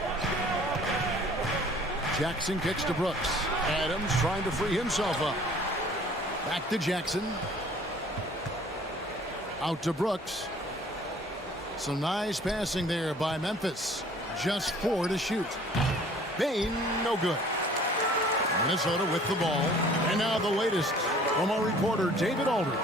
Jackson kicks to Brooks. Adams trying to free himself up. Back to Jackson. Out to Brooks. Some nice passing there by Memphis. Just 4 to shoot. Bain, no good. Minnesota with the ball. And now the latest from our reporter, David Aldridge.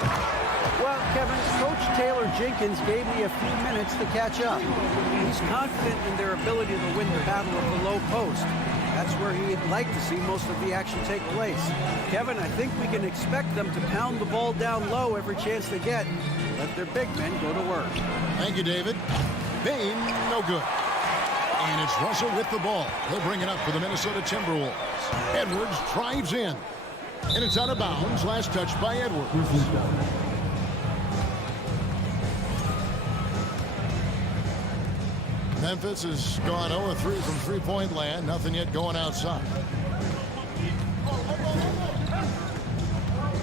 Well, Kevin, Coach Taylor Jenkins gave me a few minutes to catch up. He's confident in their ability to win the battle of the low post. That's where he'd like to see most of the action take place. Kevin, I think we can expect them to pound the ball down low every chance they get. Let their big men go to work. Thank you, David. Bain, no good. And it's Russell with the ball. He'll bring it up for the Minnesota Timberwolves. Edwards drives in. And it's out of bounds. Last touch by Edwards. Memphis has gone 0-3 from three-point land. Nothing yet going outside.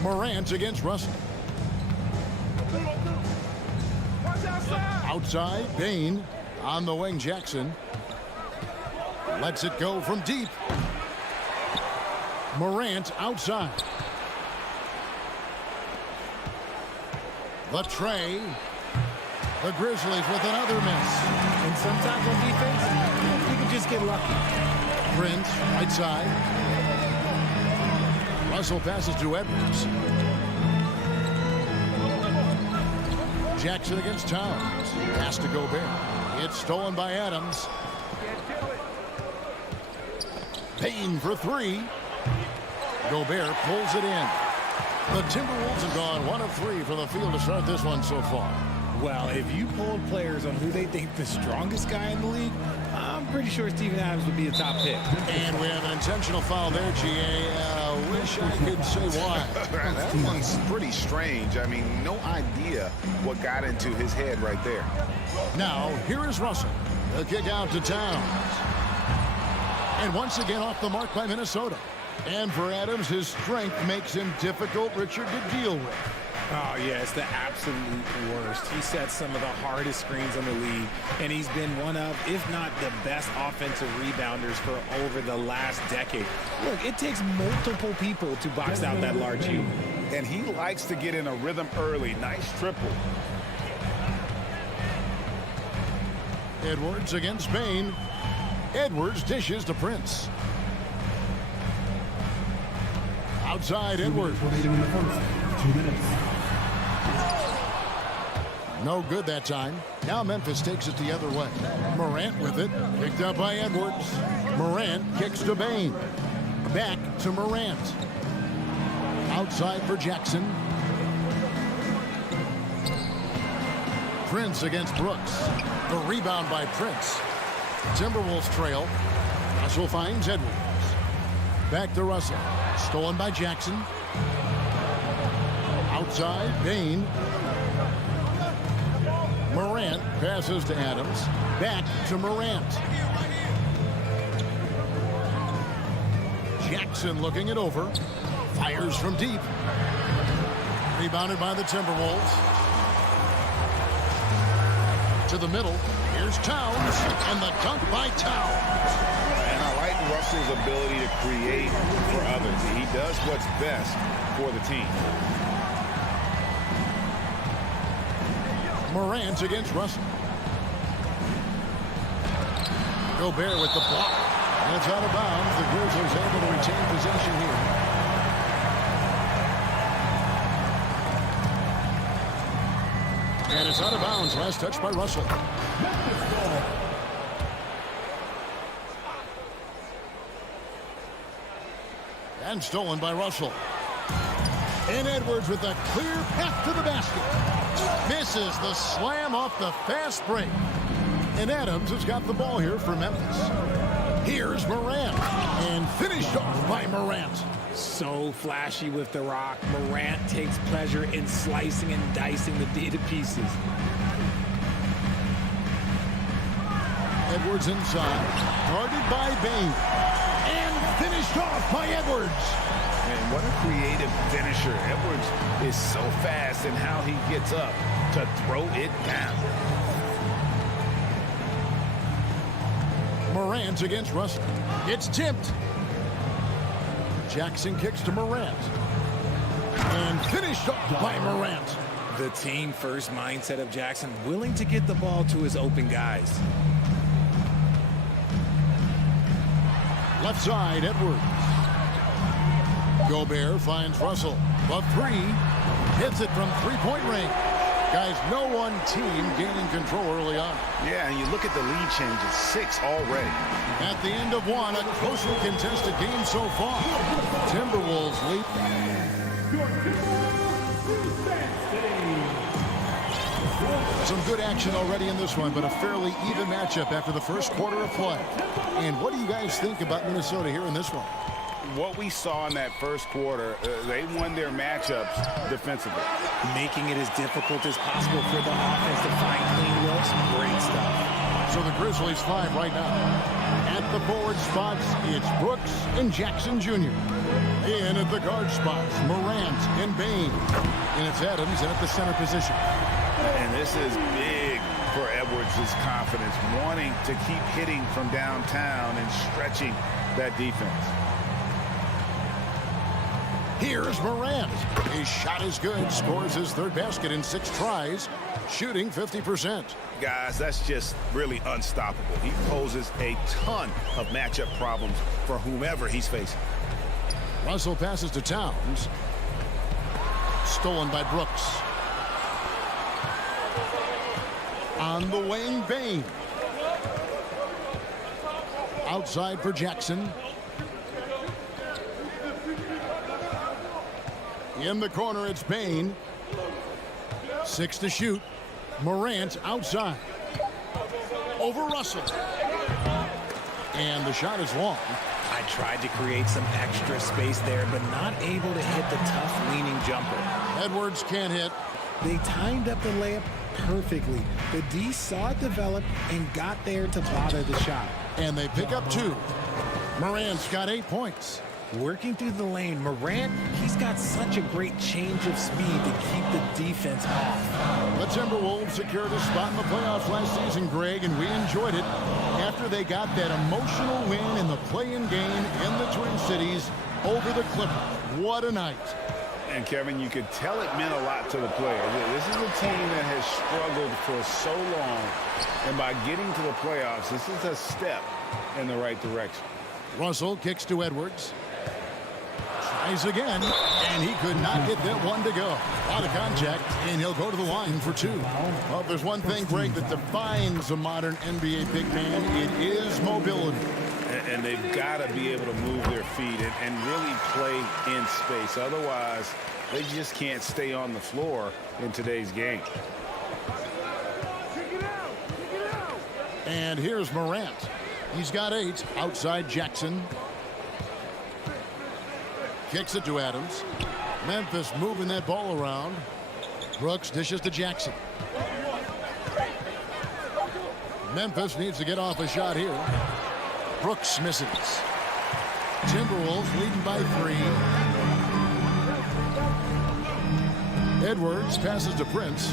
Morant against Russell. Outside, Bain. On the wing, Jackson. Lets it go from deep. Morant outside. The tray. The Grizzlies with another miss. And sometimes on defense, you can just get lucky. Prince, right side. Russell passes to Edwards. Jackson against Towns. Pass to Gobert. It's stolen by Adams. Payne for three. Gobert pulls it in. The Timberwolves have gone 1 of 3 from the field to start this one so far. Well, if you polled players on who they think the strongest guy in the league, I'm pretty sure Steven Adams would be a top pick. And we have an intentional foul there, GA. Wish I could say why. That one's pretty strange. I mean, no idea what got into his head right there. Now, here is Russell. The kick out to Towns. And once again off the mark by Minnesota. And for Adams, his strength makes him difficult, Richard, to deal with. Oh, yeah, it's the absolute worst. He sets some of the hardest screens in the league, and he's been one of, if not the best offensive rebounders for over the last decade. Look, it takes multiple people to box out that large human. And he likes to get in a rhythm early. Nice triple. Edwards against Bain. Edwards dishes to Prince. Outside, Edwards. 2 minutes. No good that time. Now Memphis takes it the other way. Morant with it. Picked up by Edwards. Morant kicks to Bain. Back to Morant. Outside for Jackson. Prince against Brooks. The rebound by Prince. Timberwolves trail. Russell finds Edwards. Back to Russell. Stolen by Jackson. Outside, Bain. Morant passes to Adams. Back to Morant. Jackson looking it over. Fires from deep. Rebounded by the Timberwolves. To the middle. Here's Towns. And the dunk by Towns. And I like Russell's ability to create for others. He does what's best for the team. Morant against Russell. Gobert with the block. And it's out of bounds. The Grizzlies able to retain possession here. And it's out of bounds. Last touch by Russell. And stolen by Russell. And Edwards with a clear path to the basket. Misses the slam off the fast break. And Adams has got the ball here for Memphis. Here's Morant. And finished off by Morant. So flashy with the rock. Morant takes pleasure in slicing and dicing the D to pieces. Edwards inside. Guarded by Bain. And finished off by Edwards. And what a creative finisher. Edwards is so fast in how he gets up to throw it down. Morant against Russell. It's tipped. Jackson kicks to Morant. And finished off by Morant. The team first mindset of Jackson, willing to get the ball to his open guys. Left side, Edwards. Gobert finds Russell. The three. Hits it from three-point range. Guys, no one team gaining control early on. Yeah, and you look at the lead change. It's 6 already. At the end of one, a closely contested game so far. Timberwolves lead. Some good action already in this one, but a fairly even matchup after the first quarter of play. And what do you guys think about Minnesota here in this one? What we saw in that first quarter, they won their matchups defensively. Making it as difficult as possible for the offense to find clean looks. Great stuff. So the Grizzlies 5 right now. At the forward spots, it's Brooks and Jackson Jr. In at the guard spots, Morant and Bain. And it's Adams in at the center position. And this is big for Edwards' confidence, wanting to keep hitting from downtown and stretching that defense. Here's Morant. His shot is good. Scores his third basket in 6 tries. Shooting 50%. Guys, that's just really unstoppable. He poses a ton of matchup problems for whomever he's facing. Russell passes to Towns. Stolen by Brooks. On the wing, Bain. Outside for Jackson. In the corner, it's Bain. 6 to shoot. Morant outside. Over Russell. And the shot is long. I tried to create some extra space there, but not able to hit the tough leaning jumper. Edwards can't hit. They timed up the layup perfectly. The D saw it develop and got there to bother the shot. And they pick up 2. Morant's got 8 points. Working through the lane, Morant, he's got such a great change of speed to keep the defense off. The Timberwolves secured a spot in the playoffs last season, Greg, and we enjoyed it after they got that emotional win in the play-in game in the Twin Cities over the Clippers. What a night. And, Kevin, you could tell it meant a lot to the players. This is a team that has struggled for so long, and by getting to the playoffs, this is a step in the right direction. Russell kicks to Edwards. Tries again, and he could not get that one to go. Out of contact, and he'll go to the line for 2. Well, if there's one thing, Greg, that defines a modern NBA big man, it is mobility. And they've got to be able to move their feet and really play in space. Otherwise, they just can't stay on the floor in today's game. And here's Morant. He's got 8. Outside Jackson. Kicks it to Adams. Memphis moving that ball around. Brooks dishes to Jackson. Memphis needs to get off a shot here. Brooks misses. Timberwolves leading by 3. Edwards passes to Prince.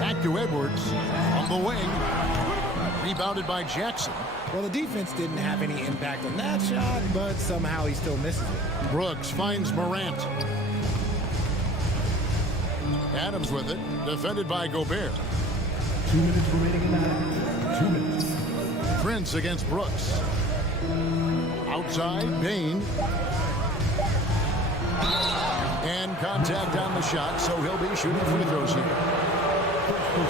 Back to Edwards on the wing. Rebounded by Jackson. Well, the defense didn't have any impact on that shot, but somehow he still misses it. Brooks finds Morant. Adams with it. Defended by Gobert. 2 minutes remaining in the half. 2 minutes. Prince against Brooks. Outside, Bain. And contact on the shot, so he'll be shooting free throws here.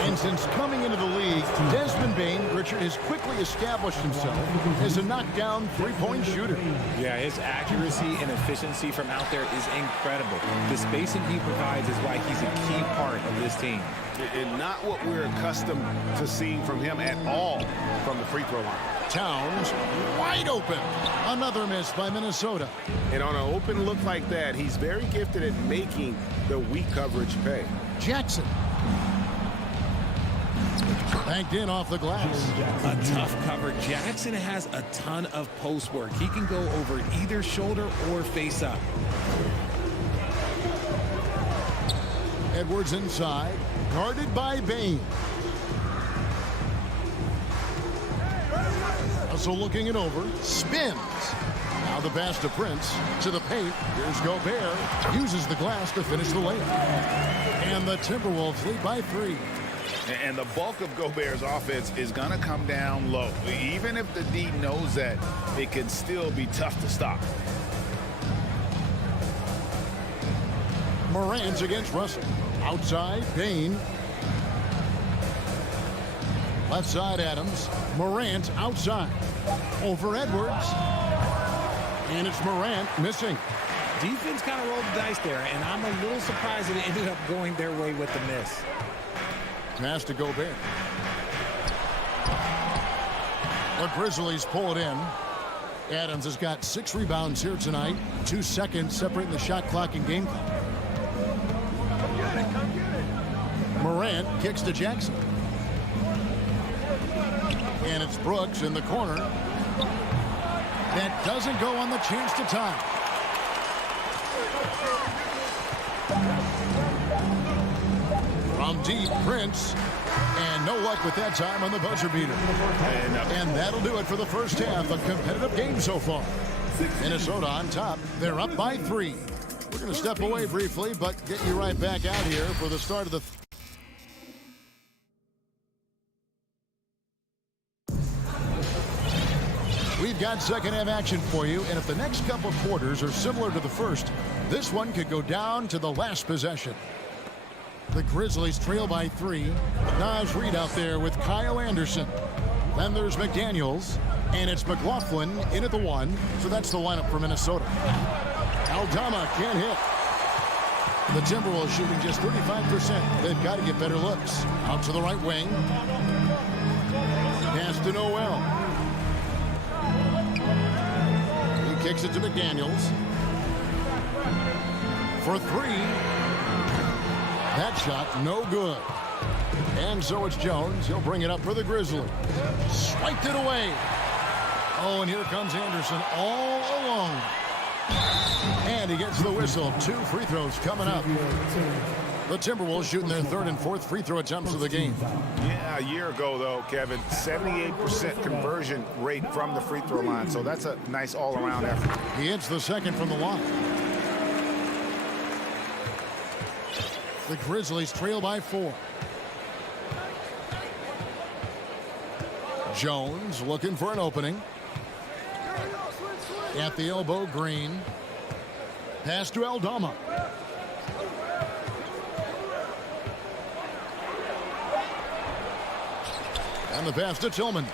And since coming into the league, Desmond Bain, Richard, has quickly established himself as a knockdown three-point shooter. Yeah, his accuracy and efficiency from out there is incredible. The spacing he provides is why he's a key part of this team. And not what we're accustomed to seeing from him at all from the free throw line. Towns wide open. Another miss by Minnesota. And on an open look like that, he's very gifted at making the weak coverage pay. Jackson. Banked in off the glass. A tough cover. Jackson has a ton of post work. He can go over either shoulder or face up. Edwards inside. Guarded by Bain. Russell looking it over. Spins. Now the pass to Prince. To the paint. Here's Gobert. Uses the glass to finish the layup. And the Timberwolves lead by 3. And the bulk of Gobert's offense is going to come down low. Even if the D knows that, it can still be tough to stop. Morant against Russell. Outside, Bain. Left side, Adams. Morant outside. Over Edwards. And it's Morant missing. Defense kind of rolled the dice there, and I'm a little surprised that it ended up going their way with the miss. Pass to Gobert. The Grizzlies pull it in. Adams has got 6 rebounds here tonight. 2 seconds separating the shot clock and game clock. Durant kicks to Jackson. And it's Brooks in the corner. That doesn't go on the chance to tie. From deep, Prince. And no luck with that time on the buzzer beater. And that'll do it for the first half. A competitive game so far. Minnesota on top. They're up by 3. We're going to step away briefly, but get you right back out here for the start of the... We've got second half action for you, and if the next couple of quarters are similar to the first, this one could go down to the last possession. The Grizzlies trail by 3. Naz Reid out there with Kyle Anderson. Then there's McDaniels, and it's McLaughlin in at the 1, so that's the lineup for Minnesota. Aldama can't hit. The Timberwolves shooting just 35%. They've got to get better looks. Out to the right wing. Pass to Noel. He kicks it to McDaniels. For 3. That shot, no good. And so it's Jones. He'll bring it up for the Grizzlies. Swiped it away. Oh, and here comes Anderson all alone. And he gets the whistle. 2 free throws coming up. The Timberwolves shooting their 3rd and 4th free throw attempts of the game. Yeah, a year ago, though, Kevin, 78% conversion rate from the free throw line. So that's a nice all-around effort. He hits the 2nd from the line. The Grizzlies trail by 4. Jones looking for an opening. At the elbow, Green. Pass to Aldama. And the pass to Tillman.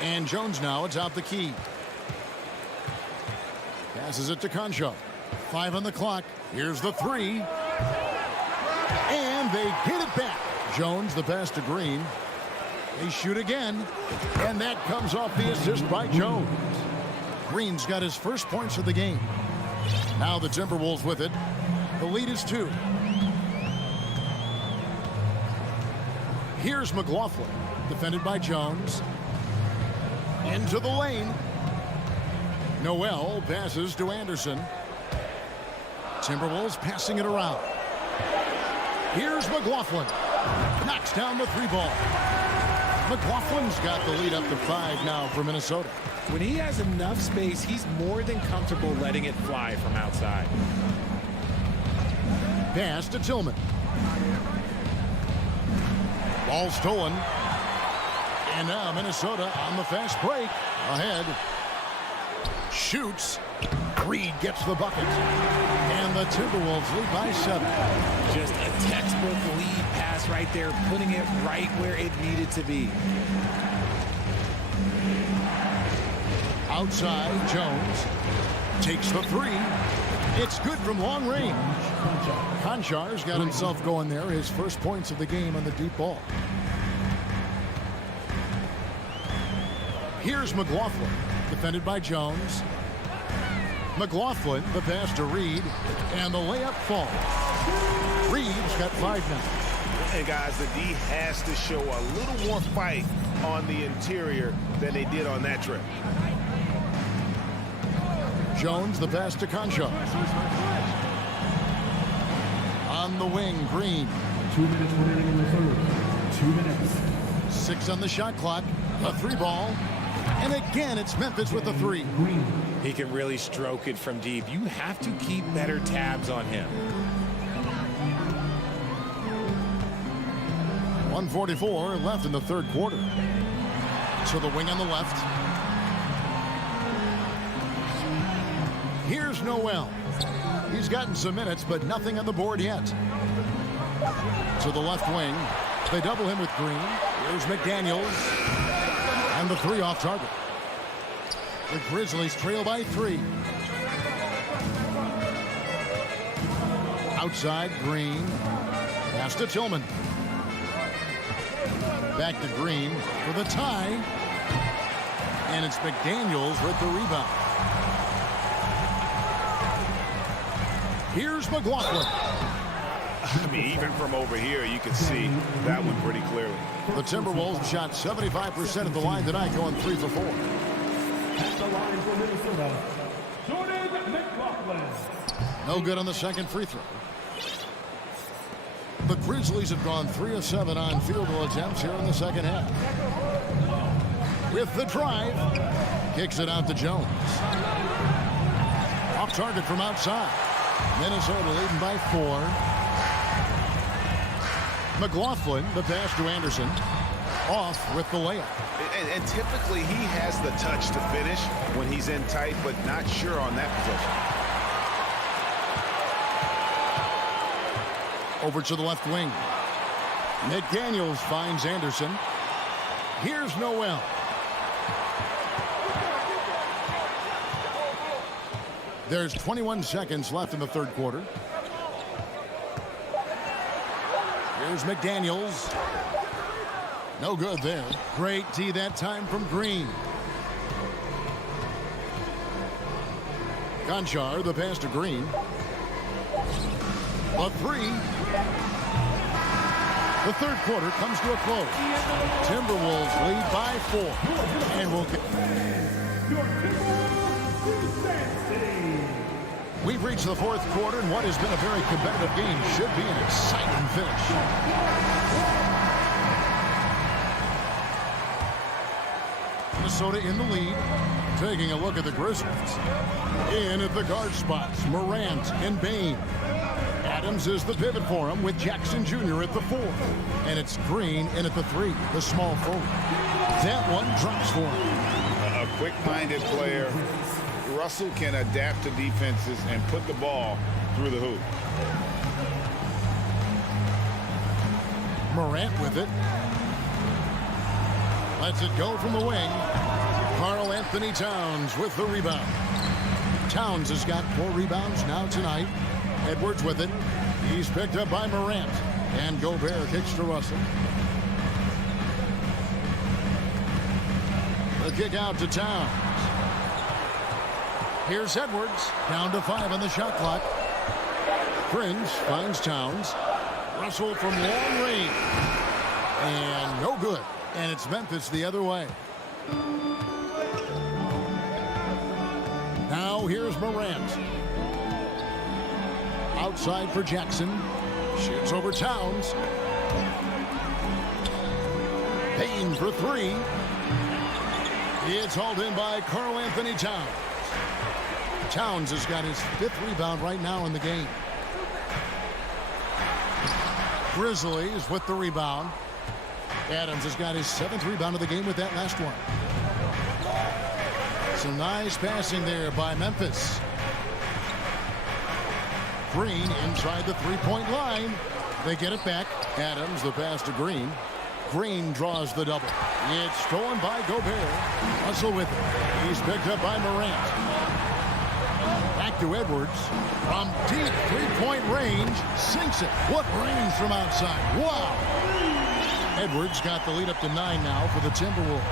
And Jones now atop the key. Passes it to Concho. 5 on the clock. Here's the 3. And they get it back. Jones, the pass to Green. They shoot again. And that comes off the assist by Jones. Green's got his first points of the game. Now the Timberwolves with it. The lead is 2. Here's McLaughlin. Defended by Jones. Into the lane. Noel passes to Anderson. Timberwolves passing it around. Here's McLaughlin. Knocks down the 3 ball. McLaughlin's got the lead up to 5 now for Minnesota. When he has enough space, he's more than comfortable letting it fly from outside. Pass to Tillman. Ball stolen. And now Minnesota on the fast break. Ahead. Shoots. Reid gets the bucket. And the Timberwolves lead by 7. Just a textbook lead pass right there, putting it right where it needed to be. Outside, Jones takes the 3. It's good from long range. Konchar's got himself going there. His first points of the game on the deep ball. Here's McLaughlin, defended by Jones. McLaughlin, the pass to Reid, and the layup falls. Reid's got 5 now. And guys, the D has to show a little more fight on the interior than they did on that trip. Jones, the pass to Concho. On the wing, Green. 2 minutes remaining in the third. 2 minutes. 6 on the shot clock. A 3 ball. And again, it's Memphis with the 3. He can really stroke it from deep. You have to keep better tabs on him. 1:44 left in the 3rd quarter. So the wing on the left. Here's Noel. He's gotten some minutes, but nothing on the board yet. To the left wing. They double him with Green. Here's McDaniels. And the 3 off target. The Grizzlies trail by 3. Outside, Green. Pass to Tillman. Back to Green for the tie. And it's McDaniels with the rebound. Here's McLaughlin. I mean, even from over here, you can see that one pretty clearly. The Timberwolves shot 75% at the line tonight, going 3 for 4. At the line for Minnesota, Jordan McLaughlin. No good on the second free throw. The Grizzlies have gone 3 of 7 on field goal attempts here in the second half. With the drive, kicks it out to Jones. Off target from outside. Minnesota leading by 4. McLaughlin, the pass to Anderson. Off with the layup. And typically he has the touch to finish when he's in tight, but not sure on that possession. Over to the left wing. McDaniels finds Anderson. Here's Noel. There's 21 seconds left in the third quarter. Here's McDaniels. No good there. Great D that time from Green. Gonchar, the pass to Green. A 3. The third quarter comes to a close. Timberwolves lead by 4. And we'll get... We've reached the fourth quarter, and what has been a very competitive game should be an exciting finish. Minnesota in the lead. Taking a look at the Grizzlies. In at the guard spots, Morant and Bain. Adams is the pivot for him with Jackson Jr. at the 4. And it's Green in at the 3, the small forward. That one drops for him. A quick-minded player. Russell can adapt to defenses and put the ball through the hoop. Morant with it. Lets it go from the wing. Karl Anthony Towns with the rebound. Towns has got 4 rebounds now tonight. Edwards with it. He's picked up by Morant. And Gobert kicks to Russell. The kick out to Towns. Here's Edwards. Down to 5 on the shot clock. Prince finds Towns. Russell from long range. And no good. And it's Memphis the other way. Now here's Morant. Outside for Jackson. Shoots over Towns. Payne for 3. It's hauled in by Karl Anthony Towns. Towns has got his 5th rebound right now in the game. Grizzlies with the rebound. Adams has got his 7th rebound of the game with that last one. Some nice passing there by Memphis. Green inside the 3-point line. They get it back. Adams, the pass to Green. Green draws the double. It's stolen by Gobert. Russell with it. He's picked up by Morant. Back to Edwards. From deep 3-point range. Sinks it. What range from outside. Wow. Edwards got the lead up to 9 now for the Timberwolves.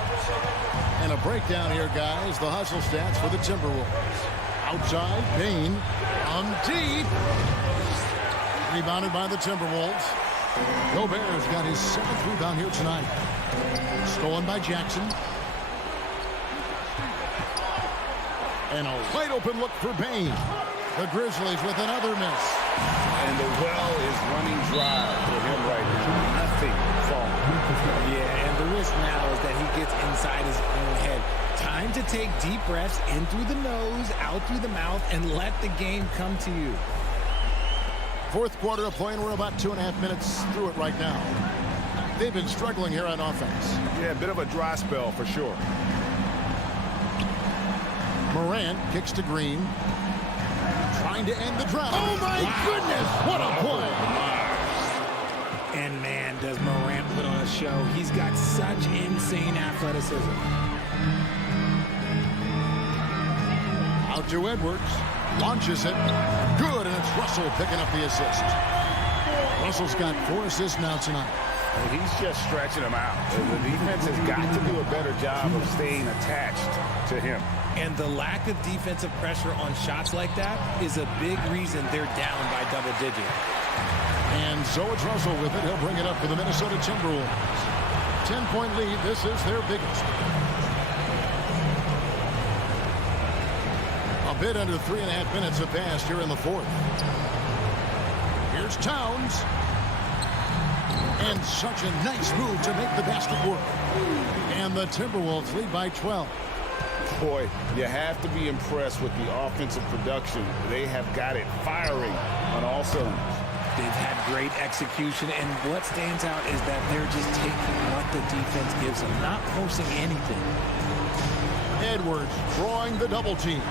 And a breakdown here, guys. The hustle stats for the Timberwolves. Outside, Payne. From deep. Rebounded by the Timberwolves. Gobert's got his 7th rebound here tonight. Stolen by Jackson. And a wide open look for Bain. The Grizzlies with another miss. And the well is running dry for him right now. Nothing falling. Yeah, and the risk now is that he gets inside his own head. Time to take deep breaths in through the nose, out through the mouth, and let the game come to you. Fourth quarter of play, and we're about 2.5 minutes through it right now. They've been struggling here on offense. Yeah, a bit of a dry spell for sure. Morant kicks to Green. Trying to end the drought. Oh, my goodness. What a play. And, man, does Morant put on a show. He's got such insane athleticism. Out to Edwards. Launches it. Good, and it's Russell picking up the assist. Russell's got 4 assists now tonight. Well, he's just stretching them out. The defense has got to do a better job of staying attached to him. And the lack of defensive pressure on shots like that is a big reason they're down by double digits. And so it's Russell with it. He'll bring it up for the Minnesota Timberwolves. 10-point lead. This is their biggest. A bit under 3.5 minutes have passed here in the fourth. Here's Towns. And such a nice move to make the basket work. And the Timberwolves lead by 12. Boy, you have to be impressed with the offensive production. They have got it firing on all cylinders. They've had great execution, and what stands out is that they're just taking what the defense gives them, not forcing anything. Edwards drawing the double team.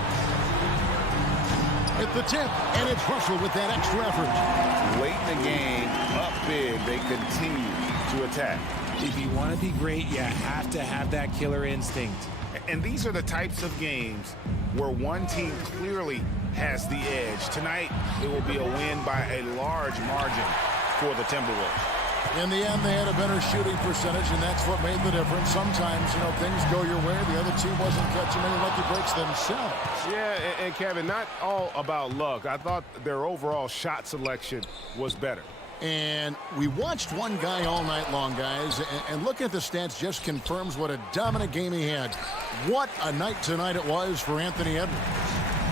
At the tip, and it's Russell with that extra effort. Late in the game, up big, they continue to attack. If you want to be great, you have to have that killer instinct. And these are the types of games where one team clearly has the edge. Tonight, it will be a win by a large margin for the Timberwolves. In the end, they had a better shooting percentage, and that's what made the difference. Sometimes, things go your way. The other team wasn't catching any lucky breaks themselves. Yeah, and Kevin, not all about luck. I thought their overall shot selection was better. And we watched one guy all night long, guys, and looking at the stats just confirms what a dominant game he had. What a night tonight it was for Anthony Edwards.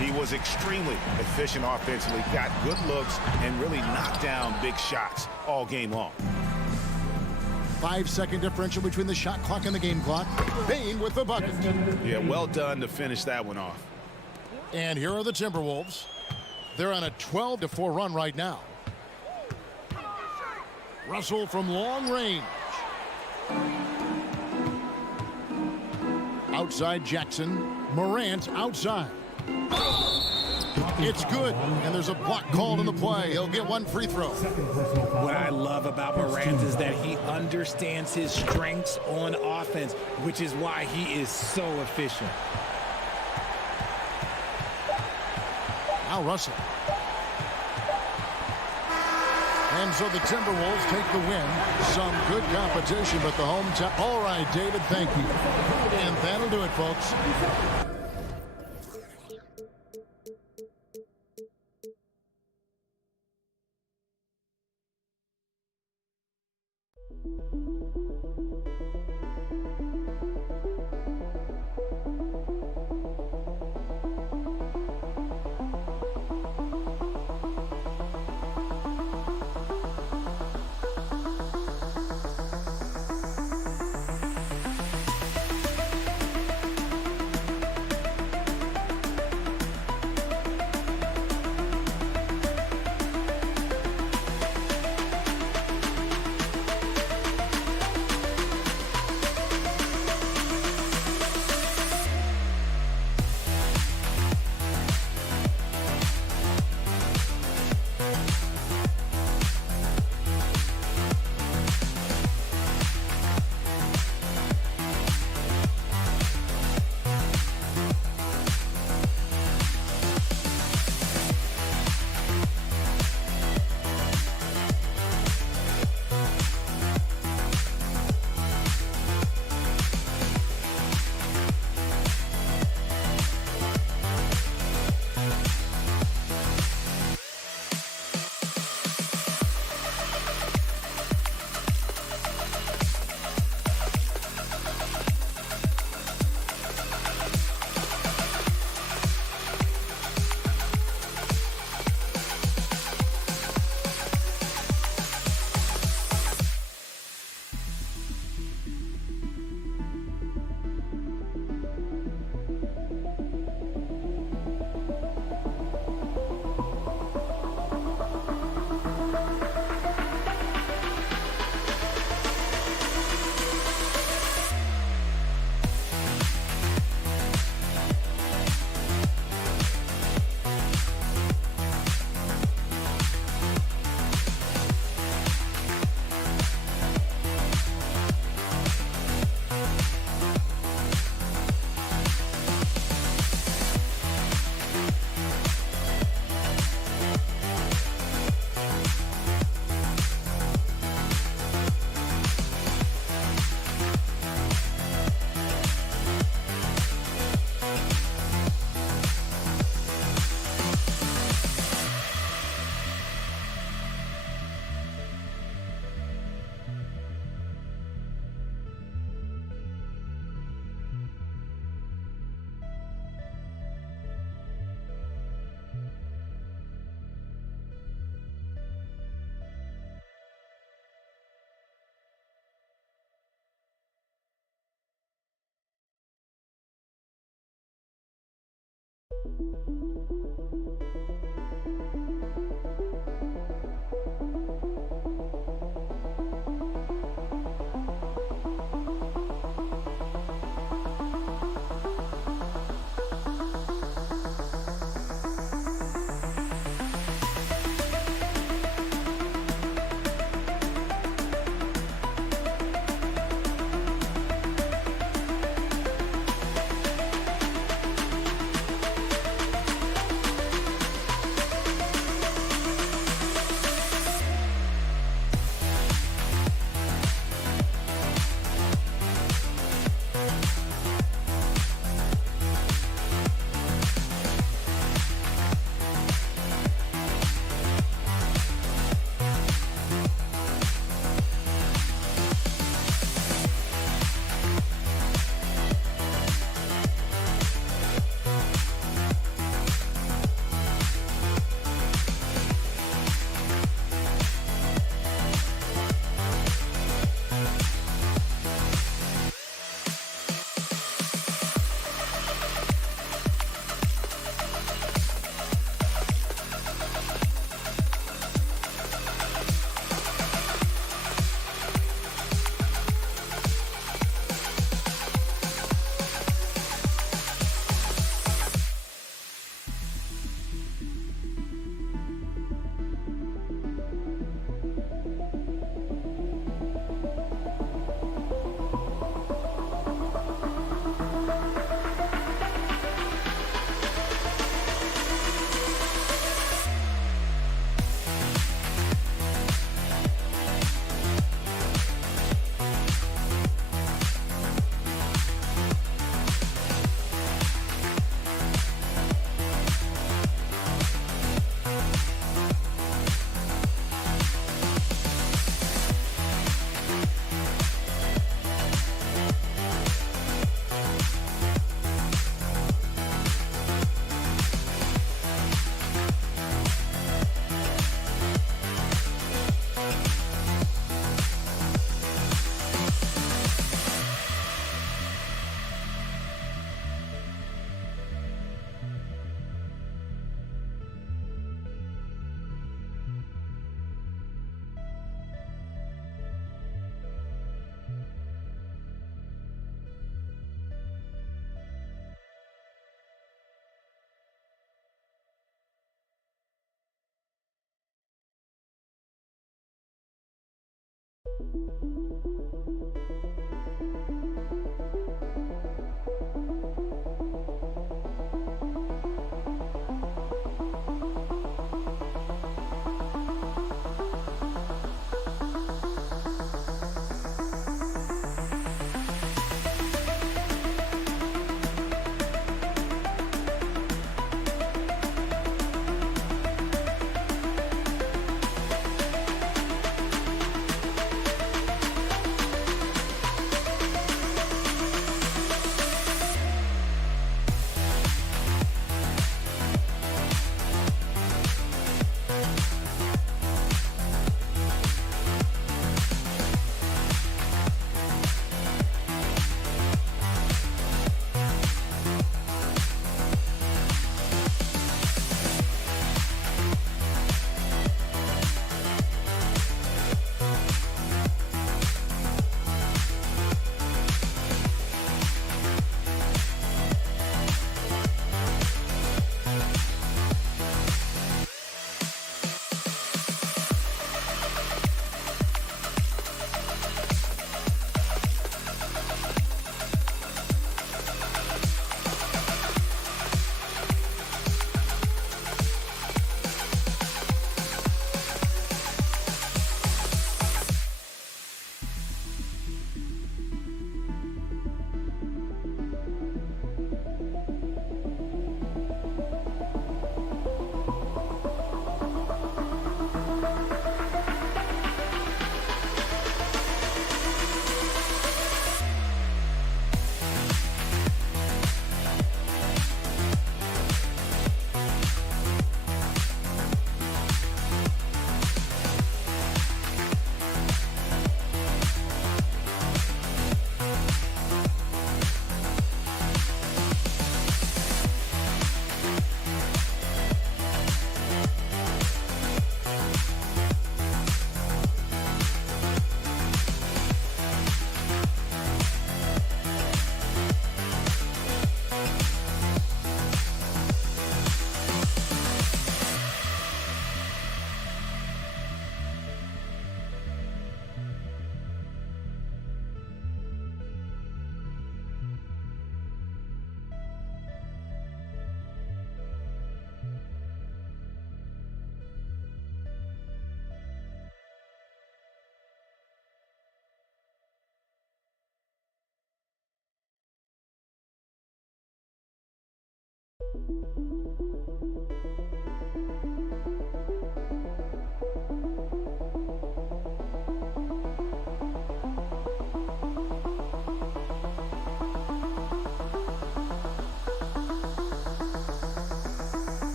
He was extremely efficient offensively, got good looks, and really knocked down big shots all game long. 5-second differential between the shot clock and the game clock. Bain with the bucket. Yeah, well done to finish that one off. And here are the Timberwolves. They're on a 12-4 run right now. Russell from long range. Outside Jackson. Morant outside. It's good, and there's a block called in the play. He'll get one free throw. What I love about Morant is that he understands his strengths on offense, which is why he is so efficient. Now Russell. And so the Timberwolves take the win. Some good competition, but the home town. All right, David, thank you. And that'll do it, folks.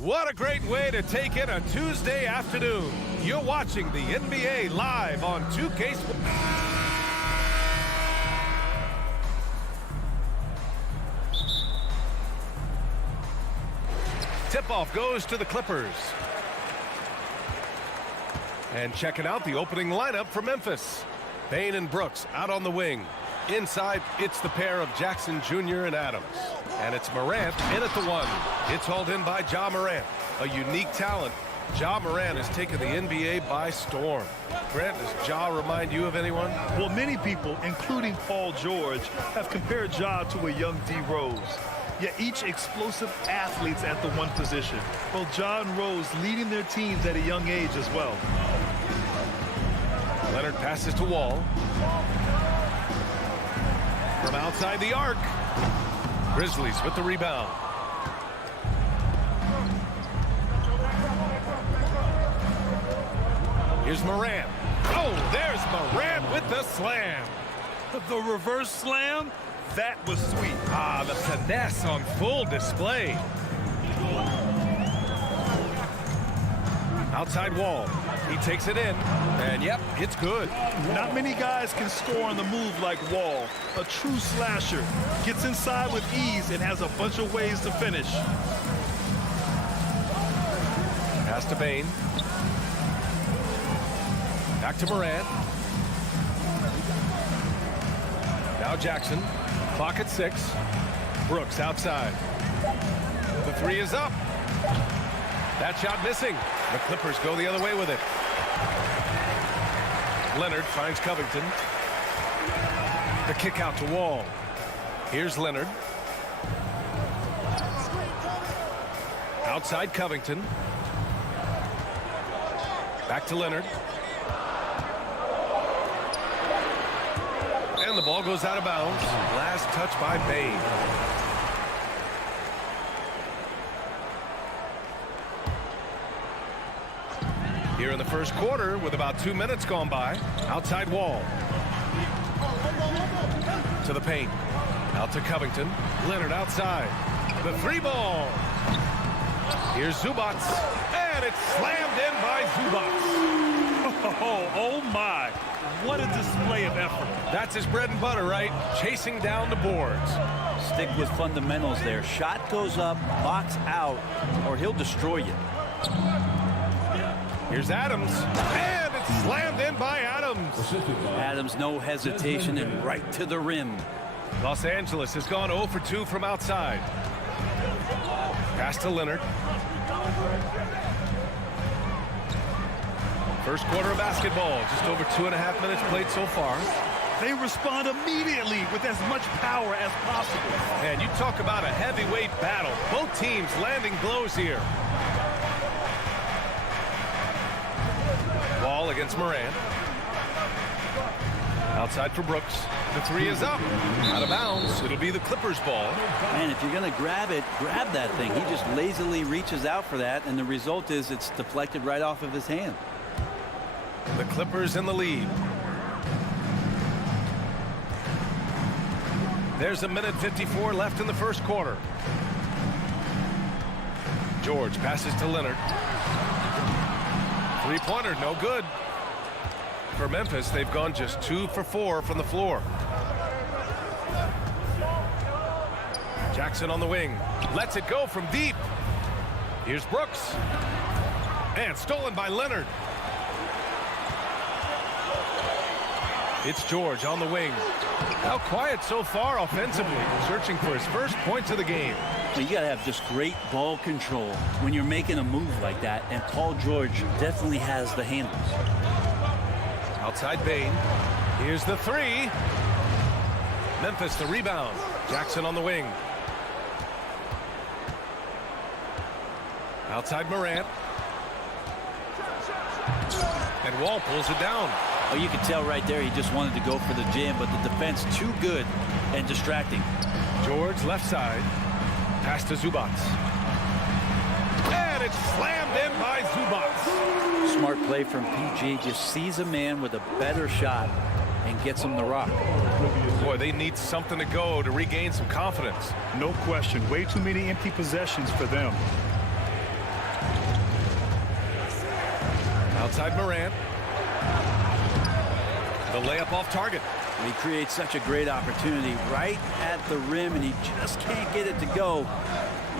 What a great way to take in a Tuesday afternoon. You're watching the NBA live on 2K Sports. Tip-off goes to the Clippers. And checking out the opening lineup for Memphis. Bane and Brooks out on the wing. Inside, it's the pair of Jackson Jr. and Adams. And it's Morant in at the one. It's hauled in by Ja Morant, a unique talent. Ja Morant has taken the NBA by storm. Grant, does Ja remind you of anyone? Well, many people, including Paul George, have compared Ja to a young D. Rose. Yet each explosive athletes at the one position. Both Ja and Rose leading their teams at a young age as well. Leonard passes to Wall. From outside the arc. Grizzlies with the rebound. Here's Morant. Oh, there's Morant with the slam. The reverse slam, that was sweet. Ah, the finesse on full display. Outside Wall. He takes it in, and yep, it's good. Not many guys can score on the move like Wall. A true slasher. Gets inside with ease and has a bunch of ways to finish. Pass to Bane. Back to Morant. Now Jackson. Clock at 6. Brooks outside. The three is up. That shot missing. The Clippers go the other way with it. Leonard finds Covington. The kick out to Wall. Here's Leonard. Outside Covington. Back to Leonard. And the ball goes out of bounds. Last touch by Bain. Here in the first quarter with about 2 minutes gone by. Outside Wall. To the paint. Out to Covington. Leonard outside. The three ball. Here's Zubac. And it's slammed in by Zubac. Oh my. What a display of effort. That's his bread and butter, right? Chasing down the boards. Stick with fundamentals there. Shot goes up, box out, or he'll destroy you. Here's Adams. And it's slammed in by Adams. Adams, no hesitation, and right to the rim. Los Angeles has gone 0 for 2 from outside. Pass to Leonard. First quarter of basketball, just over 2.5 minutes played so far. They respond immediately with as much power as possible. And you talk about a heavyweight battle. Both teams landing blows here. Wall against Moran. Outside for Brooks. The three is up. Out of bounds. It'll be the Clippers ball. And if you're going to grab it, grab that thing. He just lazily reaches out for that, and the result is it's deflected right off of his hand. The Clippers in the lead. There's 1:54 left in the first quarter. George passes to Leonard. Three-pointer, no good. For Memphis, they've gone just 2 for 4 from the floor. Jackson on the wing. Lets it go from deep. Here's Brooks. And stolen by Leonard. It's George on the wing. How quiet so far offensively. Searching for his first points of the game. Well, you got to have just great ball control when you're making a move like that, and Paul George definitely has the handles. Outside Bain. Here's the three. Memphis the rebound. Jackson on the wing. Outside Morant. And Wall pulls it down. Oh, you could tell right there he just wanted to go for the jam, but the defense too good and distracting. George left side. Pass to Zubac. And it's slammed in by Zubac. Smart play from PG. Just sees a man with a better shot and gets him the rock. Boy, they need something to go to regain some confidence. No question. Way too many empty possessions for them. Outside Morant. The layup off target. He creates such a great opportunity right at the rim, and he just can't get it to go.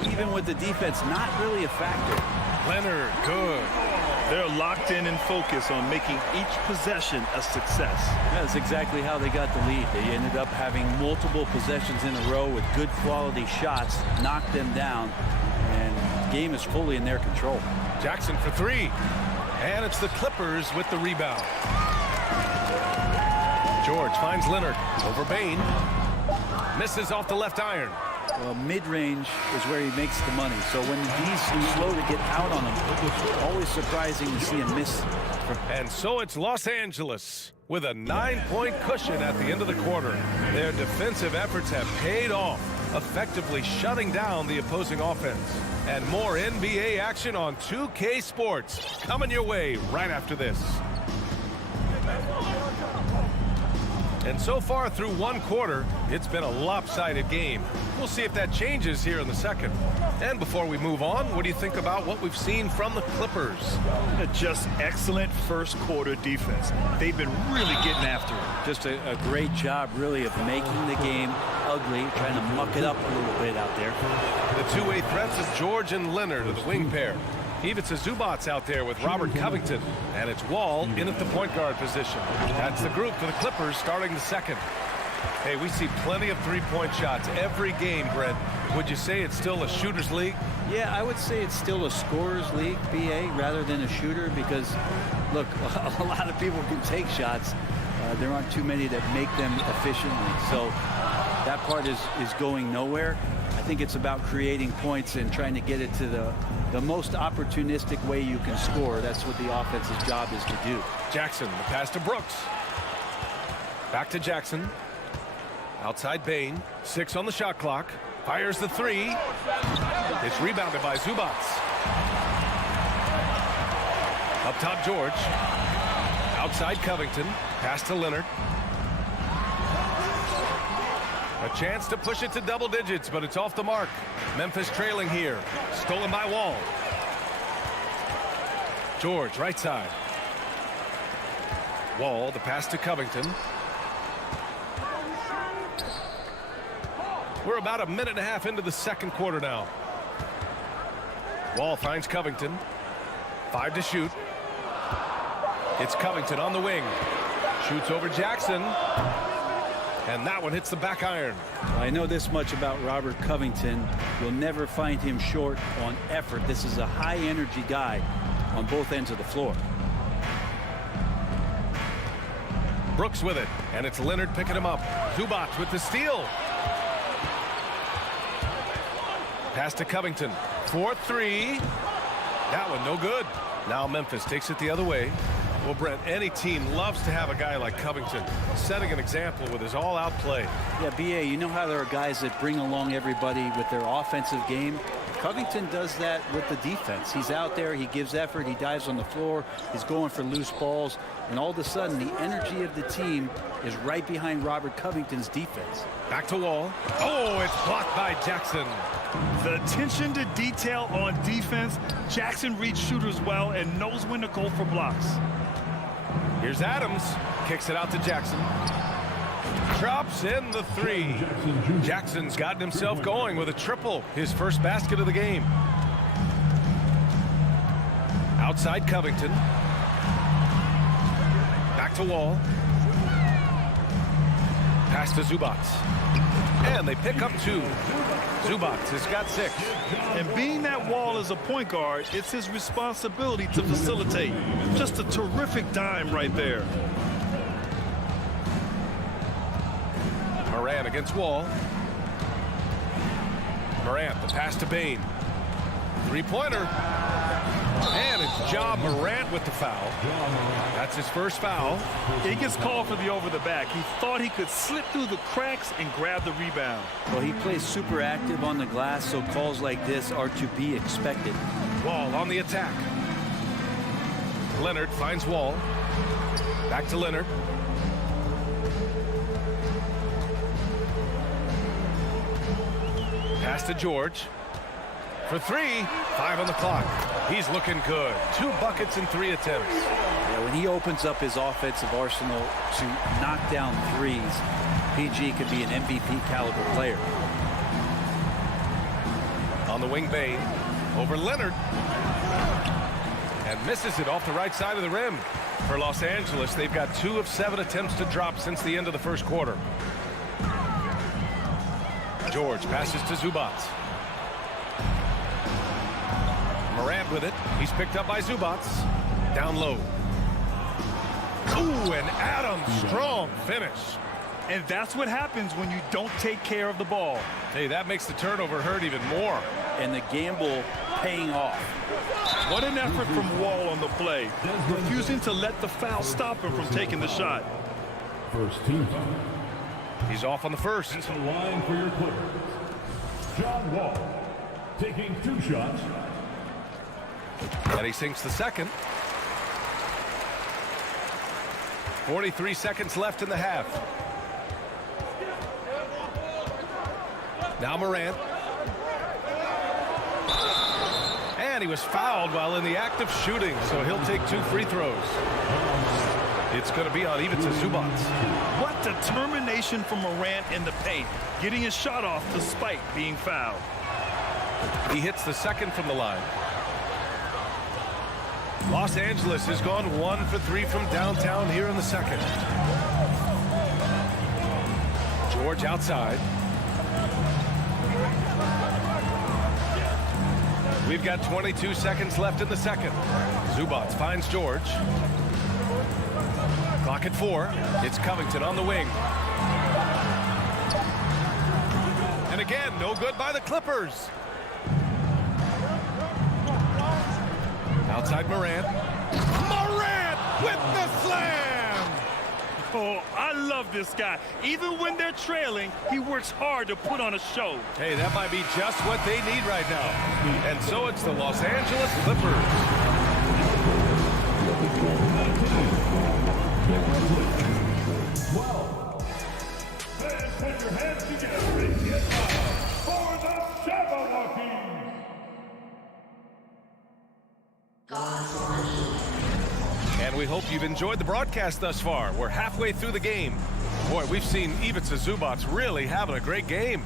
Even with the defense not really a factor. Leonard, good. They're locked in and focused on making each possession a success. That's exactly how they got the lead. They ended up having multiple possessions in a row with good quality shots, knocked them down, and the game is fully in their control. Jackson for three. And it's the Clippers with the rebound. George finds Leonard over Bain. Misses off the left iron. Well, mid-range is where he makes the money. So when he's slow to get out on him, always surprising to see him miss. And so it's Los Angeles with a 9-point cushion at the end of the quarter. Their defensive efforts have paid off, effectively shutting down the opposing offense. And more NBA action on 2K Sports coming your way right after this. And so far through one quarter, it's been a lopsided game. We'll see if that changes here in the second. And before we move on, what do you think about what we've seen from the Clippers? Just excellent first quarter defense. They've been really getting after it. Just a great job, really, of making the game ugly, trying to muck it up a little bit out there. The two-way threats of George and Leonard are the wing pair. Even to Zubac out there with Robert Covington. And it's Wall in at the point guard position. That's the group for the Clippers starting the second. Hey, we see plenty of three-point shots every game, Brent. Would you say it's still a shooter's league? Yeah, I would say it's still a scorer's league, BA, rather than a shooter because, look, a lot of people can take shots. There aren't too many that make them efficiently. So that part is going nowhere. I think it's about creating points and trying to get it to the most opportunistic way you can score. That's what the offense's job is to do. Jackson, the pass to Brooks. Back to Jackson. Outside Bain. 6 on the shot clock. Fires the 3. It's rebounded by Zubats. Up top, George. Outside Covington. Pass to Leonard. A chance to push it to double digits, but it's off the mark. Memphis trailing here. Stolen by Wall. George, right side. Wall, the pass to Covington. We're about a minute and a half into the second quarter now. Wall finds Covington. 5 to shoot. It's Covington on the wing. Shoots over Jackson. And that one hits the back iron. I know this much about Robert Covington. You'll never find him short on effort. This is a high-energy guy on both ends of the floor. Brooks with it. And it's Leonard picking him up. Zubats with the steal. Pass to Covington. 4-3. That one no good. Now Memphis takes it the other way. Well, Brent, any team loves to have a guy like Covington setting an example with his all-out play. Yeah, BA, you know how there are guys that bring along everybody with their offensive game? Covington does that with the defense. He's out there, he gives effort, he dives on the floor, he's going for loose balls, and all of a sudden the energy of the team is right behind Robert Covington's defense. Back to Wall. Oh, it's blocked by Jackson. The attention to detail on defense. Jackson reads shooters well and knows when to go for blocks. Here's Adams. Kicks it out to Jackson. Drops in the 3. Jackson's gotten himself going with a triple. His first basket of the game. Outside Covington. Back to Wall. Pass to Zubats. And they pick up 2. Zubats has got 6. And being that Wall is a point guard, it's his responsibility to facilitate. Just a terrific dime right there. Morant against Wall. Morant, the pass to Bain. 3-pointer. And it's Ja Morant with the foul. That's his first foul. He gets called for the over the back. He thought he could slip through the cracks and grab the rebound. Well, he plays super active on the glass, so calls like this are to be expected. Wall on the attack. Leonard finds Wall. Back to Leonard. Pass to George. For 3, 5 on the clock. He's looking good. 2 buckets in 3 attempts. Yeah, when he opens up his offensive arsenal to knock down threes, PG could be an MVP caliber player. On the wing, Bain. Over Leonard. And misses it off the right side of the rim. For Los Angeles, they've got 2 of 7 attempts to drop since the end of the first quarter. George passes to Zubats. Morant with it. He's picked up by Zubats. Down low. Ooh, and Adams, strong finish. And that's what happens when you don't take care of the ball. Hey, that makes the turnover hurt even more. And the gamble paying off. What an effort from Wall on the play. Refusing to let the foul stop him from taking the shot. First team foul. He's off on the first. At the line for your Clippers, John Wall, taking 2 shots. And he sinks the second. 43 seconds left in the half. Now Morant. And he was fouled while in the act of shooting, so he'll take 2 free throws. It's going to be on even to Zubats. What determination from Morant in the paint, getting his shot off despite being fouled. He hits the second from the line. Los Angeles has gone 1 for 3 from downtown here in the second. George outside. We've got 22 seconds left in the second. Zubac finds George. Clock at 4. It's Covington on the wing. And again, no good by the Clippers. Outside Morant. Morant with the slam! Oh, I love this guy. Even when they're trailing, he works hard to put on a show. Hey, that might be just what they need right now. And so it's the Los Angeles Clippers. Let's put your hands together and get up for the Jabberwockies! And we hope you've enjoyed the broadcast thus far. We're halfway through the game. Boy, we've seen Ivica Zubac really having a great game.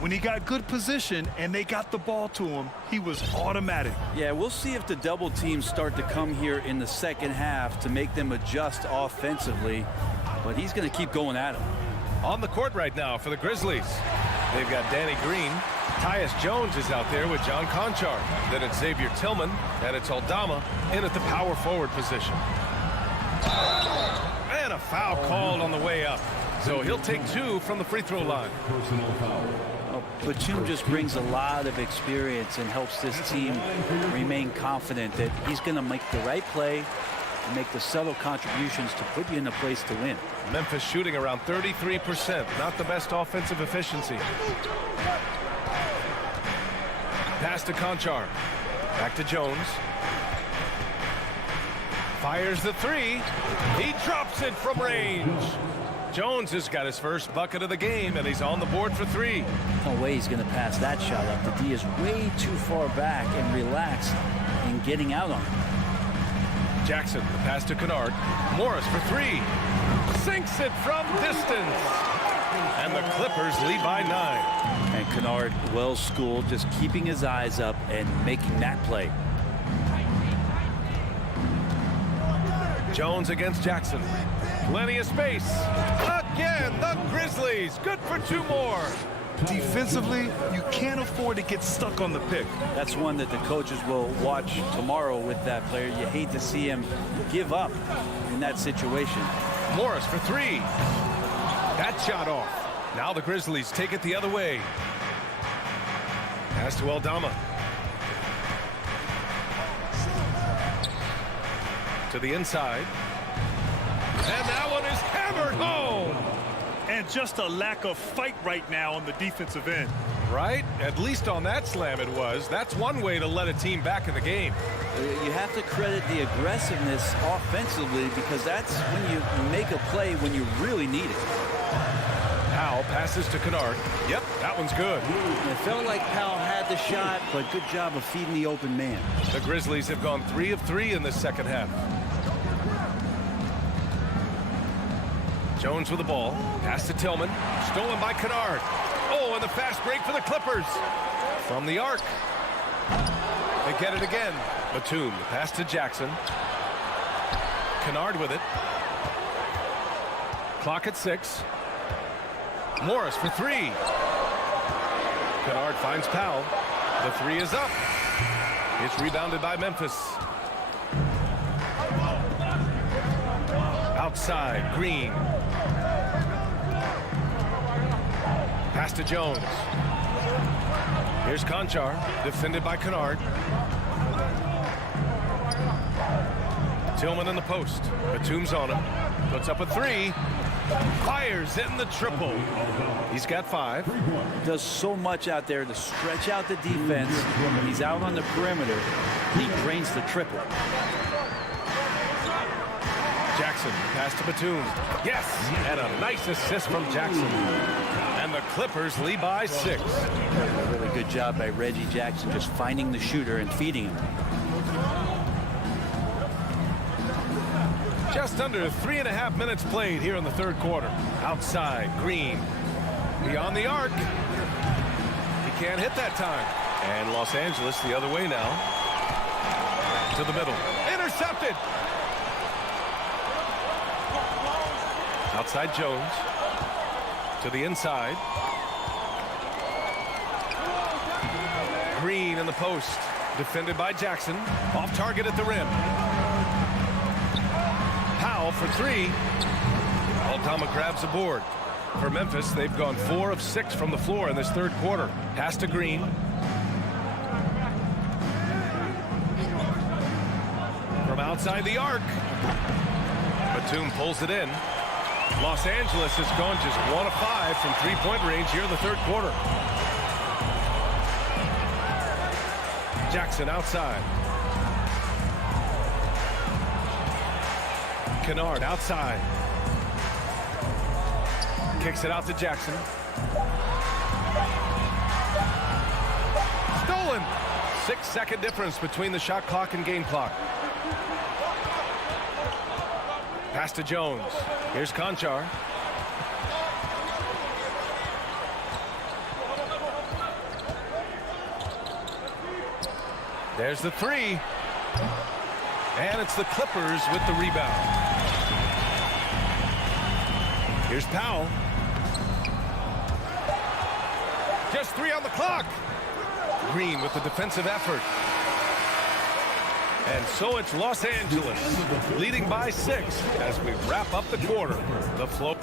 When he got good position and they got the ball to him, he was automatic. Yeah, we'll see if the double teams start to come here in the second half to make them adjust offensively. But he's going to keep going at him. On the court right now for the Grizzlies. They've got Danny Green. Tyus Jones is out there with John Conchar. Then it's Xavier Tillman, and it's Aldama in at the power forward position. And a foul called on the way up. So he'll take 2 from the free throw line. Personal foul. Batum just brings a lot of experience and helps this team remain confident that he's going to make the right play and make the subtle contributions to put you in a place to win. Memphis shooting around 33%. Not the best offensive efficiency. Pass to Conchar. Back to Jones. Fires the 3. He drops it from range. Jones has got his first bucket of the game, and he's on the board for 3. No way he's going to pass that shot up. The D is way too far back and relaxed in getting out on it. Jackson, the pass to Kennard. Morris for 3. Sinks it from distance. And the Clippers lead by 9. And Kennard, well schooled, just keeping his eyes up and making that play. Jones against Jackson. Plenty of space. Again, the Grizzlies. Good for 2 more. Defensively, you can't afford to get stuck on the pick. That's one that the coaches will watch tomorrow with that player. You hate to see him give up in that situation. Morris for 3. That shot off. Now the Grizzlies take it the other way. Pass to Aldama. To the inside. And that one is hammered home. And just a lack of fight right now on the defensive end. Right? At least on that slam it was. That's one way to let a team back in the game. You have to credit the aggressiveness offensively because that's when you make a play when you really need it. Powell passes to Kennard. Yep, that one's good. It felt like Powell had the shot, but good job of feeding the open man. The Grizzlies have gone 3 of 3 in this second half. Jones with the ball. Pass to Tillman. Stolen by Kennard. Oh, and the fast break for the Clippers. From the arc. They get it again. Batum. Pass to Jackson. Kennard with it. Clock at 6. Morris for 3. Kennard finds Powell. The 3 is up. It's rebounded by Memphis. Outside, Green. Pass to Jones. Here's Conchar, defended by Kennard. Tillman in the post. Batum's on him. Puts up a 3. Fires in the triple. He's got 5. Does so much out there to stretch out the defense. When he's out on the perimeter, he drains the triple. Jackson, pass to Batum. Yes, and a nice assist from Jackson. And the Clippers lead by 6. A really good job by Reggie Jackson just finding the shooter and feeding him. Just under 3.5 minutes played here in the third quarter. Outside, Green. Beyond the arc. He can't hit that time. And Los Angeles the other way now. To the middle. Intercepted. Outside Jones. To the inside. Green in the post. Defended by Jackson. Off target at the rim. Powell for three. Aldama grabs the board. For Memphis, they've gone 4 of 6 from the floor in this third quarter. Pass to Green. From outside the arc. Batum pulls it in. Los Angeles has gone just 1 of 5 from three-point range here in the third quarter. Jackson outside. Kennard outside. Kicks it out to Jackson. Stolen. 6-second difference between the shot clock and game clock. Pass to Jones. Here's Conchar. There's the three. And it's the Clippers with the rebound. Here's Powell. Just 3 on the clock. Green with the defensive effort. And so it's Los Angeles leading by 6 as we wrap up the quarter. The flow.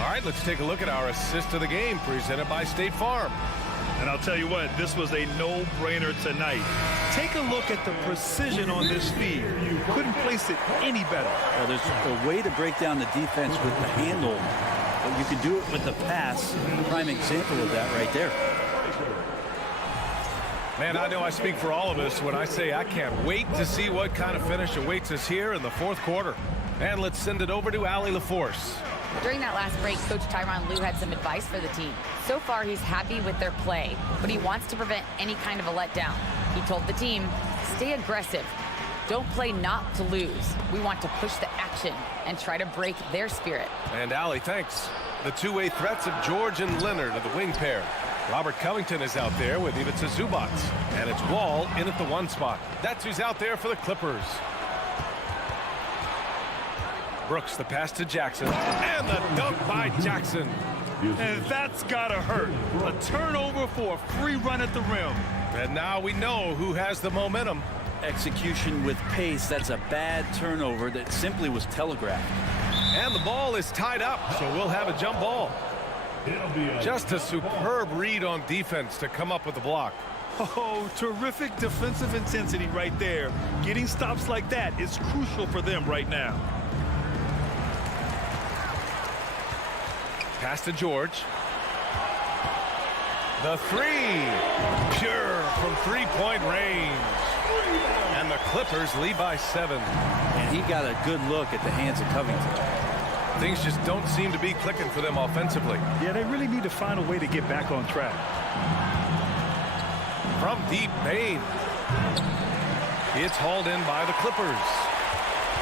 All right, let's take a look at our assist of the game presented by State Farm. And I'll tell you what, this was a no-brainer tonight. Take a look at the precision on this feed. You couldn't place it any better. Well, there's a way to break down the defense with the handle, but you can do it with the pass. Prime example of that right there. Man, I know I speak for all of us when I say I can't wait to see what kind of finish awaits us here in the fourth quarter. And let's send it over to Allie LaForce. During that last break, Coach Tyronn Lue had some advice for the team. So far, he's happy with their play, but he wants to prevent any kind of a letdown. He told the team, stay aggressive. Don't play not to lose. We want to push the action and try to break their spirit. And Allie, thanks. The two-way threats of George and Leonard are the wing pair. Robert Covington is out there with Ivica Zubac. And it's Wall in at the 1 spot. That's who's out there for the Clippers. Brooks, the pass to Jackson. And the dunk by Jackson. And that's gotta hurt. A turnover for a free run at the rim. And now we know who has the momentum. Execution with pace. That's a bad turnover that simply was telegraphed. And the ball is tied up, so we'll have a jump ball. Just a superb read on defense to come up with the block. Oh, terrific defensive intensity right there. Getting stops like that is crucial for them right now. Pass to George. The three. Pure from three-point range. And the Clippers lead by 7. And he got a good look at the hands of Covington. Things just don't seem to be clicking for them offensively. Yeah, they really need to find a way to get back on track. From deep, Bain. It's hauled in by the Clippers.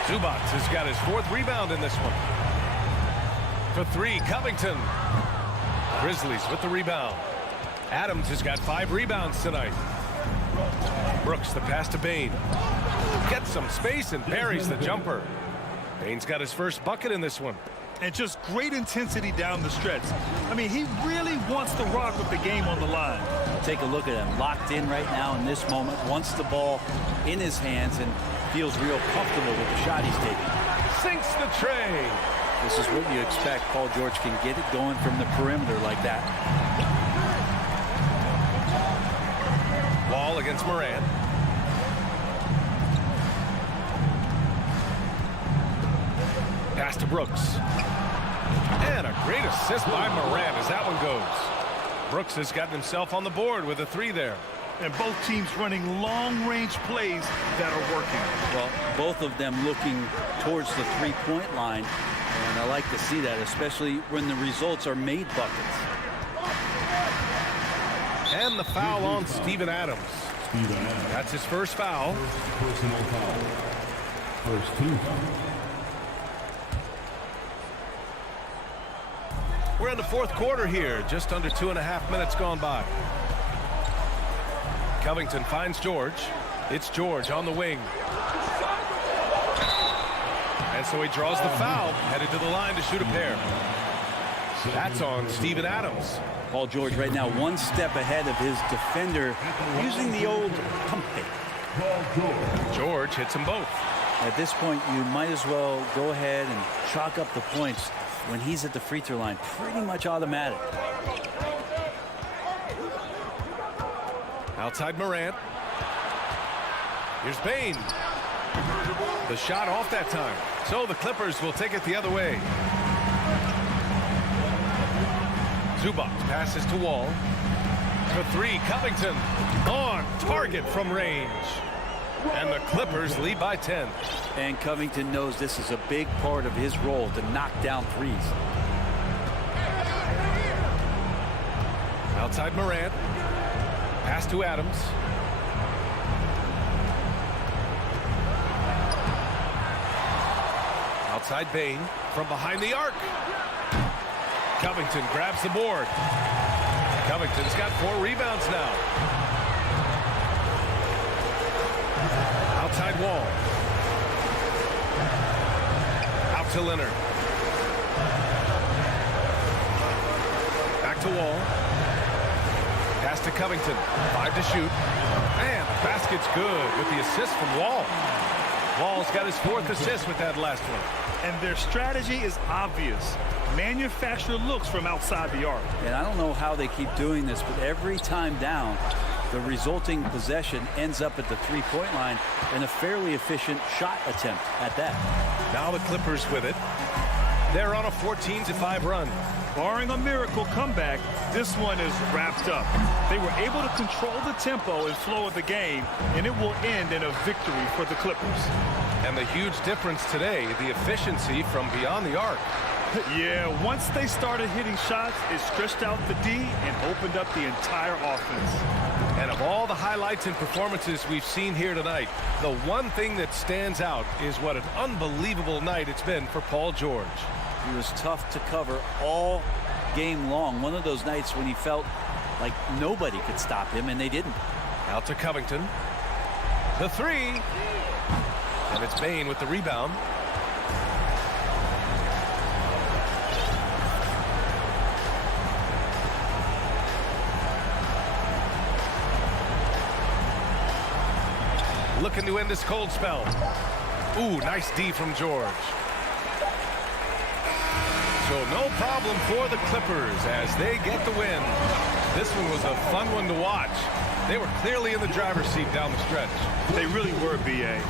Zubac has got his 4th rebound in this one. For 3, Covington. Grizzlies with the rebound. Adams has got 5 rebounds tonight. Brooks, the pass to Bain. Gets some space and buries the jumper. Bain's got his first bucket in this one. And just great intensity down the stretch. I mean, he really wants to rock with the game on the line. Take a look at him, locked in right now in this moment, wants the ball in his hands and feels real comfortable with the shot he's taking. Sinks the tray. This is what you expect. Paul George can get it going from the perimeter like that. Wall against Moran. Pass to Brooks. And a great assist by Moran as that one goes. Brooks has gotten himself on the board with a 3 there. And both teams running long-range plays that are working. Well, both of them looking towards the three-point line. And I like to see that, especially when the results are made buckets. And the foul on Steven Adams. That's his first foul. Personal foul. First team foul. We're in the fourth quarter here, just under 2.5 minutes gone by. Covington finds George. It's George on the wing. And so he draws the foul, headed to the line to shoot a pair. That's on Steven Adams. Paul George right now one step ahead of his defender, using the old pump fake. George hits them both. At this point, you might as well go ahead and chalk up the points when he's at the free throw line. Pretty much automatic. Outside Morant. Here's Bain. The shot off that time. So the Clippers will take it the other way. Zubac passes to Wall. For three, Covington on target from range. And the Clippers lead by 10. And Covington knows this is a big part of his role to knock down threes. Outside Morant. Pass to Adams. Outside Bain from behind the arc. Covington grabs the board. Covington's got 4 rebounds now. Outside Wall. Out to Leonard. Back to Wall. Pass to Covington. 5 to shoot. And the basket's good with the assist from Wall. Wall's got his 4th assist with that last one. And their strategy is obvious. Manufacture looks from outside the arc. And I don't know how they keep doing this, but every time down, the resulting possession ends up at the three-point line in a fairly efficient shot attempt at that. Now the Clippers with it. They're on a 14-5 run. Barring a miracle comeback, this one is wrapped up. They were able to control the tempo and flow of the game, and it will end in a victory for the Clippers. And the huge difference today, the efficiency from beyond the arc. Yeah, once they started hitting shots, it stretched out the D and opened up the entire offense. And of all the highlights and performances we've seen here tonight, the one thing that stands out is what an unbelievable night it's been for Paul George. He was tough to cover all game long. One of those nights when he felt like nobody could stop him, and they didn't. Out to Covington. The three. And it's Bain with the rebound. Looking to end this cold spell. Ooh, nice D from George. So no problem for the Clippers as they get the win. This one was a fun one to watch. They were clearly in the driver's seat down the stretch. They really were, B.A.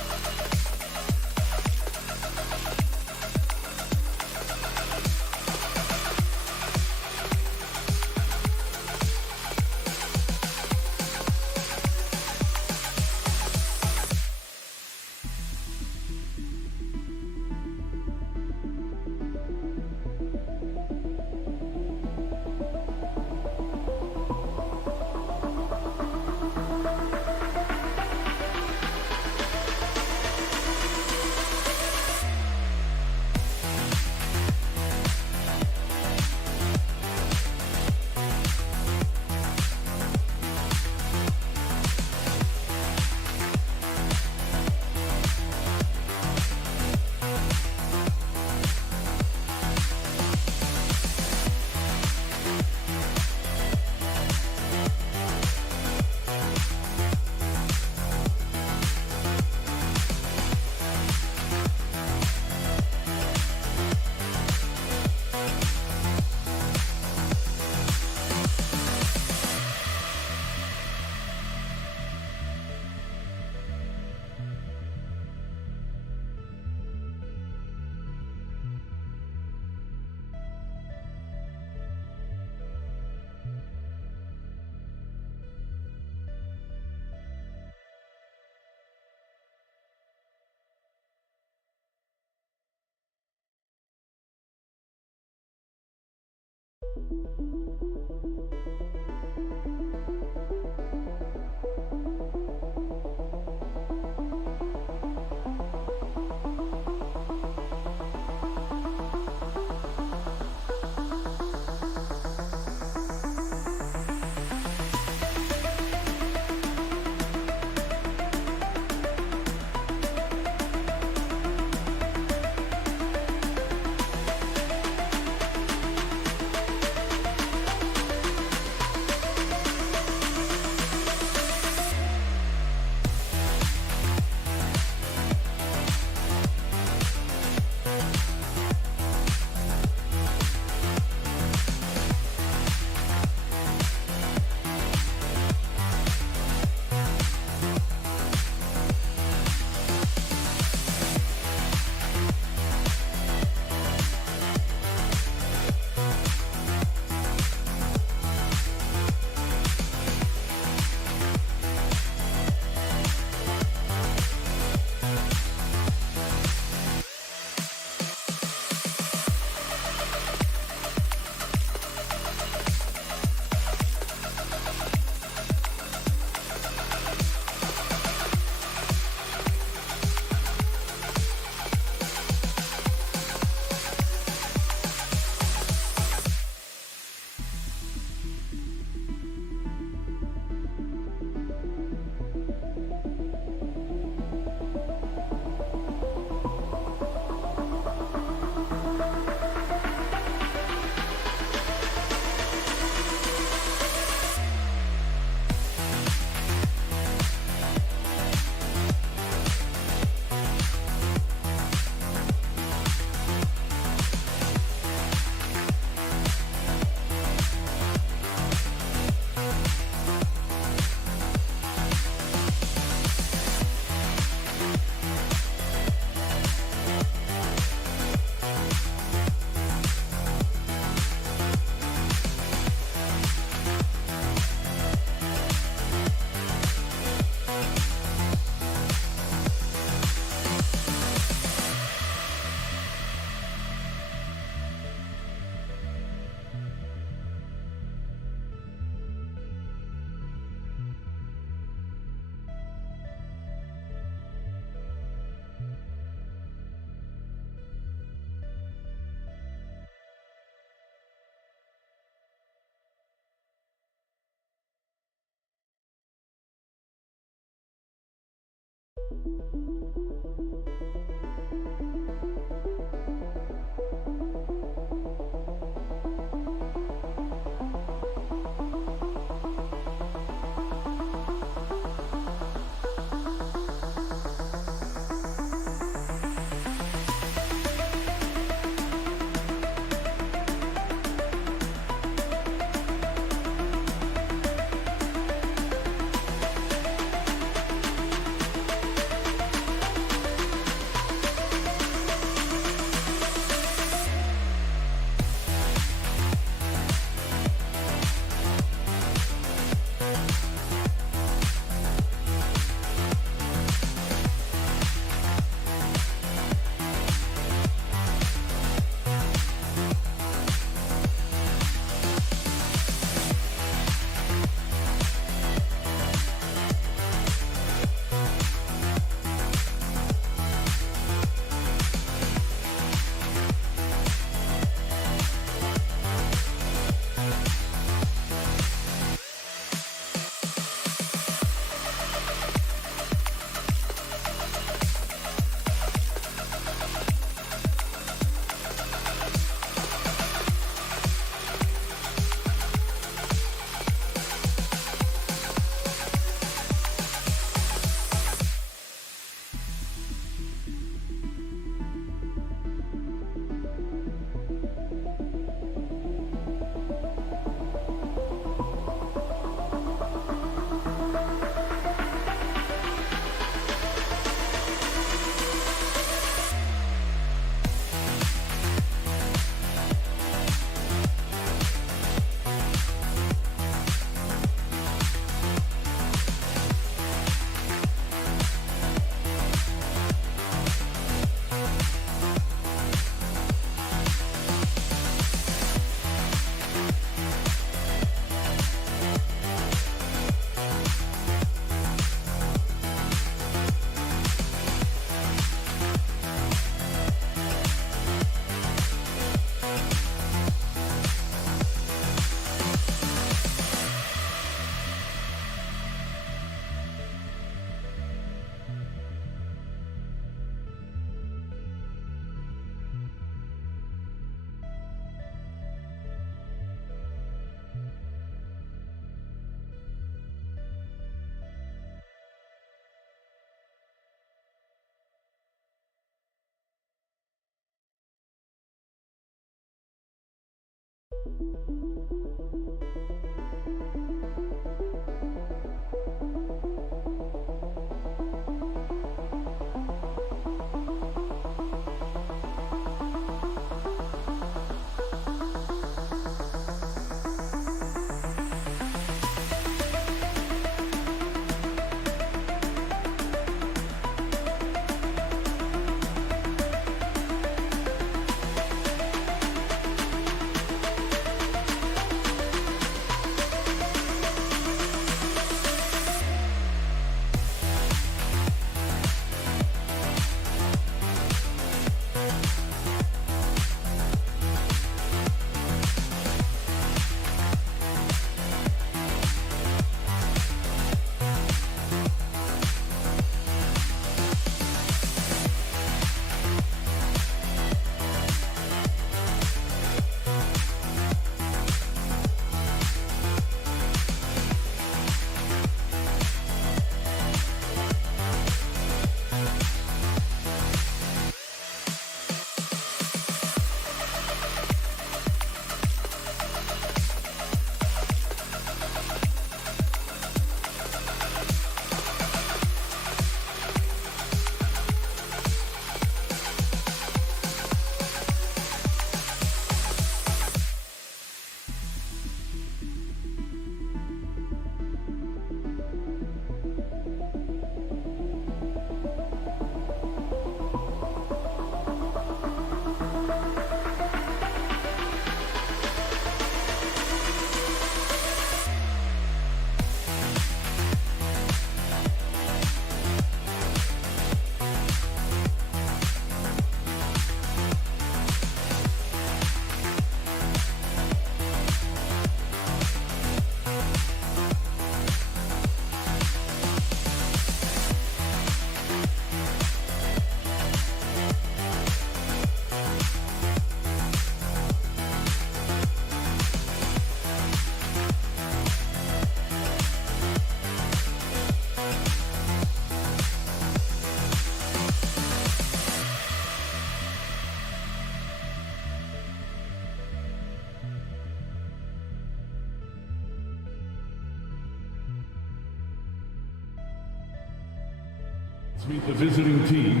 meet the visiting team.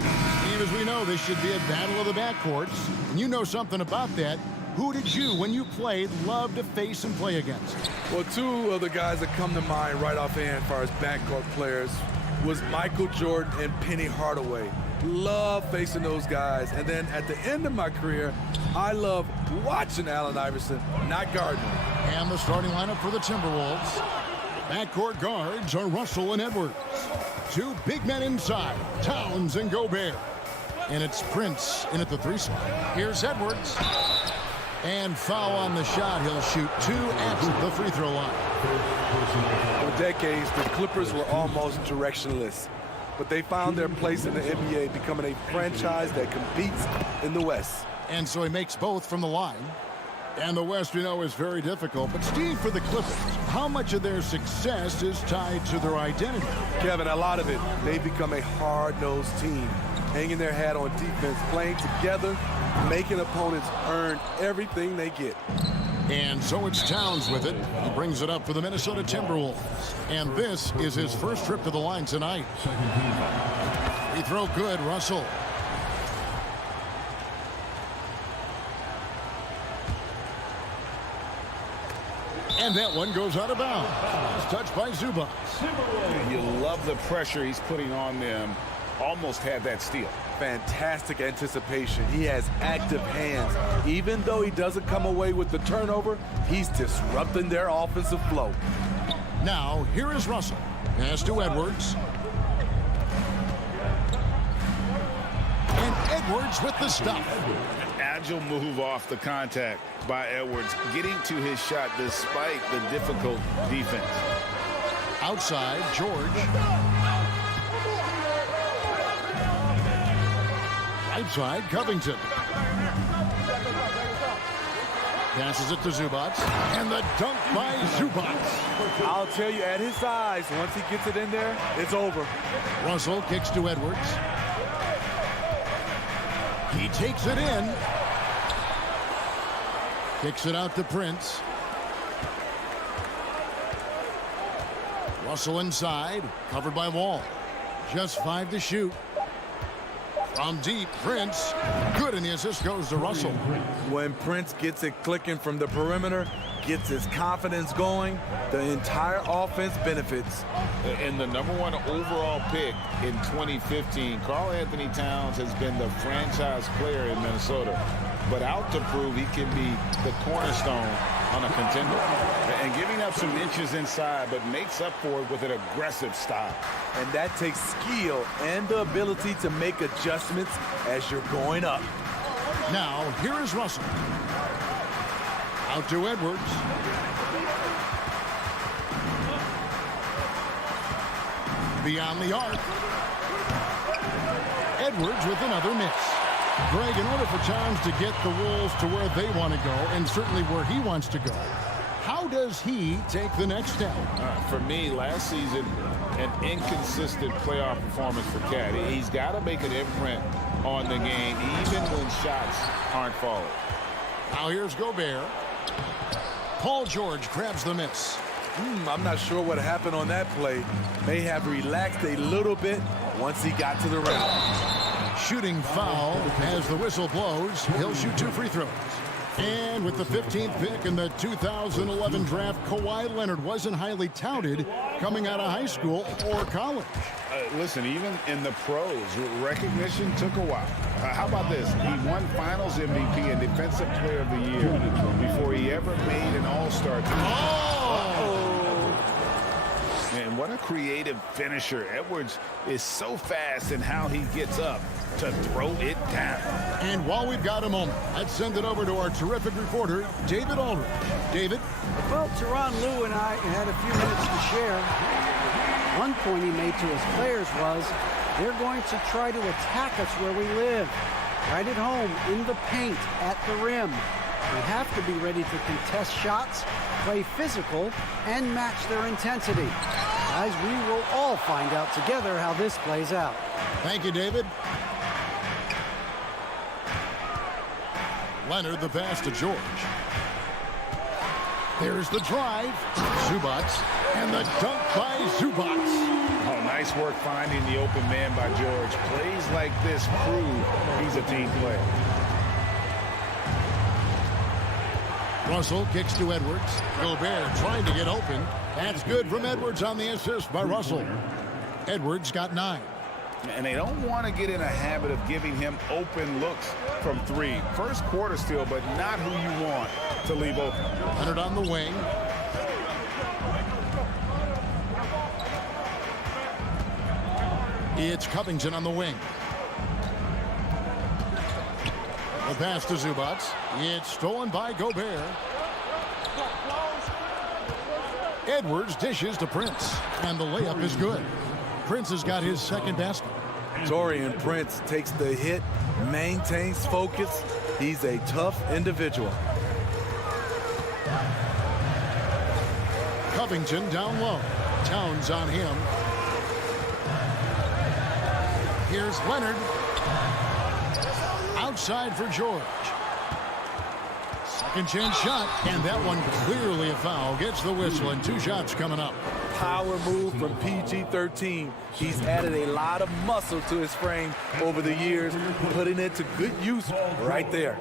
Steve, as we know, this should be a battle of the backcourts. And you know something about that. Who did you, when you played, love to face and play against? Well, two of the guys that come to mind right offhand as far as backcourt players was Michael Jordan and Penny Hardaway. Love facing those guys. And then at the end of my career, I love watching Allen Iverson, not guarding him. And the starting lineup for the Timberwolves. Backcourt guards are Russell and Edwards. Two big men inside, Towns and Gobert. And it's Prince in at the 3 spot. Here's Edwards. And foul on the shot. He'll shoot 2 at the free throw line. For decades, the Clippers were almost directionless. But they found their place in the NBA, becoming a franchise that competes in the West. And so he makes both from the line. And the West, we know, is very difficult. But, Steve, for the Clippers, how much of their success is tied to their identity? Kevin, a lot of it. They become a hard-nosed team, hanging their hat on defense, playing together, making opponents earn everything they get. And so it's Towns with it. He brings it up for the Minnesota Timberwolves. And this is his first trip to the line tonight. Free throw good, Russell. And that one goes out of bounds. It's touched by Zubac. You love the pressure he's putting on them. Almost had that steal. Fantastic anticipation. He has active hands. Even though he doesn't come away with the turnover, he's disrupting their offensive flow. Now, here is Russell. Pass to Edwards. And Edwards with the stop. Agile move off the contact by Edwards, getting to his shot despite the difficult defense. Outside, George. Right side, Covington. Passes it to Zubac. And the dunk by Zubac. I'll tell you, at his size, once he gets it in there, it's over. Russell kicks to Edwards. He takes it in. Kicks it out to Prince. Russell inside, covered by Wall. Just 5 to shoot. From deep, Prince. Good, and the assist goes to Russell. When Prince gets it clicking from the perimeter, gets his confidence going, the entire offense benefits. And the #1 overall pick in 2015, Karl Anthony Towns has been the franchise player in Minnesota, but out to prove he can be the cornerstone on a contender. And giving up some inches inside, but makes up for it with an aggressive style. And that takes skill and the ability to make adjustments as you're going up. Now, here is Russell. Out to Edwards. Beyond the arc. Edwards with another miss. Greg, in order for Towns to get the Wolves to where they want to go, and certainly where he wants to go, how does he take the next step? For me, last season, an inconsistent playoff performance for Cat. He's got to make an imprint on the game, even when shots aren't falling. Now here's Gobert. Paul George grabs the miss. I'm not sure what happened on that play. May have relaxed a little bit once he got to the rim. Shooting foul as the whistle blows. He'll shoot 2 free throws. And with the 15th pick in the 2011 draft, Kawhi Leonard wasn't highly touted coming out of high school or college. Listen, even in the pros, recognition took a while. How about this? He won Finals MVP and Defensive Player of the Year before he ever made an All-Star team. And what a creative finisher. Edwards is so fast in how he gets up to throw it down. And while we've got a moment, let's send it over to our terrific reporter, David Aldridge. David? Well, Tyronn Lue and I had a few minutes to share. One point he made to his players was, they're going to try to attack us where we live. Right at home, in the paint, at the rim. We have to be ready to contest shots, play physical, and match their intensity. Guys, we will all find out together how this plays out. Thank you, David. Leonard, the pass to George. There's the drive. Zubac. And the dunk by Zubac. Oh, Nice work finding the open man by George. Plays like this prove he's a team player. Russell kicks to Edwards. Gobert trying to get open. That's good from Edwards on the assist by Russell. Edwards got 9. And they don't want to get in a habit of giving him open looks from 3. First quarter still, but not who you want to leave open. Leonard on the wing. It's Covington on the wing. The pass to Zubac. It's stolen by Gobert. Edwards dishes to Prince, and the layup is good. Prince has got his second basket. Taurean Prince takes the hit, maintains focus. He's a tough individual. Covington down low. Towns on him. Here's Leonard. Outside for George. Second chance shot, and that one clearly a foul. Gets the whistle, and 2 shots coming up. Power move from PG-13. He's added a lot of muscle to his frame over the years, putting it to good use right there.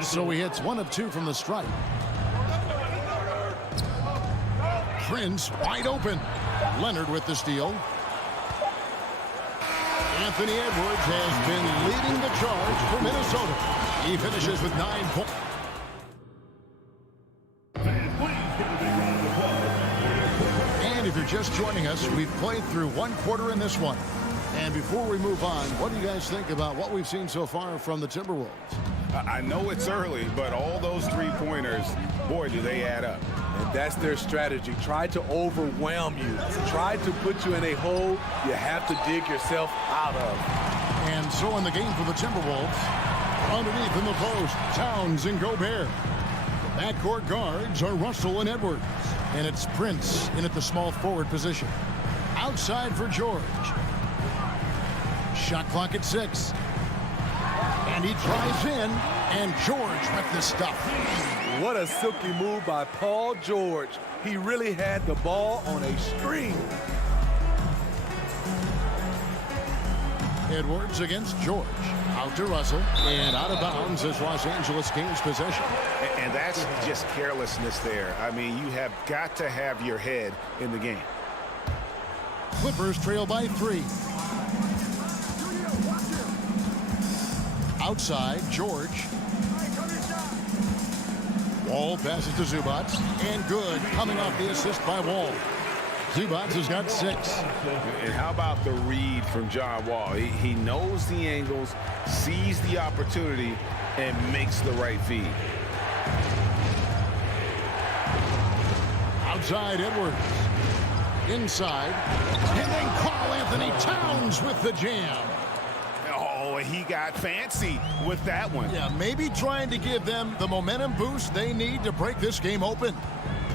So he hits 1 of 2 from the stripe. Prince wide open. Leonard with the steal. Anthony Edwards has been leading the charge for Minnesota. He finishes with 9 points. And if you're just joining us, we've played through 1 quarter in this one. And before we move on, what do you guys think about what we've seen so far from the Timberwolves? I know it's early, but all those 3-pointers, boy, do they add up. And that's their strategy. Try to overwhelm you. Try to put you in a hole you have to dig yourself out of. And so in the game for the Timberwolves, underneath in the post, Towns and Gobert. The backcourt guards are Russell and Edwards. And it's Prince in at the small forward position. Outside for George. Shot clock at 6. And he drives in, and George with the stuff. What a silky move by Paul George. He really had the ball on a string. Edwards against George. Out to Russell, and out of bounds as Los Angeles gains possession. And that's just carelessness there. I mean, you have got to have your head in the game. Clippers trail by 3. Outside, George. Wall passes to Zubac, and good, coming off the assist by Wall. Zubac has got 6. And how about the read from John Wall? He knows the angles, sees the opportunity, and makes the right feed. Outside, Edwards. Inside, and then Karl Anthony Towns with the jam. Oh, he got fancy with that one. Yeah, maybe trying to give them the momentum boost they need to break this game open.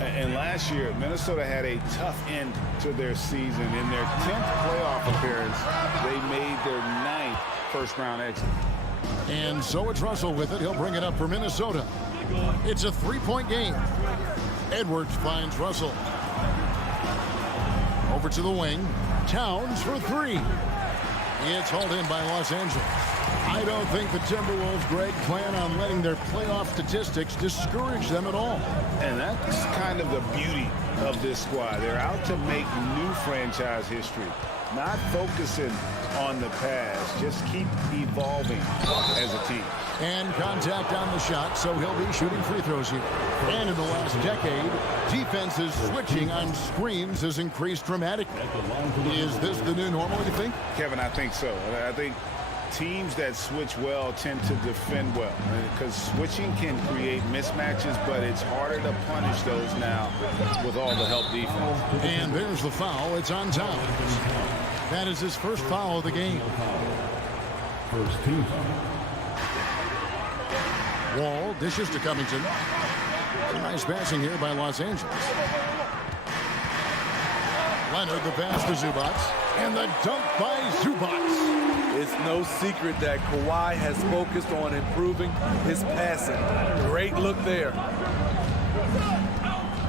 And last year, Minnesota had a tough end to their season. In their 10th playoff appearance, they made their 9th first-round exit. And so it's Russell with it. He'll bring it up for Minnesota. It's a 3-point game. Edwards finds Russell. Over to the wing. Towns for 3. It's hauled in by Los Angeles. I don't think the Timberwolves, Greg, plan on letting their playoff statistics discourage them at all. And that's kind of the beauty of this squad. They're out to make new franchise history, not focusing on the past. Just keep evolving as a team. And contact on the shot, so he'll be shooting free throws here. And in the last decade, defenses switching on screens has increased dramatically. Is this the new normal, you think? Kevin, I think so. I think teams that switch well tend to defend well, because switching can create mismatches, but it's harder to punish those now with all the help defense. And there's the foul. It's on Towns. That is his first foul of the game. First team. Wall dishes to Covington. Nice passing here by Los Angeles. Leonard the pass to Zubac. And the dunk by Zubac. It's no secret that Kawhi has focused on improving his passing. Great look there.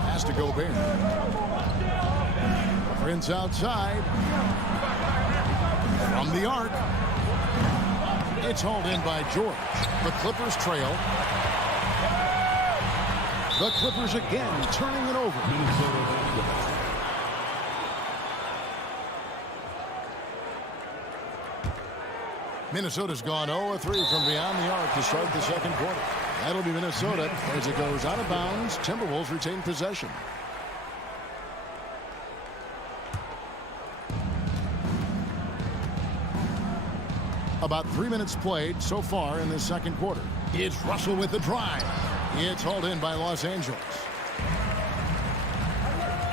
Pass to Gobert. Prince outside. From the arc. It's hauled in by George. The Clippers trail. The Clippers again turning it over. Minnesota's gone 0-3 from beyond the arc to start the second quarter. That'll be Minnesota as it goes out of bounds. Timberwolves retain possession. About 3 minutes played so far in the second quarter. It's Russell with the drive. It's hauled in by Los Angeles.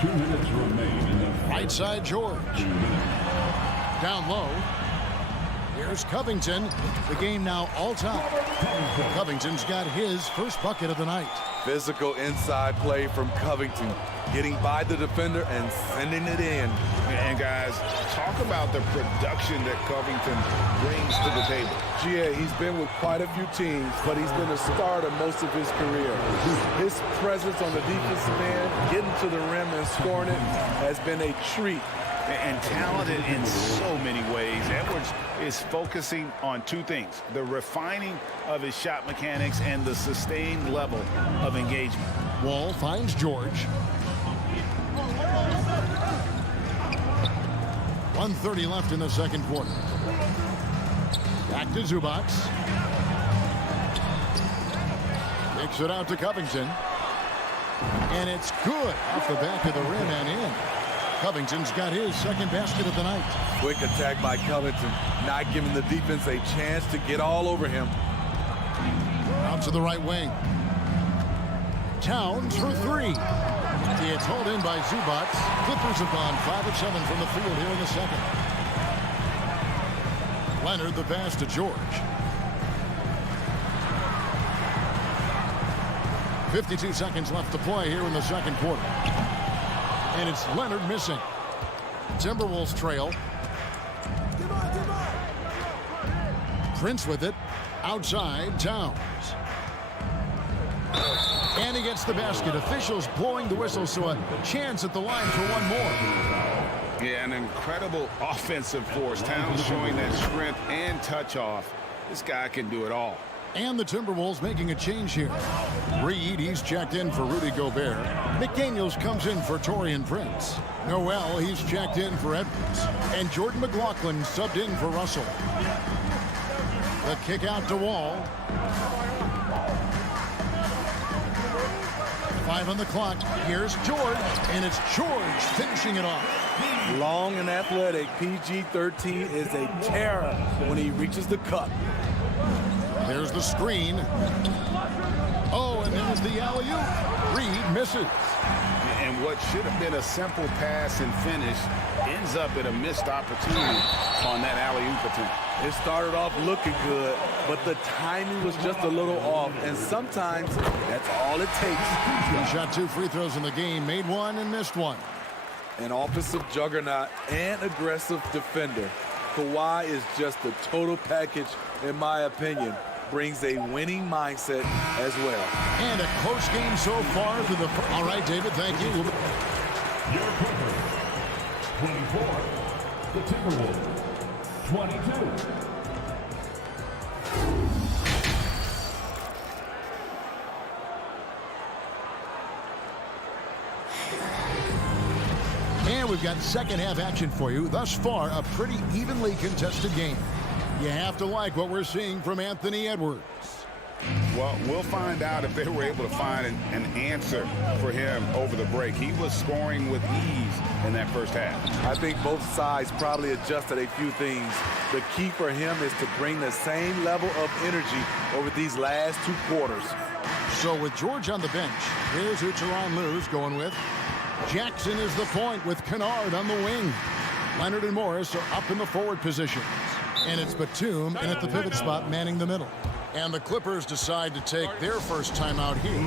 2 minutes remain in the right side, George. Down low. Here's Covington. The game now all time. Covington's got his first bucket of the night. Physical inside play from Covington, getting by the defender and sending it in. And guys, talk about the production that Covington brings to the table. Yeah, he's been with quite a few teams, but he's been a starter most of his career. His presence on the defensive end, getting to the rim and scoring it, has been a treat. And talented in so many ways. Edwards is focusing on two things: the refining of his shot mechanics and the sustained level of engagement. Wall finds George. 1:30 left in the second quarter. Back to Zubac. Kicks it out to Covington. And it's good off the back of the rim and in. Covington's got his second basket of the night. Quick attack by Covington, not giving the defense a chance to get all over him. Out to the right wing. Towns for three. It's hauled in by Zubac. Clippers have gone 5 of 7 from the field here in the second. Leonard the pass to George. 52 seconds left to play here in the second quarter. And it's Leonard missing. Timberwolves trail. Prince with it. Outside, Towns. And he gets the basket. Officials blowing the whistle, so a chance at the line for one more. Yeah, an incredible offensive force. Towns showing that strength and touch off. This guy can do it all. And the Timberwolves making a change here. Reed, he's checked in for Rudy Gobert. McDaniels comes in for Taurean Prince. Noel, he's checked in for Edwards. And Jordan McLaughlin subbed in for Russell. The kick out to Wall. 5 on the clock. Here's George. And it's George finishing it off. Long and athletic. PG-13 is a terror when he reaches the cup. There's the screen. Oh, and there's the alley-oop. Reed misses. And what should have been a simple pass and finish ends up at a missed opportunity on that alley-oop attempt. It started off looking good, but the timing was just a little off, and sometimes that's all it takes. He shot 2 free throws in the game, made one and missed one. An offensive juggernaut and aggressive defender. Kawhi is just the total package, in my opinion. Brings a winning mindset as well. And a close game so far to the... All right, David, thank you. Your Clippers, 24. The Timberwolves, 22. And we've got second half action for you. Thus far, a pretty evenly contested game. You have to like what we're seeing from Anthony Edwards. Well, we'll find out if they were able to find an answer for him over the break. He was scoring with ease in that first half. I think both sides probably adjusted a few things. The key for him is to bring the same level of energy over these last 2 quarters. So with George on the bench, here's who Tyronn Lue's going with. Jackson is the point with Kennard on the wing. Leonard and Morris are up in the forward positions. And it's Batum and at the pivot spot manning the middle. And the Clippers decide to take their first time out here.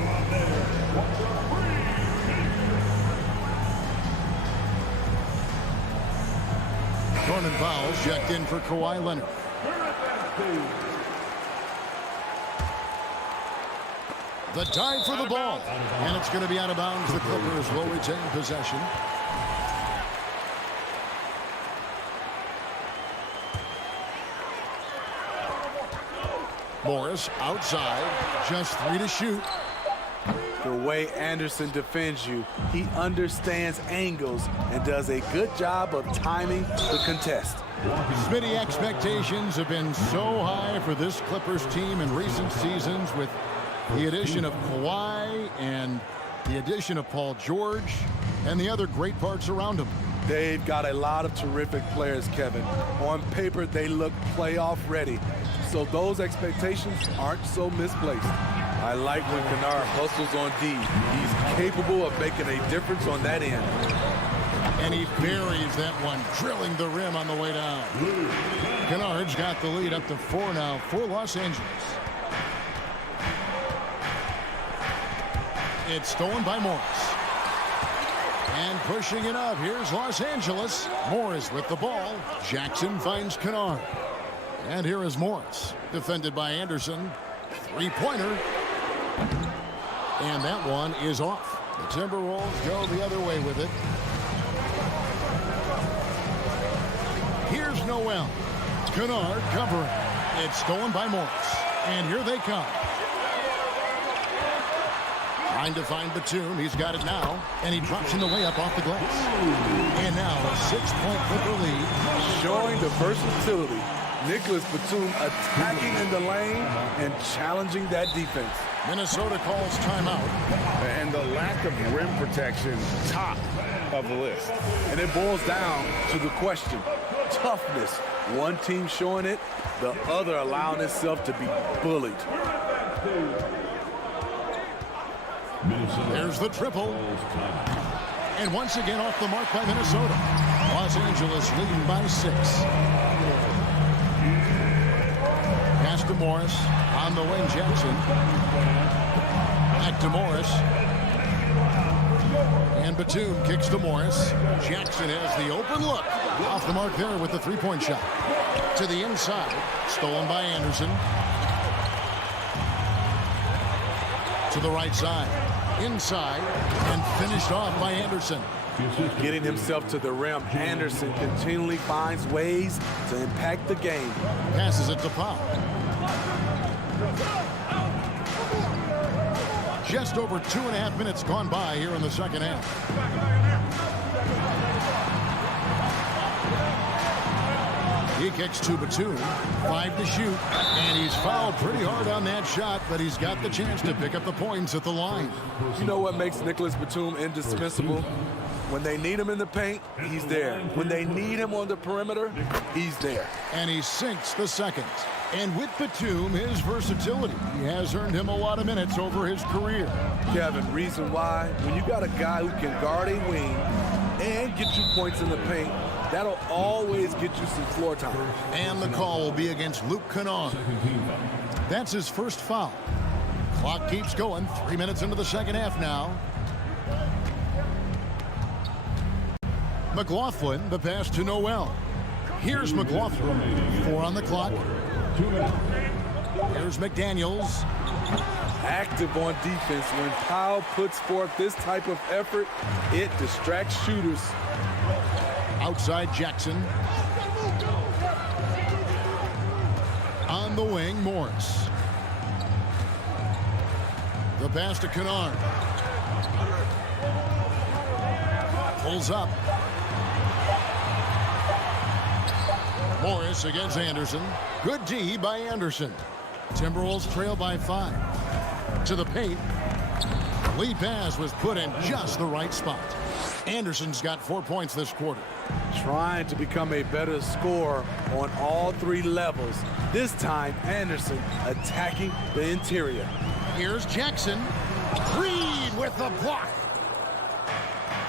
Norman Powell checked in for Kawhi Leonard. The dive for the ball. And it's going to be out of bounds. The Clippers will retain possession. Morris outside, just 3 to shoot. The way Anderson defends you, he understands angles and does a good job of timing the contest. Smitty, expectations have been so high for this Clippers team in recent seasons with the addition of Kawhi and the addition of Paul George and the other great parts around him. They've got a lot of terrific players, Kevin. On paper, they look playoff ready. So those expectations aren't so misplaced. I like when Kennard hustles on D. He's capable of making a difference on that end. And he buries that one, drilling the rim on the way down. Kennard's got the lead up to 4 now for Los Angeles. It's stolen by Morris. And pushing it up, here's Los Angeles. Morris with the ball. Jackson finds Kennard. And here is Morris, defended by Anderson. Three-pointer. And that one is off. The Timberwolves go the other way with it. Here's Noel. Kennard covering. It's stolen by Morris. And here they come. Trying to find Batum. He's got it now. And he drops in the layup off the glass. And now a 6-point Clipper lead. Showing the versatility. Nicholas Batum attacking in the lane and challenging that defense. Minnesota calls timeout. And the lack of rim protection, top of the list. And it boils down to the question. Toughness. One team showing it, the other allowing itself to be bullied. There's the triple. And once again off the mark by Minnesota. Los Angeles leading by 6. Pass to Morris. On the wing, Jackson. Back to Morris. And Batum kicks to Morris. Jackson has the open look. Off the mark there with the three-point shot. To the inside. Stolen by Anderson. To the right side. Inside. And finished off by Anderson. Getting himself to the rim, Anderson continually finds ways to impact the game. Passes it to Pop. Just over 2.5 minutes gone by here in the second half. He kicks to Batum. 5 to shoot. And he's fouled pretty hard on that shot, but he's got the chance to pick up the points at the line. You know what makes Nicholas Batum indispensable? When they need him in the paint, he's there. When they need him on the perimeter, he's there. And he sinks the second. And with Batum, his versatility, he has earned him a lot of minutes over his career. Kevin, reason why? When you got a guy who can guard a wing and get you points in the paint, that'll always get you some floor time. And the call will be against Luke Kennard. That's his first foul. Clock keeps going. 3 minutes into the second half now. McLaughlin, the pass to Noel. Here's McLaughlin. 4 on the clock. Here's McDaniels. Active on defense. When Powell puts forth this type of effort, it distracts shooters. Outside Jackson. On the wing, Morris. The pass to Kennard. Pulls up. Morris against Anderson. Good D by Anderson. Timberwolves trail by 5. To the paint. Lead pass was put in just the right spot. Anderson's got 4 points this quarter. Trying to become a better scorer on all 3 levels. This time, Anderson attacking the interior. Here's Jackson. Reed with the block.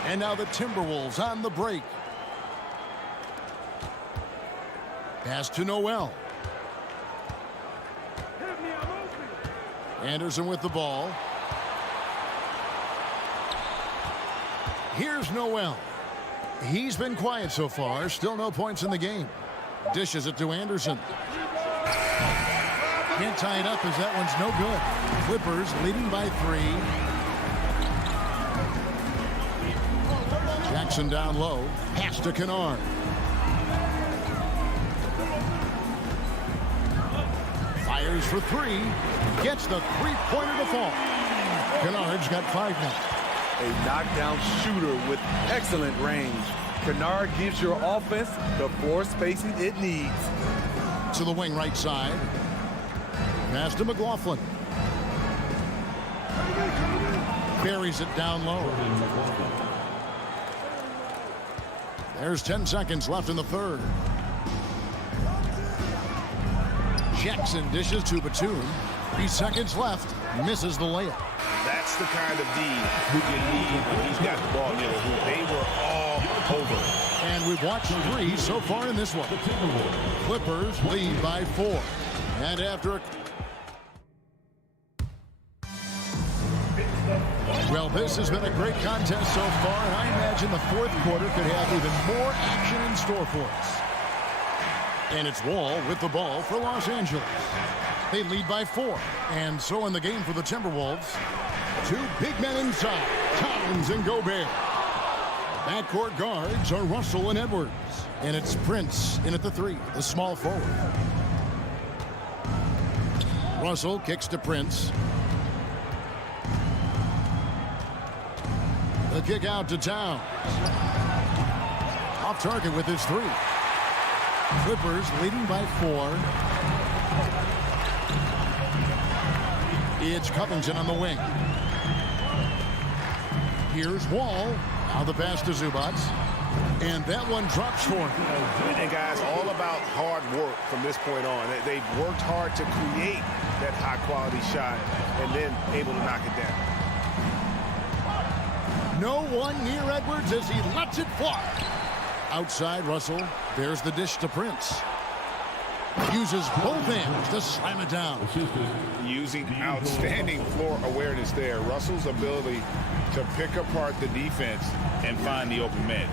And now the Timberwolves on the break. Pass to Noel. Anderson with the ball. Here's Noel. He's been quiet so far. Still no points in the game. Dishes it to Anderson. Can't tie it up as that one's no good. Clippers leading by 3. Jackson down low. Pass to Kennard. Fires for three. Gets the three-pointer to fall. Kennard's got 5 now. A knockdown shooter with excellent range. Kennard gives your offense the floor spacing it needs. To the wing right side. Pass to McLaughlin. Buries it down low. There's 10 seconds left in the third. Jackson dishes to Batum. 3 seconds left. Misses the layup. That's the kind of D who you need when he's got the ball near the hoop. They were all over it. And we've watched 3 so far in this one. Clippers lead by 4. And after a... Well, this has been a great contest so far, and I imagine the fourth quarter could have even more action in store for us. And it's Wall with the ball for Los Angeles. They lead by 4. And so in the game for the Timberwolves, 2 big men inside, Towns and Gobert. Backcourt guards are Russell and Edwards. And it's Prince in at the 3, the small forward. Russell kicks to Prince. The kick out to Towns. Off target with his 3. Clippers leading by 4. It's Covington on the wing. Here's Wall. Now the pass to Zubac. And that one drops for him. And guys, all about hard work from this point on. They've worked hard to create that high-quality shot and then able to knock it down. No one near Edwards as he lets it fly. Outside Russell. There's the dish to Prince. Uses both hands to slam it down. Using outstanding floor awareness there. Russell's ability to pick apart the defense and find the open man.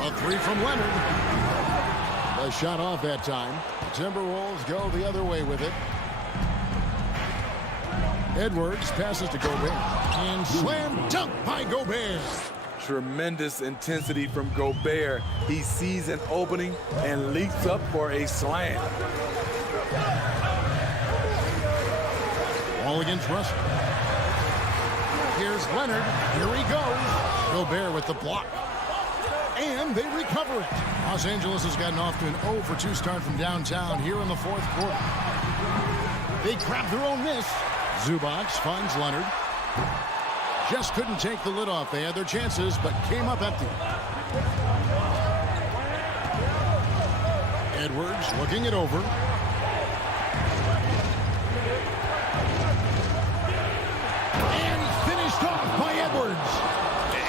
A 3 from Leonard. The shot off that time. Timberwolves go the other way with it. Edwards passes to Gobert. And slam dunk by Gobert. Tremendous intensity from Gobert. He sees an opening and leaps up for a slam. Ball against Russell. Here's Leonard. Here he goes. Gobert with the block. And they recover it. Los Angeles has gotten off to an 0 for 2 start from downtown here in the fourth quarter. They grab their own miss. Zubac finds Leonard. Just couldn't take the lid off. They had their chances, but came up empty. Edwards looking it over. And finished off by Edwards.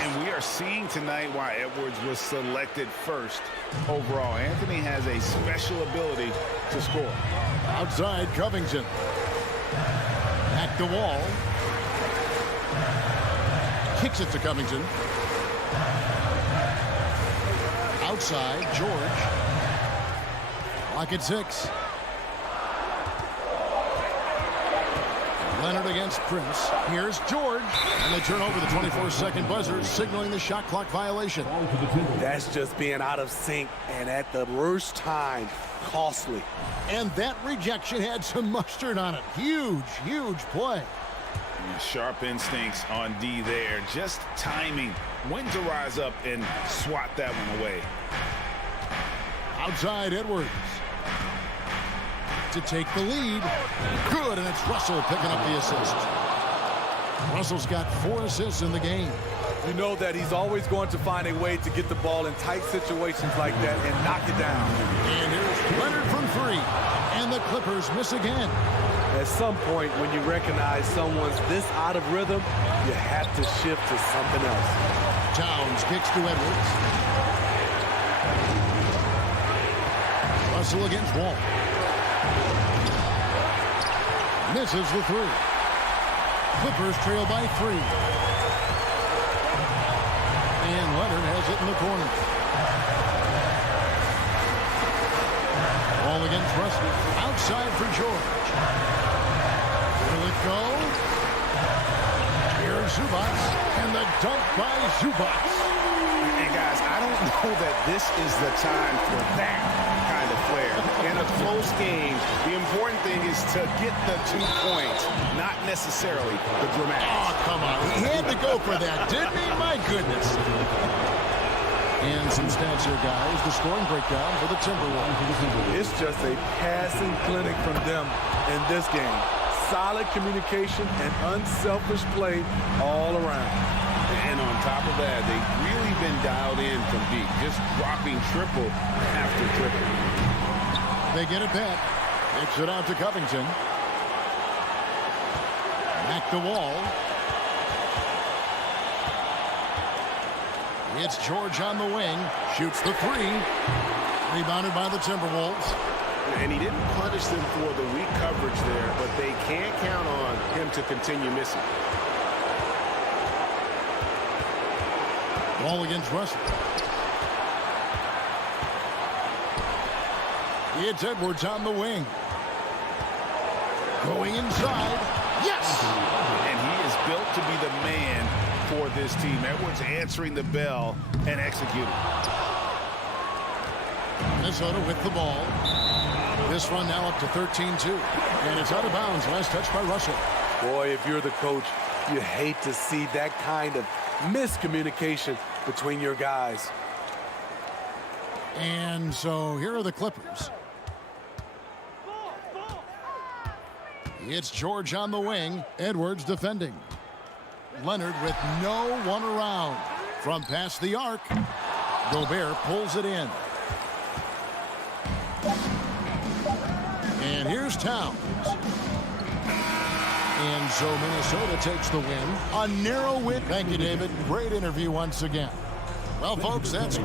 And we are seeing tonight why Edwards was selected first overall. Anthony has a special ability to score. Outside Covington. Back to Wall. Kicks it to Covington. Outside, George. Lock at 6. Leonard against Prince. Here's George. And they turn over the 24-second buzzer, signaling the shot clock violation. That's just being out of sync and at the worst time, costly. And that rejection had some mustard on it. Huge, huge play. Sharp instincts on D there. Just timing when to rise up and swat that one away. Outside Edwards. To take the lead. Good, and it's Russell picking up the assist. Russell's got 4 assists in the game. You know that he's always going to find a way to get the ball in tight situations like that and knock it down. And here's Leonard from 3. And the Clippers miss again. At some point, when you recognize someone's this out of rhythm, you have to shift to something else. Towns kicks to Edwards. Russell against Wall. Misses the 3. Clippers trail by 3. And Leonard has it in the corner. Ball against Russell. Outside for George. Will it go? Here's Zubac. And the dunk by Zubac. And guys, I don't know that this is the time for that kind of flair. In a close games, the important thing is to get the 2 points, not necessarily the dramatics. Oh, come on. He had to go for that, didn't he? My goodness. And some stats here, guys. The scoring breakdown for the Timberwolves. It's just a passing clinic from them in this game. Solid communication and unselfish play all around. And on top of that, they've really been dialed in from deep, just dropping triple after triple. They get it back. Kicks it out to Covington. Back to Wall. It's George on the wing. Shoots the three. Rebounded by the Timberwolves. And he didn't punish them for the weak coverage there, but they can't count on him to continue missing. Ball against Russell. It's Edwards on the wing. Going inside. Yes! And he is built to be the man for this team. Edwards answering the bell and executing. Minnesota with the ball. This run now up to 13-2. And it's out of bounds. Last touch by Russell. Boy, if you're the coach, you hate to see that kind of miscommunication between your guys. And so here are the Clippers. It's George on the wing. Edwards defending. Leonard with no one around. From past the arc. Gobert pulls it in. And here's Towns. And so Minnesota takes the win. A narrow win. Thank you, David. Great interview once again. Well, folks, that's